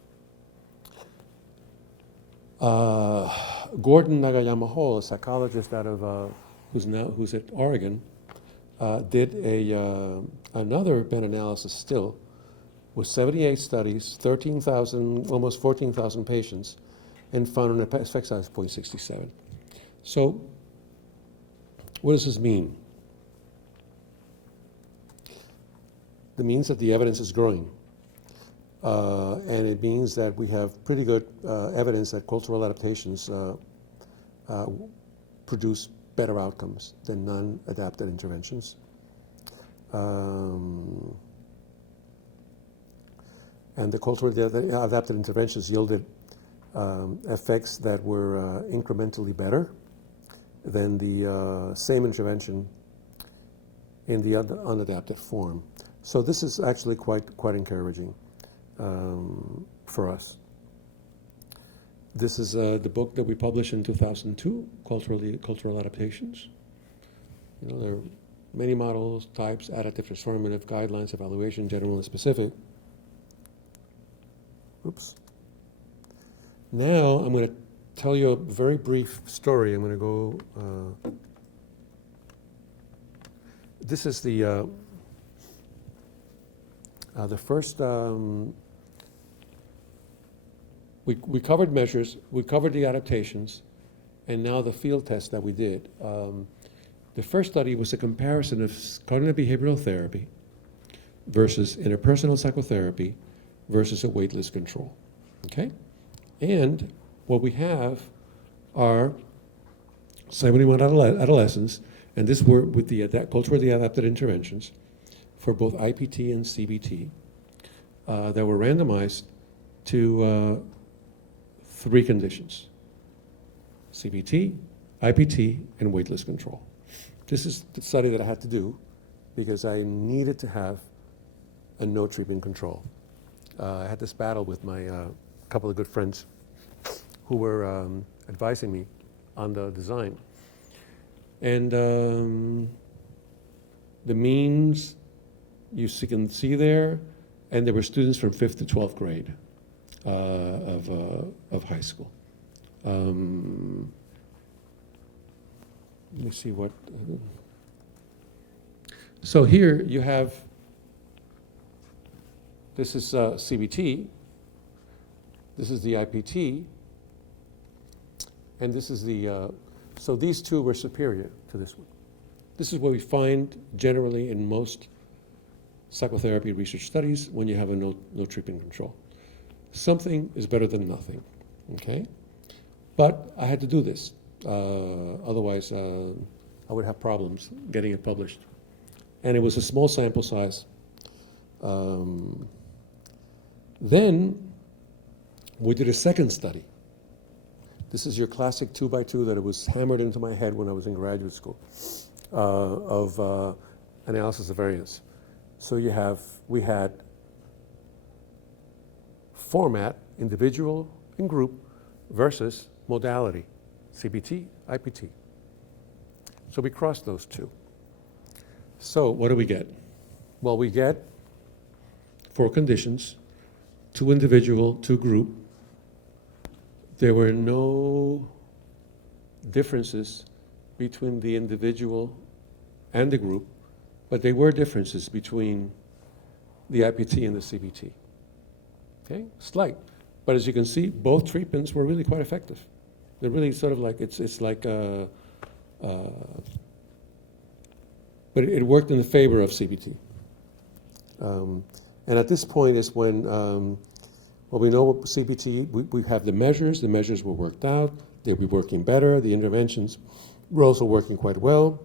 Gordon Nagayama Hall, a psychologist out of who's at Oregon, did another meta-analysis still with 78 studies, 13,000, almost 14,000 patients, and found an effect size of 0.67. So what does this mean? It means that the evidence is growing. And it means that we have pretty good evidence that cultural adaptations produce better outcomes than non-adapted interventions. And the culturally adapted interventions yielded effects that were incrementally better than the same intervention in the unadapted form. So this is actually quite encouraging for us. This is the book that we published in 2002, Cultural Adaptations. You know, there are many models, types, adaptive, transformative, guidelines, evaluation, general and specific. Oops. Now I'm going to tell you a very brief story. I'm going to go. This is the first. We covered measures, we covered the adaptations, and now the field test that we did. The first study was a comparison of cognitive behavioral therapy versus interpersonal psychotherapy versus a waitlist control. Okay? And what we have are 71 adolescents, and this were with the culturally adapted interventions for both IPT and CBT that were randomized to 3 conditions: CBT, IPT, and waitlist control. This is the study that I had to do because I needed to have a no treatment control. I had this battle with my couple of good friends who were advising me on the design. And the means you can see there, and there were students from 5th to 12th grade of high school. Let me see what. So here you have, this is CBT, this is the IPT, and this is the, so these two were superior to this one. This is what we find generally in most psychotherapy research studies when you have a no treatment control. Something is better than nothing, okay? But I had to do this. Otherwise, I would have problems getting it published. And it was a small sample size. Then we did a second study. This is your classic 2x2 that it was hammered into my head when I was in graduate school of analysis of variance. So we had format, individual and group, versus modality, CBT, IPT. So we crossed those two. So what do we get? Well, we get 4 conditions, 2 individual, 2 group. There were no differences between the individual and the group, but there were differences between the IPT and the CBT. Okay, slight. But as you can see, both treatments were really quite effective. They're really sort of like, it's like, but it worked in the favor of CBT. And at this point is when, well, we know what CBT, we have the measures were worked out, they'll be working better, the interventions were also working quite well.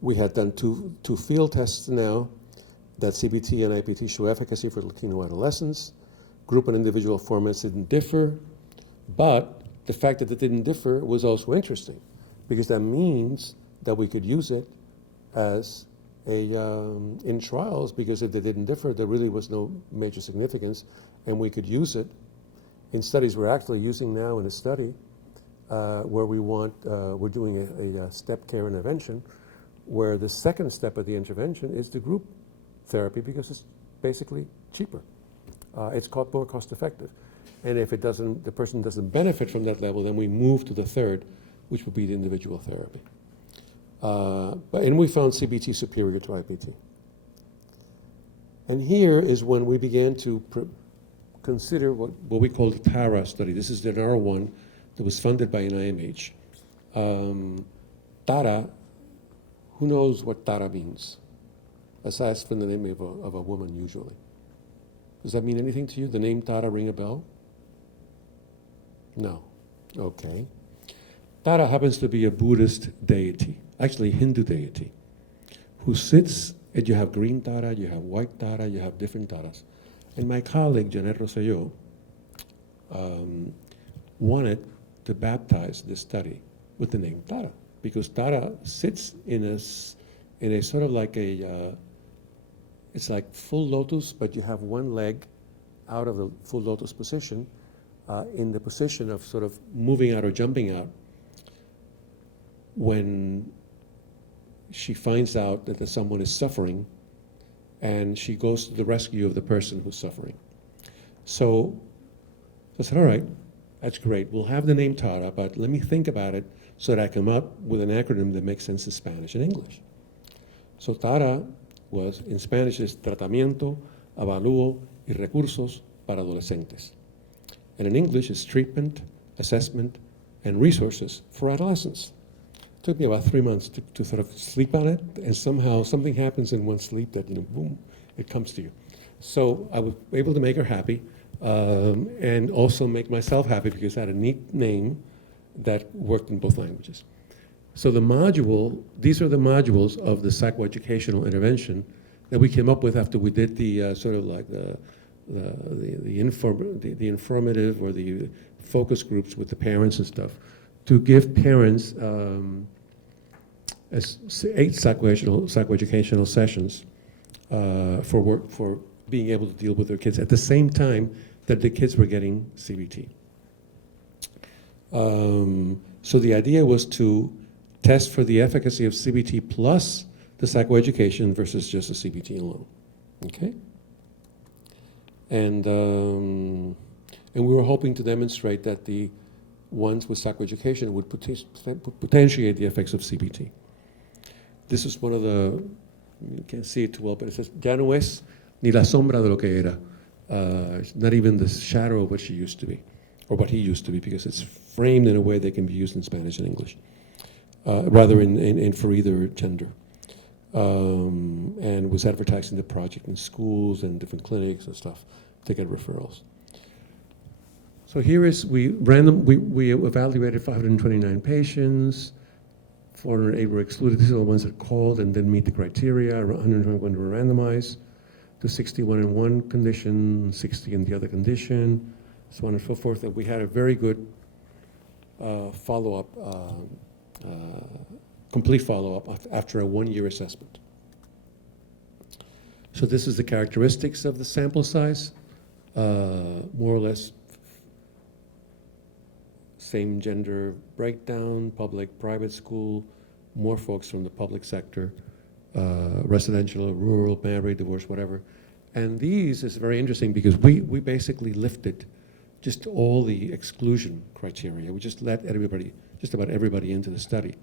We had done two field tests now that CBT and IPT show efficacy for Latino adolescents. Group and individual formats didn't differ, but the fact that it didn't differ was also interesting because that means that we could use it as in trials, because if they didn't differ, there really was no major significance, and we could use it in studies we're actually using now in a study where we're doing a step care intervention, where the second step of the intervention is the group therapy because it's basically cheaper. It's more cost effective. And if the person doesn't benefit from that level, then we move to the third, which would be the individual therapy. And we found CBT superior to IPT. And here is when we began to consider what we call the TARA study. This is the R1 that was funded by NIMH. TARA, who knows what TARA means? aside from the name of a woman usually. Does that mean anything to you? The name Tara ring a bell? No. Okay. Tara happens to be a Buddhist deity, actually Hindu deity, who sits, and you have green Tara, you have white Tara, you have different Taras. And my colleague, Janet Rosselló, wanted to baptize this study with the name Tara, because Tara sits in a sort of like it's like full lotus, but you have one leg out of the full lotus position, in the position of sort of moving out or jumping out when she finds out that someone is suffering, and she goes to the rescue of the person who's suffering. So I said, all right, that's great. We'll have the name Tara, but let me think about it so that I come up with an acronym that makes sense in Spanish and English. So Tara was, in Spanish, is Tratamiento, Avalúo y Recursos para Adolescentes. And in English, it's Treatment, Assessment, and Resources for Adolescents. It took me about 3 months to sort of sleep on it, and somehow something happens in one sleep that, boom, it comes to you. So I was able to make her happy, and also make myself happy because I had a neat name that worked in both languages. So the module, these are the modules of the psychoeducational intervention that we came up with after we did the sort of like the informative or the focus groups with the parents and stuff, to give parents 8 psychoeducational sessions for being able to deal with their kids at the same time that the kids were getting CBT. So the idea was to test for the efficacy of CBT plus the psychoeducation versus just the CBT alone. Okay? And we were hoping to demonstrate that the ones with psychoeducation would potentiate the effects of CBT. This is one of the, you can't see it too well, but it says, ya no es ni la sombra de lo que era. It's not even the shadow of what she used to be, or what he used to be, because it's framed in a way that can be used in Spanish and English, rather in for either gender. And was advertising the project in schools and different clinics and stuff to get referrals. So here is, we evaluated 529 patients, 408 were excluded. These are the ones that called and didn't meet the criteria. 121 were randomized to 61 in one condition, 60 in the other condition, so on and so forth. And we had a very good follow-up, complete follow-up after a 1-year assessment. So this is the characteristics of the sample size, more or less same gender breakdown, public, private school, more folks from the public sector, residential, rural, married, divorced, whatever. And these is very interesting because we basically lifted just all the exclusion criteria. We just let everybody, just about everybody into the study,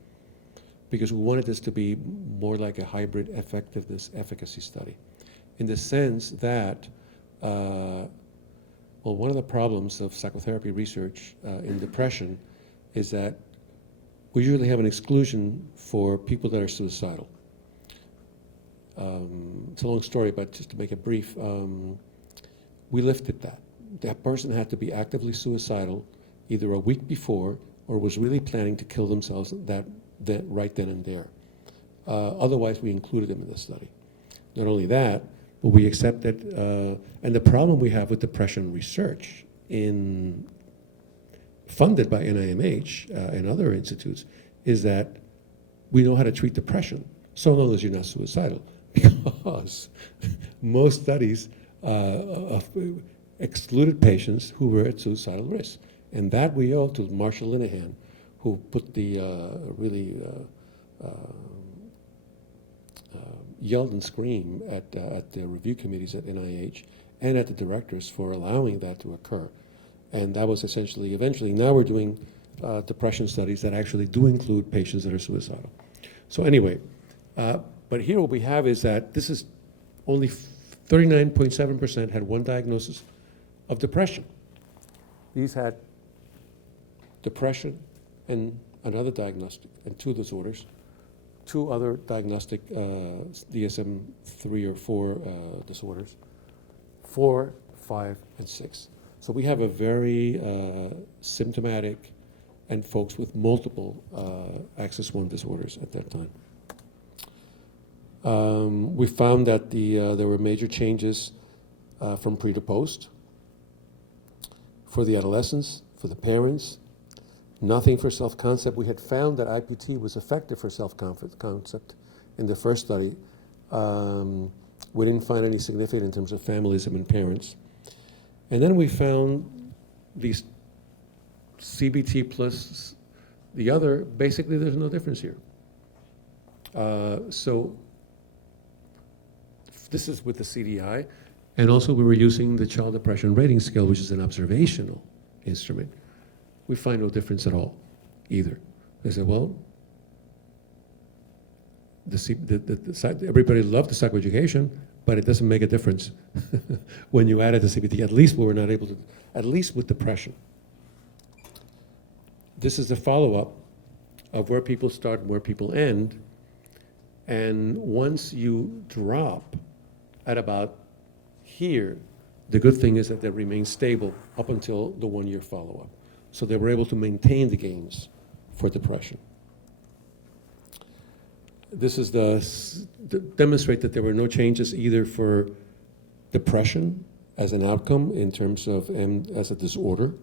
because we wanted this to be more like a hybrid effectiveness efficacy study, in the sense that, well, one of the problems of psychotherapy research in depression is that we usually have an exclusion for people that are suicidal. It's a long story, but just to make it brief, we lifted that. That person had to be actively suicidal either a week before or was really planning to kill themselves that right then and there. Otherwise, we included them in the study. Not only that, but we accepted, and the problem we have with depression research funded by NIMH and other institutes is that we know how to treat depression so long as you're not suicidal, because most studies excluded patients who were at suicidal risk. And that we owe to Marshall Linehan, who put the yelled and screamed at the review committees at NIH and at the directors for allowing that to occur. And that was essentially, eventually, now we're doing depression studies that actually do include patients that are suicidal. So anyway, but here what we have is that this is only 39.7% had one diagnosis of depression. These had depression and another diagnostic and 2 disorders. two other diagnostic DSM-3 or 4 disorders, 4, 5, and 6. So we have a very symptomatic and folks with multiple axis 1 disorders at that time. We found that there were major changes from pre to post for the adolescents, for the parents, nothing for self-concept. We had found that IPT was effective for self-concept in the first study. We didn't find any significant in terms of familism and parents. And then we found these CBT plus the other, basically there's no difference here. So this is with the CDI. And also we were using the Child Depression Rating Scale, which is an observational instrument. We find no difference at all, either. They said, well, everybody loved the psychoeducation, but it doesn't make a difference when you added the CBT. At least we were not able to, at least with depression. This is the follow-up of where people start and where people end. And once you drop at about here, the good thing is that they remain stable up until the 1-year follow-up. So they were able to maintain the gains for depression. This is to demonstrate that there were no changes either for depression as an outcome in terms of as a disorder.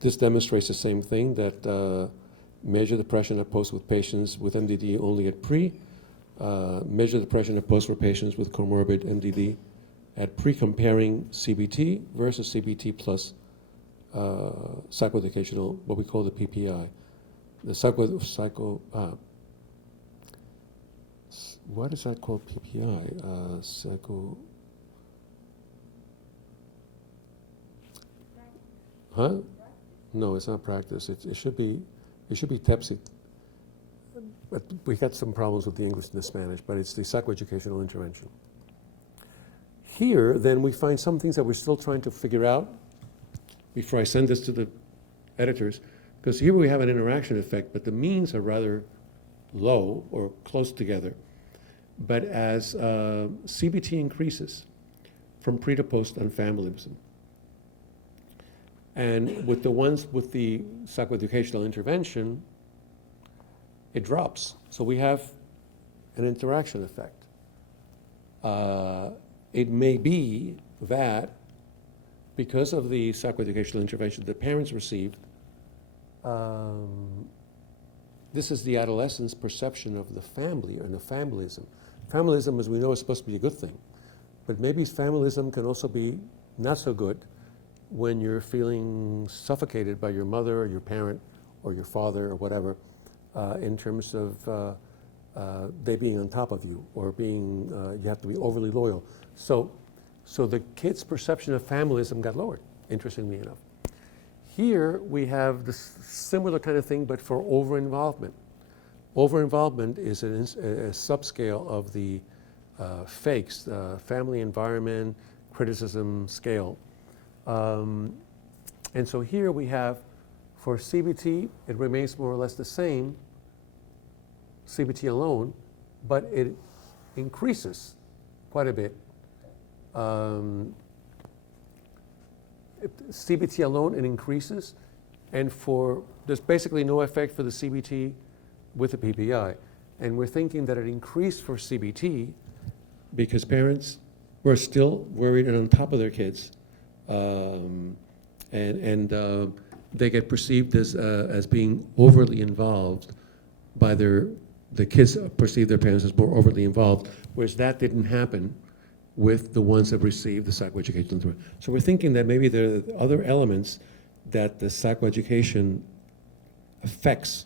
This demonstrates the same thing, that measure depression at post with patients with MDD only at pre, measure depression at post for patients with comorbid MDD at pre, comparing CBT versus CBT plus psychoeducational, what we call the PPI. The what is that called, PPI? Huh? No, it's not practice. It should be TEPSI. But we got some problems with the English and the Spanish, but it's the psychoeducational intervention. Here, then, we find some things that we're still trying to figure out before I send this to the editors, because here we have an interaction effect, but the means are rather low or close together. But as CBT increases from pre to post on familism, and with the ones with the psychoeducational intervention, it drops. So we have an interaction effect. It may be that because of the psychoeducational intervention the parents received, this is the adolescent's perception of the family and the familism. Familism, as we know, is supposed to be a good thing, but maybe familism can also be not so good when you're feeling suffocated by your mother or your parent or your father or whatever, in terms of they being on top of you or being, you have to be overly loyal. So the kid's perception of familism got lowered, interestingly enough. Here we have this similar kind of thing, but for over-involvement. Over-involvement is a subscale of the FAKES, family environment criticism scale. And so here we have, for CBT, it remains more or less the same, CBT alone, but it increases quite a bit. CBT alone, it increases, and there's basically no effect for the CBT with the PPI. And we're thinking that it increased for CBT because parents were still worried and on top of their kids. They get perceived as being overly involved by the kids perceive their parents as more overly involved, whereas that didn't happen with the ones that received the psychoeducation. So we're thinking that maybe there are other elements that the psychoeducation affects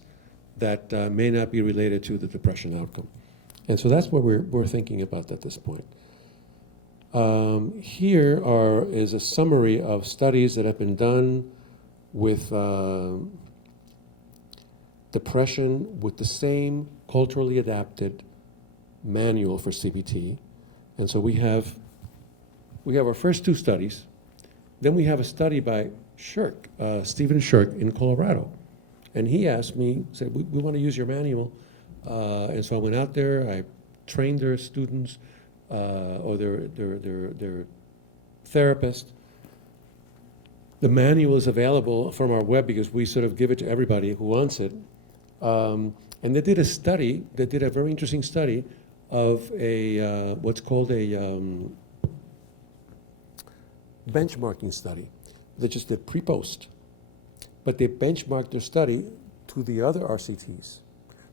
that may not be related to the depression outcome. And so that's what we're thinking about at this point. Here is a summary of studies that have been done with depression with the same culturally adapted manual for CBT. And so we have our first 2 studies. Then we have a study by Stephen Shirk in Colorado. And he asked me, said, we want to use your manual. And so I went out there, I trained their students, or their therapist. The manual is available from our web because we sort of give it to everybody who wants it. And they did a study, they did a very interesting study of a, what's called a benchmarking study. They just did pre-post. But they benchmarked their study to the other RCTs.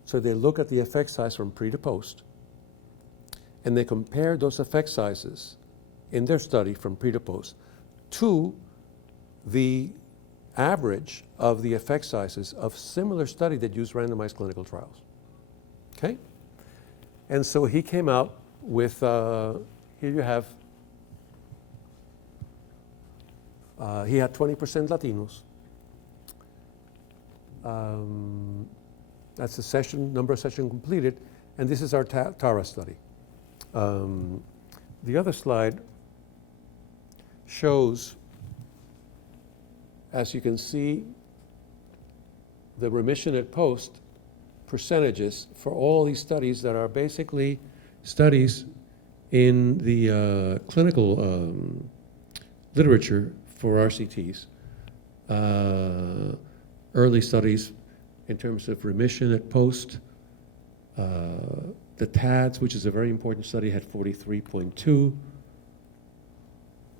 So they look at the effect size from pre to post, and they compare those effect sizes in their study from pre to post to the average of the effect sizes of similar study that use randomized clinical trials. Okay? And so he came out with, here you have, he had 20% Latinos. That's the session, number of sessions completed, and this is our TARA study. The other slide shows, as you can see, the remission at post percentages for all these studies that are basically studies in the clinical literature for RCTs. Early studies in terms of remission at post. The TADS, which is a very important study, had 43.2.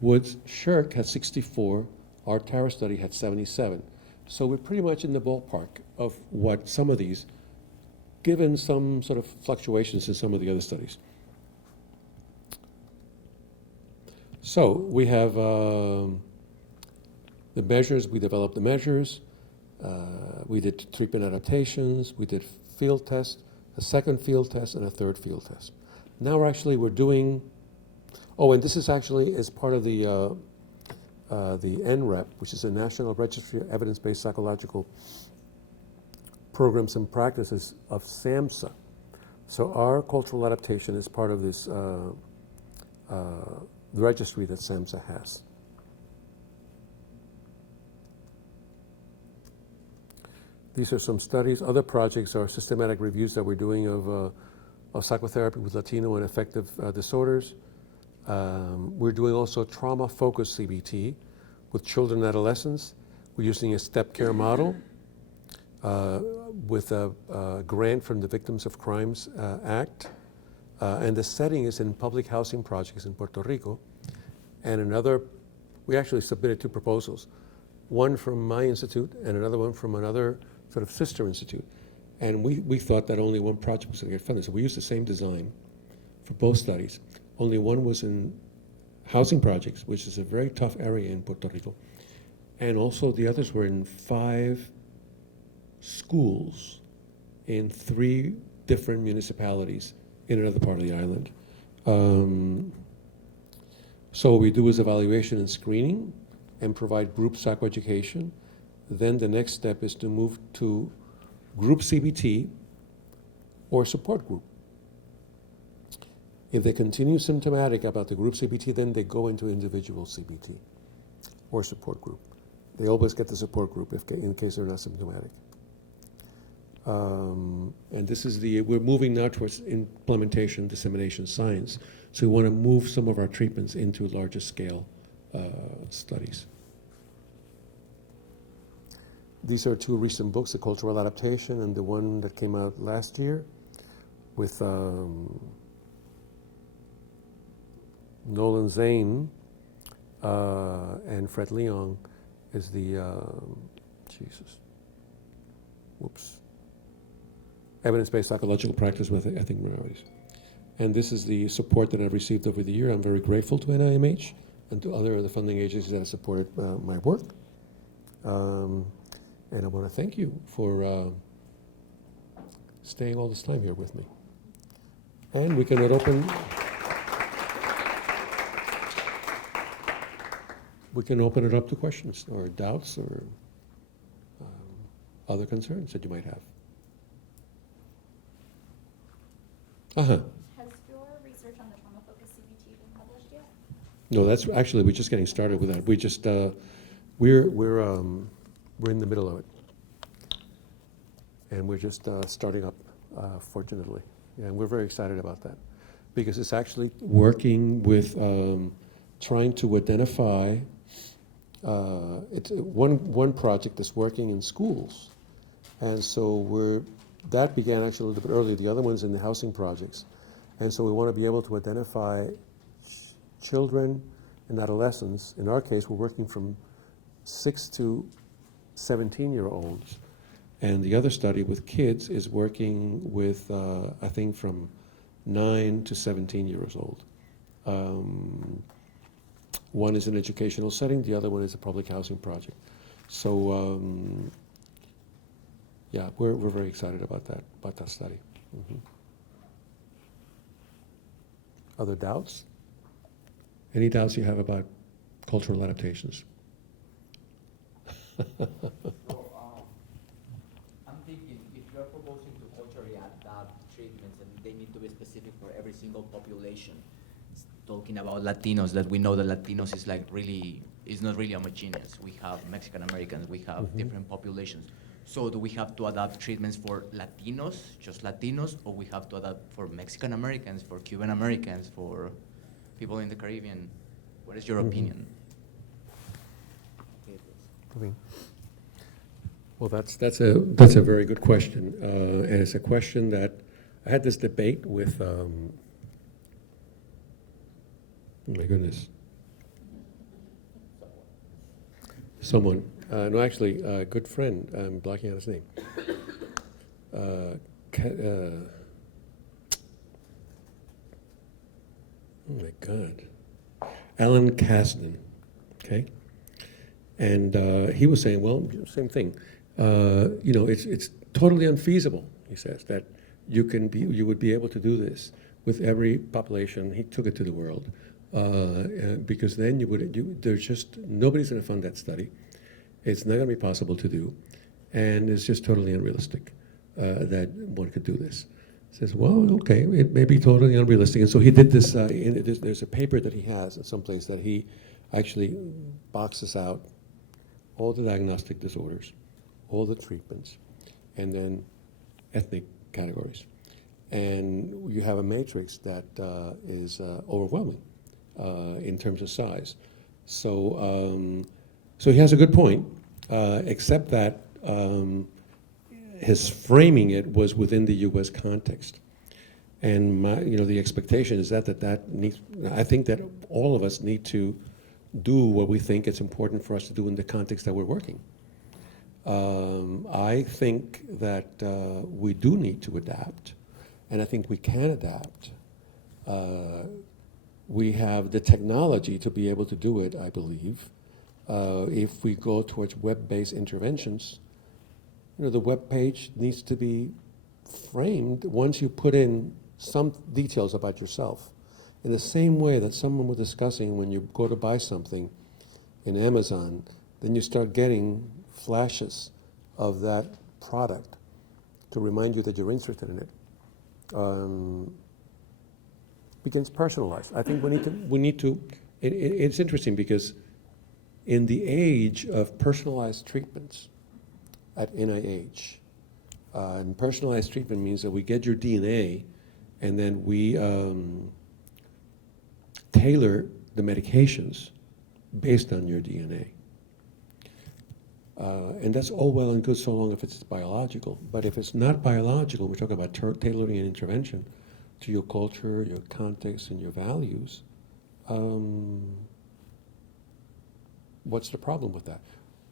Woods Shirk had 64. Our TARA study had 77. So we're pretty much in the ballpark of what some of these, given some sort of fluctuations in some of the other studies. So we have the measures, we developed the measures. We did treatment adaptations, we did field test, a second field test, and a third field test. Now we're doing, and this is actually as part of the NREP, which is the National Registry of Evidence-Based Psychological Programs and Practices of SAMHSA. So our cultural adaptation is part of this registry that SAMHSA has. These are some studies. Other projects are systematic reviews that we're doing of psychotherapy with Latino and affective disorders. We're doing also trauma-focused CBT with children and adolescents. We're using a step care model with a grant from the Victims of Crimes Act. And the setting is in public housing projects in Puerto Rico. And we actually submitted 2 proposals, one from my institute and another one from another sort of sister institute. And we thought that only one project was going to get funded. So we used the same design for both studies. Only one was in housing projects, which is a very tough area in Puerto Rico. And also the others were in 5 schools in 3 different municipalities in another part of the island. So what we do is evaluation and screening and provide group psychoeducation. Then the next step is to move to group CBT or support group. If they continue symptomatic about the group CBT, then they go into individual CBT or support group. They always get the support group in case they're not symptomatic. And this is we're moving now towards implementation, dissemination, science. So we want to move some of our treatments into larger scale studies. These are 2 recent books, the Cultural Adaptation and the one that came out last year with Nolan Zane and Fred Leong is the, evidence-based psychological practice with ethnic minorities. And this is the support that I've received over the year. I'm very grateful to NIMH and to other of the funding agencies that have supported my work. And I want to thank you for staying all this time here with me. And we can open it up to questions or doubts or other concerns that you might have. Has your research on the trauma-focused CBT been published yet? No, that's actually, we're just getting started with that. We just, we're in the middle of it. And we're just starting up, fortunately. And we're very excited about that because it's actually working with trying to identify, it's one project that's working in schools. And so that began actually a little bit earlier. The other one's in the housing projects. And so we want to be able to identify children and adolescents. In our case, we're working from 6 to 17-year-olds. And the other study with kids is working with, I think, from 9 to 17 years old. One is an educational setting, the other one is a public housing project. So, yeah, we're very excited about that study. Mm-hmm. Other doubts? Any doubts you have about cultural adaptations? I'm thinking if you're proposing to culturally adapt treatments and they need to be specific for every single population, talking about Latinos, that we know that Latinos is like really, is not really homogeneous. We have Mexican Americans, we have different populations. So do we have to adapt treatments for Latinos, just Latinos, or we have to adapt for Mexican Americans, for Cuban Americans, for people in the Caribbean? What is your opinion? Okay, Well, that's a very good question, and it's a question that I had this debate with. Oh my goodness. Someone, no, actually, a good friend. I'm blocking out his name. Oh my God, Alan Kasdan. Okay. And he was saying, well, same thing. It's totally unfeasible, he says, that you would be able to do this with every population. He took it to the world because then there's just nobody's going to fund that study. It's not going to be possible to do, and it's just totally unrealistic that one could do this. He says, well, okay, it may be totally unrealistic, and so he did this. There's a paper that he has in some place that he actually boxes out all the diagnostic disorders, all the treatments, and then ethnic categories. And you have a matrix that is overwhelming in terms of size. So he has a good point, except that his framing it was within the U.S. context. And the expectation is that needs, I think that all of us need to do what we think it's important for us to do in the context that we're working. I think that we do need to adapt, and I think we can adapt. We have the technology to be able to do it, I believe. If we go towards web-based interventions, the web page needs to be framed once you put in some details about yourself. In the same way that someone was discussing when you go to buy something in Amazon, then you start getting flashes of that product to remind you that you're interested in it. Begins personalized. I think we need to. It's interesting because in the age of personalized treatments at NIH, and personalized treatment means that we get your DNA and then we tailor the medications based on your DNA. And that's all well and good so long if it's biological. But if it's not biological, we're talking about tailoring an intervention to your culture, your context, and your values. What's the problem with that?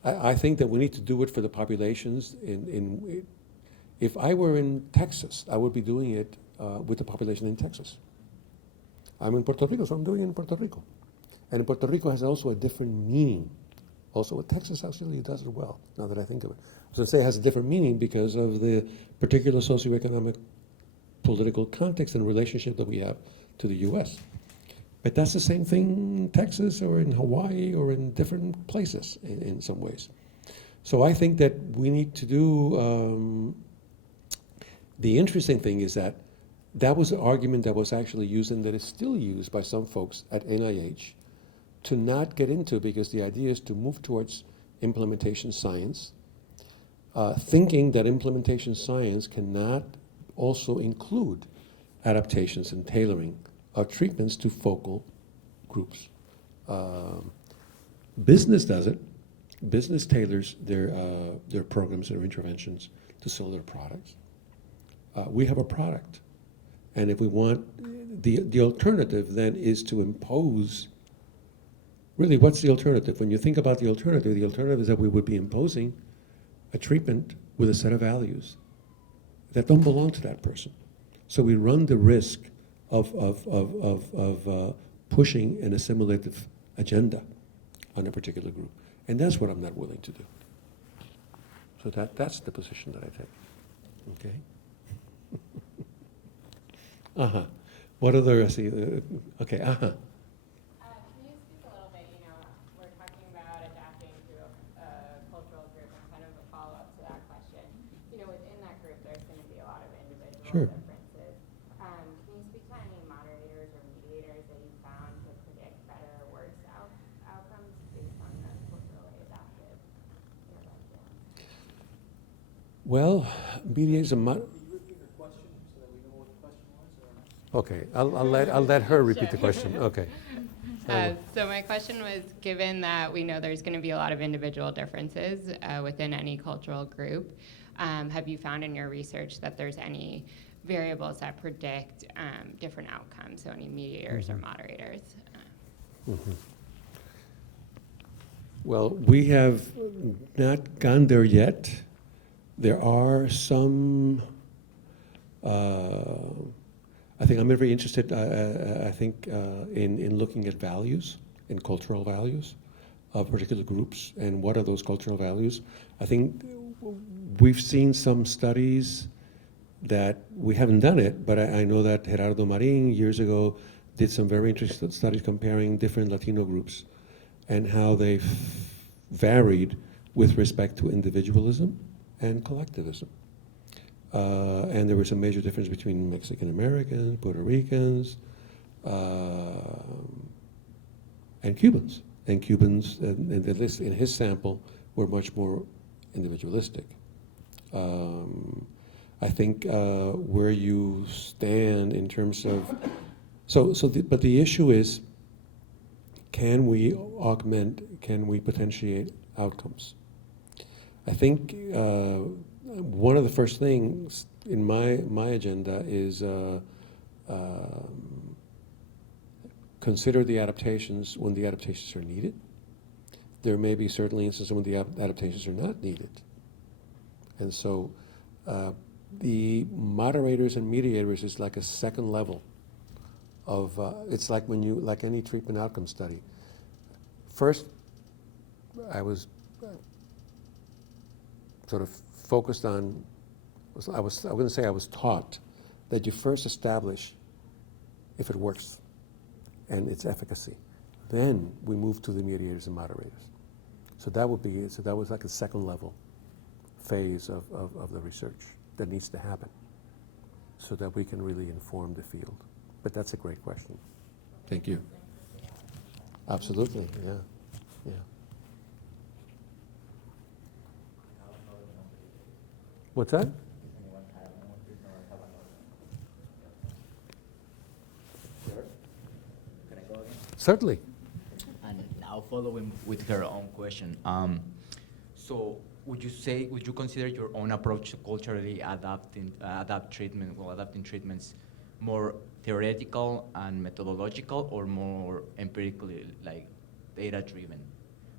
I think that we need to do it for the populations. If I were in Texas, I would be doing it with the population in Texas. I'm in Puerto Rico, so I'm doing it in Puerto Rico. And Puerto Rico has also a different meaning. Also, Texas actually does it well, now that I think of it. I was going to say it has a different meaning because of the particular socioeconomic political context and relationship that we have to the U.S. But that's the same thing in Texas or in Hawaii or in different places in some ways. So I think that we need to do, the interesting thing is that was an argument that was actually used and that is still used by some folks at NIH to not get into, because the idea is to move towards implementation science, thinking that implementation science cannot also include adaptations and tailoring of treatments to focal groups. Business does it. Business tailors their programs and interventions to sell their products. We have a product. And if we want, the alternative then is to impose, really what's the alternative? When you think about the alternative is that we would be imposing a treatment with a set of values that don't belong to that person. So we run the risk of pushing an assimilative agenda on a particular group. And that's what I'm not willing to do. So that's the position that I take. Okay? Uh-huh. What other, okay, uh-huh. Can you speak a little bit, we're talking about adapting to a cultural group and kind of a follow-up to that question. Within that group, there's going to be a lot of individual Sure. differences. Can you speak to any moderators or mediators that you found to predict better or worse outcomes based on the culturally adapted intervention? Well, mediators and okay, I'll let her repeat the question. Okay. So my question was, given that we know there's going to be a lot of individual differences within any cultural group, have you found in your research that there's any variables that predict different outcomes, so any mediators or moderators? Well, we have not gone there yet. There are some, I think I'm very interested, in looking at values, in cultural values of particular groups, and what are those cultural values. I think we've seen some studies that we haven't done it, but I know that Gerardo Marin years ago did some very interesting studies comparing different Latino groups and how they varied with respect to individualism and collectivism. And there was a major difference between Mexican Americans, Puerto Ricans, and Cubans. And Cubans, and at least in his sample, were much more individualistic. I think where you stand in terms of, but the issue is, can we augment, can we potentiate outcomes? I think one of the first things in my agenda is consider the adaptations when the adaptations are needed. There may be certainly instances when the adaptations are not needed. And so the moderators and mediators is like a second level of, it's like when you, like any treatment outcome study. First, I was sort of focused on, I wouldn't say I was taught that you first establish if it works and its efficacy. Then we move to the mediators and moderators. So that would be, so that was like a second level phase of the research that needs to happen so that we can really inform the field. But that's a great question. Thank you. Absolutely, yeah, yeah. What's that? Certainly. And now following with her own question, so would you consider your own approach to culturally adapting treatments more theoretical and methodological, or more empirically, like data-driven?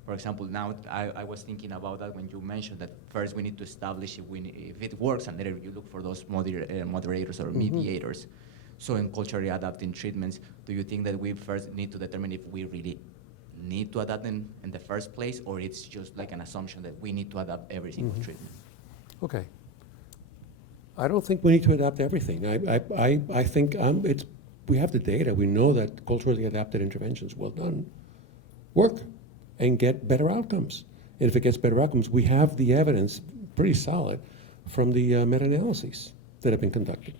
For example, now I was thinking about that when you mentioned that first we need to establish if it works, and then you look for those moderators or mediators. So in culturally adapting treatments, do you think that we first need to determine if we really need to adapt them in the first place, or it's just like an assumption that we need to adapt every single treatment? Okay. I don't think we need to adapt everything. I think we have the data. We know that culturally adapted interventions, well done, work and get better outcomes. And if it gets better outcomes, we have the evidence pretty solid from the meta-analyses that have been conducted,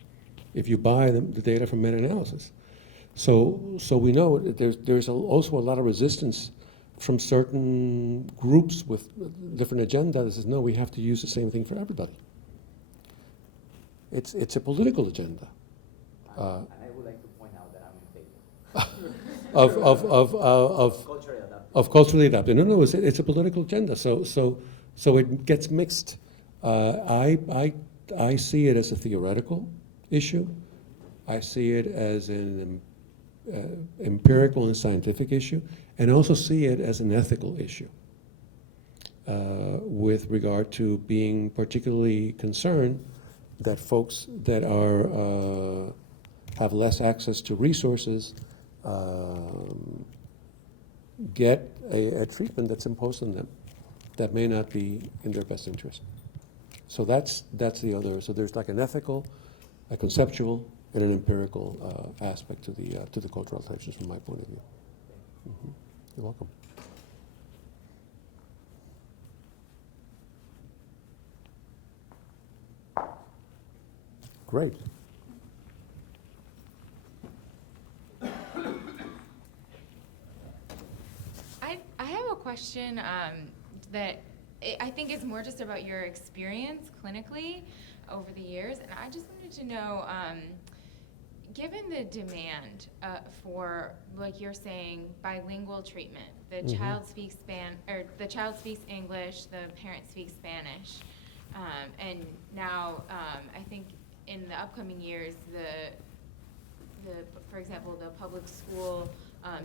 if you buy the data from meta-analysis. So we know there's also a lot of resistance from certain groups with different agendas that says, no, we have to use the same thing for everybody. It's a political agenda. And I would like to point out that I'm in favor. Of culturally adapted. No, it's a political agenda. So it gets mixed. I see it as a theoretical issue. I see it as an empirical and scientific issue, and I also see it as an ethical issue with regard to being particularly concerned that folks that are have less access to resources get a treatment that's imposed on them that may not be in their best interest. So that's the other. So there's like an ethical, a conceptual, and an empirical aspect to the cultural adaptations from my point of view. Mm-hmm. You're welcome. Great. I have a question that I think is more just about your experience clinically over the years, and I just wanted to know, given the demand for, like you're saying, bilingual treatment, the Mm-hmm. child speaks the child speaks English, the parent speaks Spanish, and now I think in the upcoming years, for example, the public school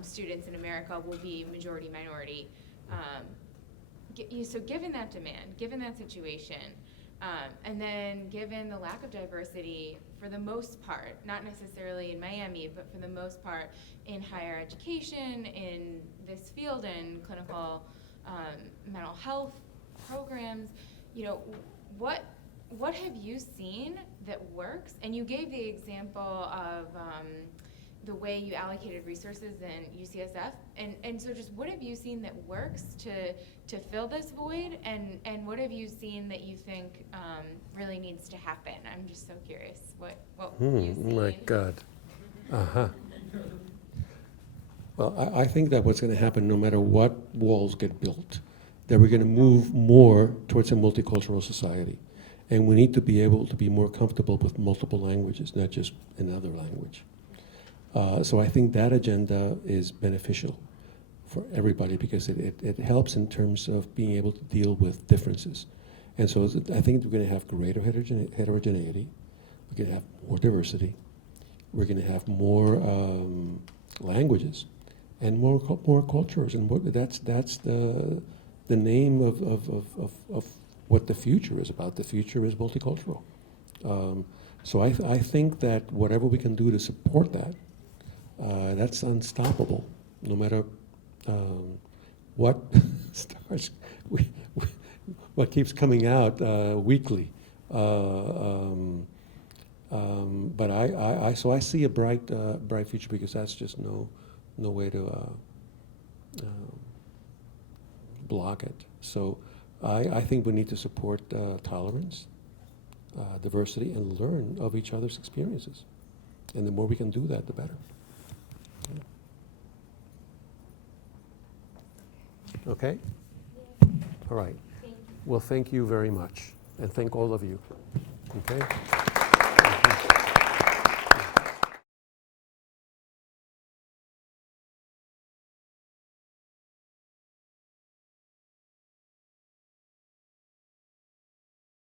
students in America will be majority minority. So given that demand, given that situation, and then given the lack of diversity for the most part, not necessarily in Miami, but for the most part in higher education, in this field, in clinical mental health programs, what have you seen that works? And you gave the example of the way you allocated resources in UCSF, and so just what have you seen that works to fill this void, and what have you seen that you think really needs to happen? I'm just so curious what you've seen. My God. Uh-huh. Well, I think that what's going to happen, no matter what walls get built, that we're going to move more towards a multicultural society. And we need to be able to be more comfortable with multiple languages, not just another language. So I think that agenda is beneficial for everybody because it helps in terms of being able to deal with differences. And so I think we're going to have greater heterogeneity. We're going to have more diversity. We're going to have more languages and more cultures. And that's the name of what the future is about. The future is multicultural. So I think that whatever we can do to support that, that's unstoppable, no matter what starts, what keeps coming out weekly. But so I see a bright future because that's just no way to block it. So I think we need to support tolerance, diversity, and learn of each other's experiences. And the more we can do that, the better. Okay? All right. Well, thank you very much. And thank all of you. Okay?